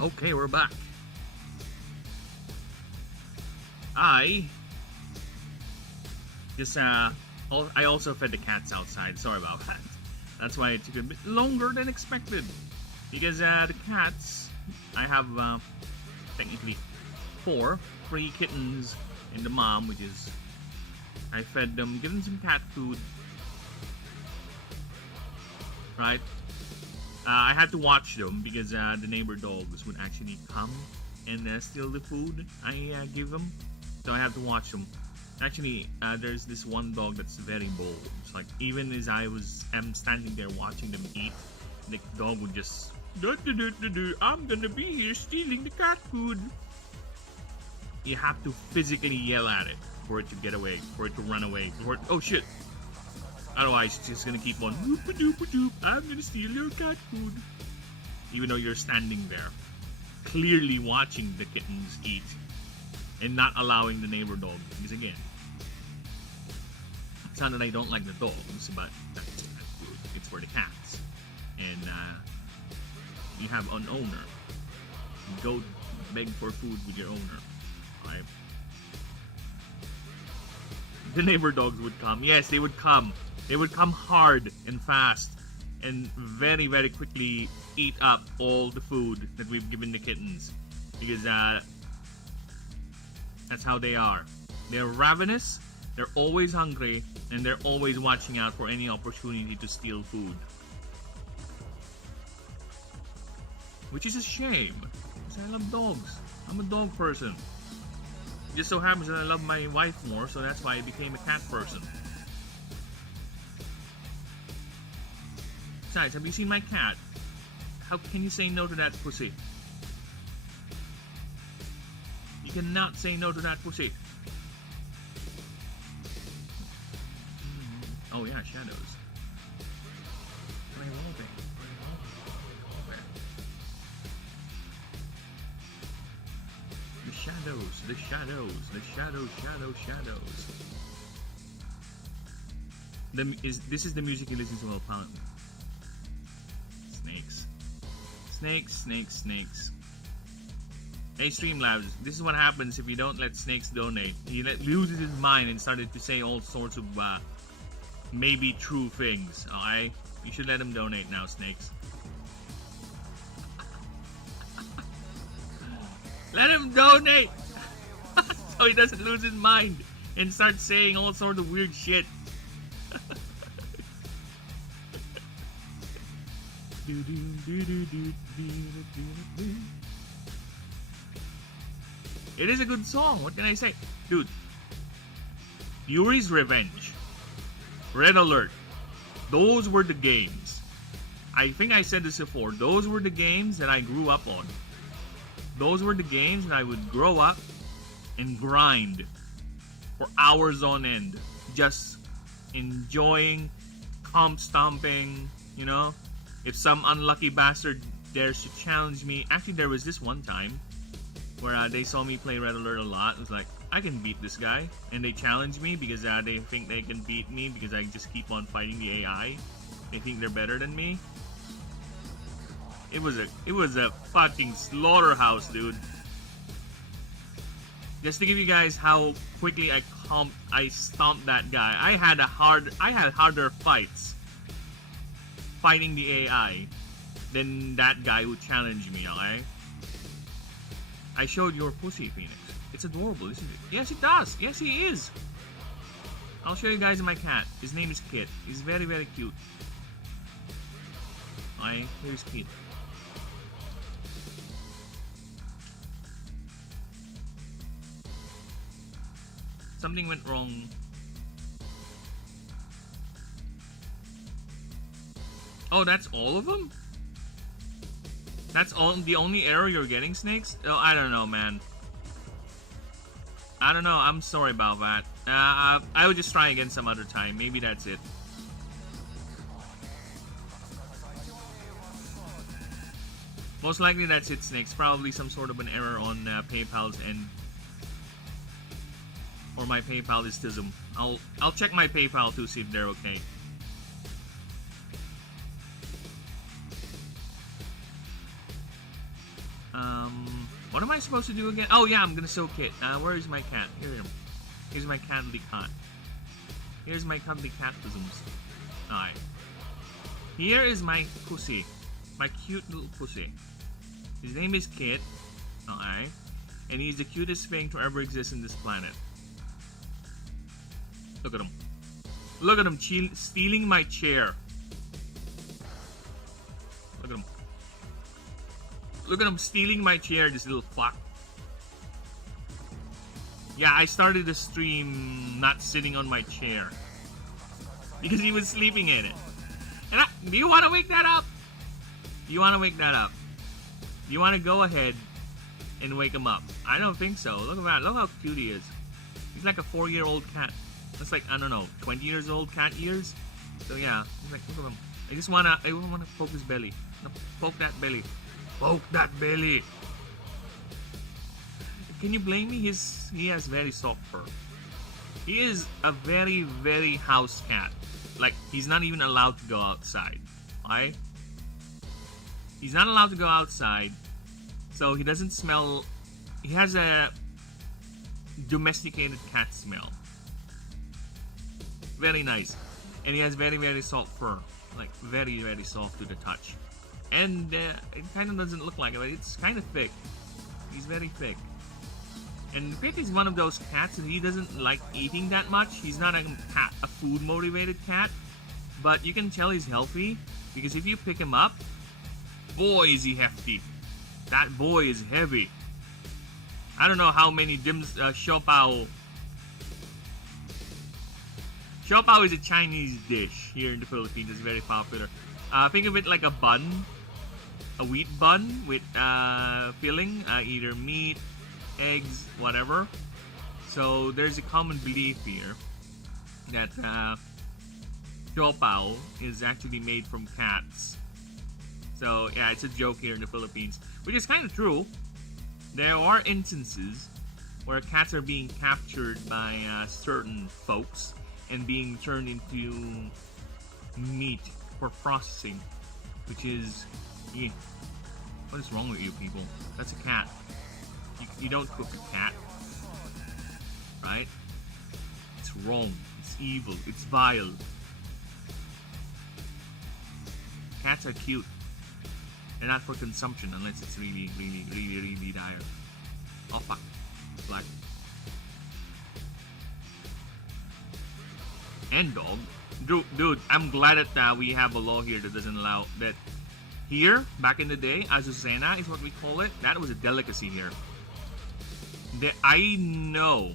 Okay, we're back. I also fed the cats outside. Sorry about that. That's why it took a bit longer than expected. Because the cats, I have technically 3 kittens and the mom, which is I fed them, given some cat food. Right? I had to watch them because the neighbor dogs would actually come and steal the food I give them. So I have to watch them. Actually, there's this one dog that's very bold. It's like, even as I'm standing there watching them eat, the dog would just, I'm gonna be here stealing the cat food. You have to physically yell at it for it to get away, for it to run away, oh shit. Otherwise, it's just gonna keep on, I'm gonna steal your cat food. Even though you're standing there, clearly watching the kittens eat and not allowing the neighbor dog. Because again, it's not that I don't like the dogs, but that's food. It's for the cats. And you have an owner. You go beg for food with your owner. Right? The neighbor dogs would come. Yes, they would come. They would come hard and fast and very, very quickly eat up all the food that we've given the kittens. Because that's how they are. They're ravenous, they're always hungry, and they're always watching out for any opportunity to steal food. Which is a shame, because I love dogs. I'm a dog person. It just so happens that I love my wife more, so that's why I became a cat person. Besides, have you seen my cat? How can you say no to that pussy? You cannot say no to that pussy. Oh yeah, shadows. The shadows, the shadows, the shadows. This is the music you listen to all time. Snakes. Hey Streamlabs, this is what happens if you don't let Snakes donate. He loses his mind and started to say all sorts of maybe true things. Alright? You should let him donate now, Snakes. Let him donate! So he doesn't lose his mind and start saying all sorts of weird shit. It is a good song, what can I say? Dude, Yuri's Revenge, Red Alert, those were the games. I think I said this before, those were the games that I grew up on. Those were the games that I would grow up and grind for hours on end, just enjoying, comp stomping, you know? If some unlucky bastard dares to challenge me, actually there was this one time where they saw me play Red Alert a lot. It was like, I can beat this guy, and they challenge me because they think they can beat me because I just keep on fighting the AI. They think they're better than me. It was a fucking slaughterhouse, dude. Just to give you guys how quickly I stomped that guy. I had harder fights fighting the AI than that guy who challenged me, alright? I showed your pussy, Phoenix. It's adorable, isn't it? Yes, it does. Yes, he is. I'll show you guys my cat. His name is Kit. He's very, very cute. Alright, here's Kit. Something went wrong. Oh, that's all of them? That's the only error you're getting, Snakes? Oh, I don't know, man. I don't know. I'm sorry about that. I would just try again some other time. Maybe that's it. Most likely that's it, Snakes. Probably some sort of an error on PayPal's end. Or my PayPal is Tism. I'll check my PayPal to see if they're okay. I supposed to do again? Oh yeah, I'm gonna soak it. Where is my cat? Here I am. Here's my cuddly cat. Here's my cuddly catisms. Alright. Here is my pussy. My cute little pussy. His name is Kit. Alright. And he's the cutest thing to ever exist in this planet. Look at him. Look at him stealing my chair. Look at him. Look at him stealing my chair, this little fuck. Yeah, I started the stream not sitting on my chair. Because he was sleeping in it. And do you want to wake that up? You want to wake that up? You want to go ahead and wake him up? I don't think so. Look at that. Look how cute he is. He's like a 4-year-old cat. That's like, I don't know, 20 years old cat years. So yeah, he's like, look at him. I just wanna poke his belly. Poke that belly. Poke that belly. Can you blame me? He has very soft fur. He is a very, very house cat. Like, he's not even allowed to go outside. Why? He's not allowed to go outside. So he doesn't smell. He has a domesticated cat smell. Very nice. And he has very, very soft fur. Like, very, very soft to the touch. And it kind of doesn't look like it, but it's kind of thick. He's very thick. And Kit is one of those cats that he doesn't like eating that much. He's not a food-motivated cat. But you can tell he's healthy. Because if you pick him up, boy is he hefty. That boy is heavy. I don't know how many Siopao. Siopao is a Chinese dish here in the Philippines. It's very popular. Think of it like a bun. A wheat bun with filling. Either meat, eggs, whatever. So there's a common belief here that Siopao is actually made from cats. So yeah, it's a joke here in the Philippines. Which is kind of true. There are instances where cats are being captured by certain folks and being turned into meat for processing, which is, yeah, what is wrong with you people? That's a cat. You don't cook a cat, right? It's wrong. It's evil. It's vile. Cats are cute. They're not for consumption unless it's really, really, really, really dire. Oh fuck. Black. And dog. Dude, I'm glad that we have a law here that doesn't allow that. Here, back in the day, Azucena is what we call it. That was a delicacy here. I know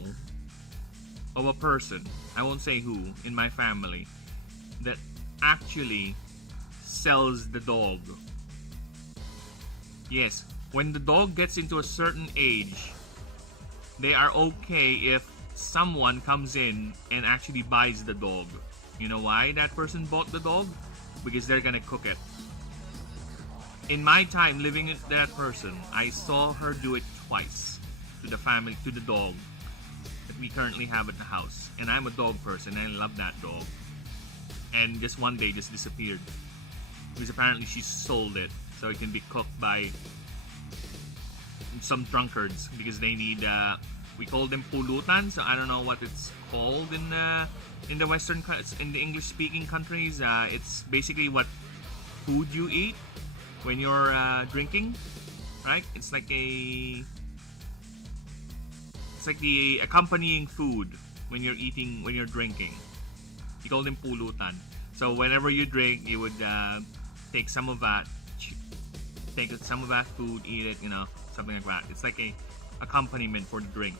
of a person, I won't say who, in my family, that actually sells the dog. Yes, when the dog gets into a certain age, they are okay if someone comes in and actually buys the dog. You know why that person bought the dog? Because they're gonna cook it. In my time living with that person, I saw her do it twice to the family, to the dog that we currently have at the house. And I'm a dog person and I love that dog. And just one day just disappeared. Because apparently she sold it so it can be cooked by some drunkards because they need we call them pulutan, so I don't know what it's called in the Western, in the English speaking countries. It's basically what food you eat when you're drinking, right? It's like the accompanying food when you're eating, when you're drinking. You call them pulutan. So whenever you drink, you would take some of that food, eat it, you know, something like that. It's like a accompaniment for the drink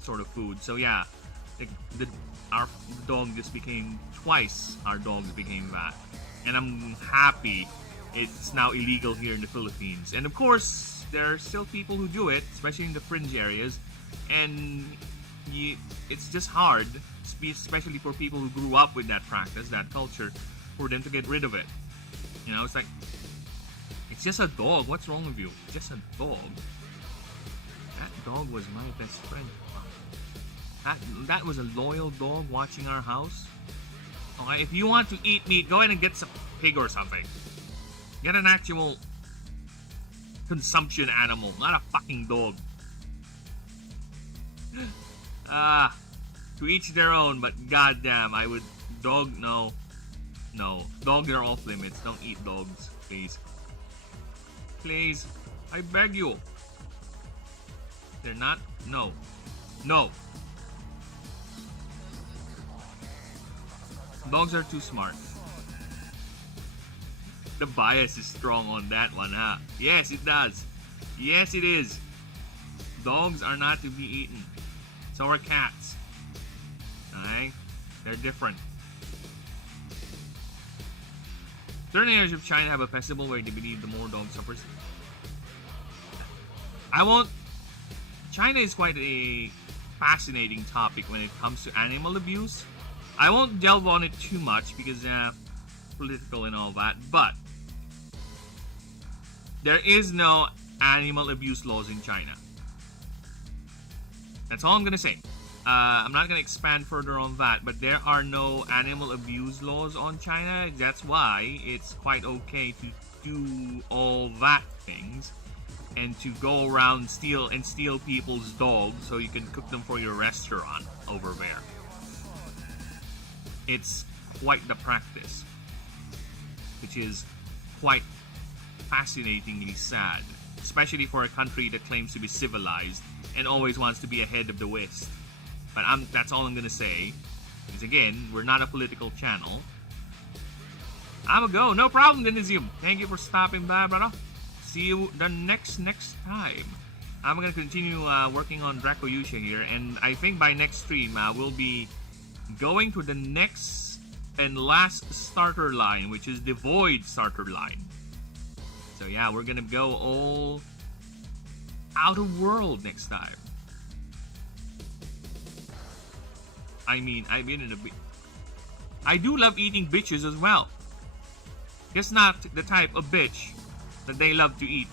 sort of food. So yeah, our dog just became twice. Our dogs became that, and I'm happy it's now illegal here in the Philippines. And of course, there are still people who do it, especially in the fringe areas, and it's just hard, especially for people who grew up with that practice, that culture, for them to get rid of it. You know, it's like, it's just a dog. What's wrong with you? It's just a dog. That dog was my best friend. That was a loyal dog watching our house. Okay, if you want to eat meat, go ahead and get some pig or something. Get an actual consumption animal, not a fucking dog. To each their own, but goddamn, I would dog. No, dogs are off limits. Don't eat dogs, please. Please, I beg you. They're not. No. Dogs are too smart. The bias is strong on that one, huh? Yes, it does. Yes, it is. Dogs are not to be eaten. So are cats. Alright? They're different. Certain areas of China have a festival where they believe the more dog suffers. China is quite a fascinating topic when it comes to animal abuse. I won't delve on it too much because political and all that, but there is no animal abuse laws in China. That's all I'm gonna say. I'm not gonna expand further on that, but there are no animal abuse laws on China. That's why it's quite okay to do all that things and to go around steal people's dogs so you can cook them for your restaurant over there. It's quite the practice, which is quite fascinatingly sad, especially for a country that claims to be civilized and always wants to be ahead of the West. But that's all I'm gonna say, because again, we're not a political channel. I'm a go. No problem, Denisium. Thank you for stopping by, brother. See you the next time. I'm gonna continue working on Dracoyusha here, and I think by next stream we'll be going to the next and last starter line, which is the Void starter line. So yeah, we're gonna go all out of world next time. I mean, I've been in a bit. I do love eating bitches as well. Just not the type of bitch that they love to eat.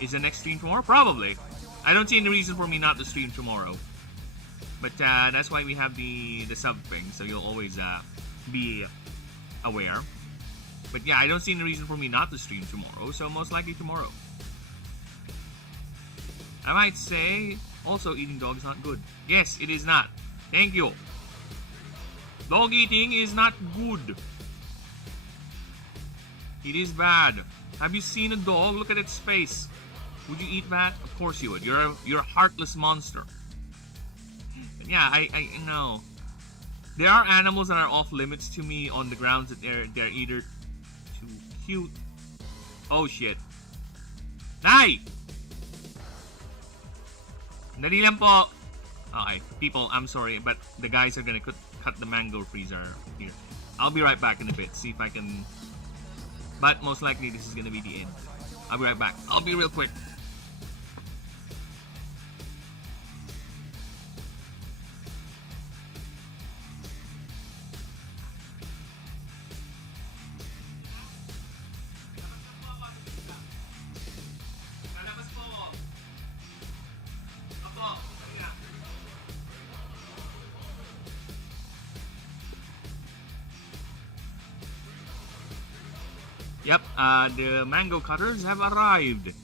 Is the next stream tomorrow? Probably. I don't see any reason for me not to stream tomorrow. But that's why we have the sub thing, so you'll always be aware. But yeah, I don't see any reason for me not to stream tomorrow, so most likely tomorrow. I might say, also eating dog is not good. Yes, it is not. Thank you. Dog eating is not good. It is bad. Have you seen a dog? Look at its face. Would you eat that? Of course you would. You're a heartless monster. But yeah, I know. There are animals that are off limits to me on the grounds that they're either too cute. Oh shit. Nay! Dali lang po. Okay, people, I'm sorry, but the guys are gonna cut the mango freezer here. I'll be right back in a bit, see if I can. But most likely this is gonna be the end. I'll be right back. I'll be real quick. Yep, the mango cutters have arrived.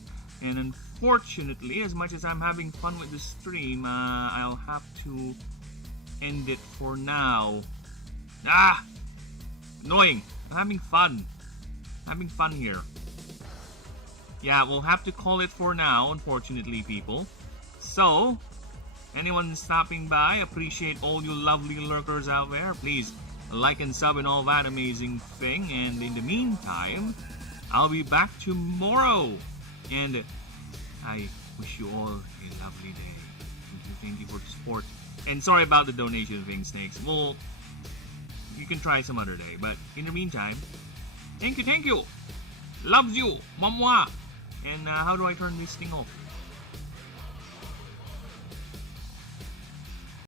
And unfortunately, as much as I'm having fun with the stream, I'll have to end it for now. Ah! Annoying. I'm having fun. Having fun here. Yeah, we'll have to call it for now, unfortunately, people. So, anyone stopping by, appreciate all you lovely lurkers out there. Please like and sub and all that amazing thing. And in the meantime, I'll be back tomorrow. And I wish you all a lovely day. Thank you for the support. And sorry about the donation thing, Snakes. Well, you can try some other day. But in the meantime, thank you. Loves you. Mamwa. And how do I turn this thing off?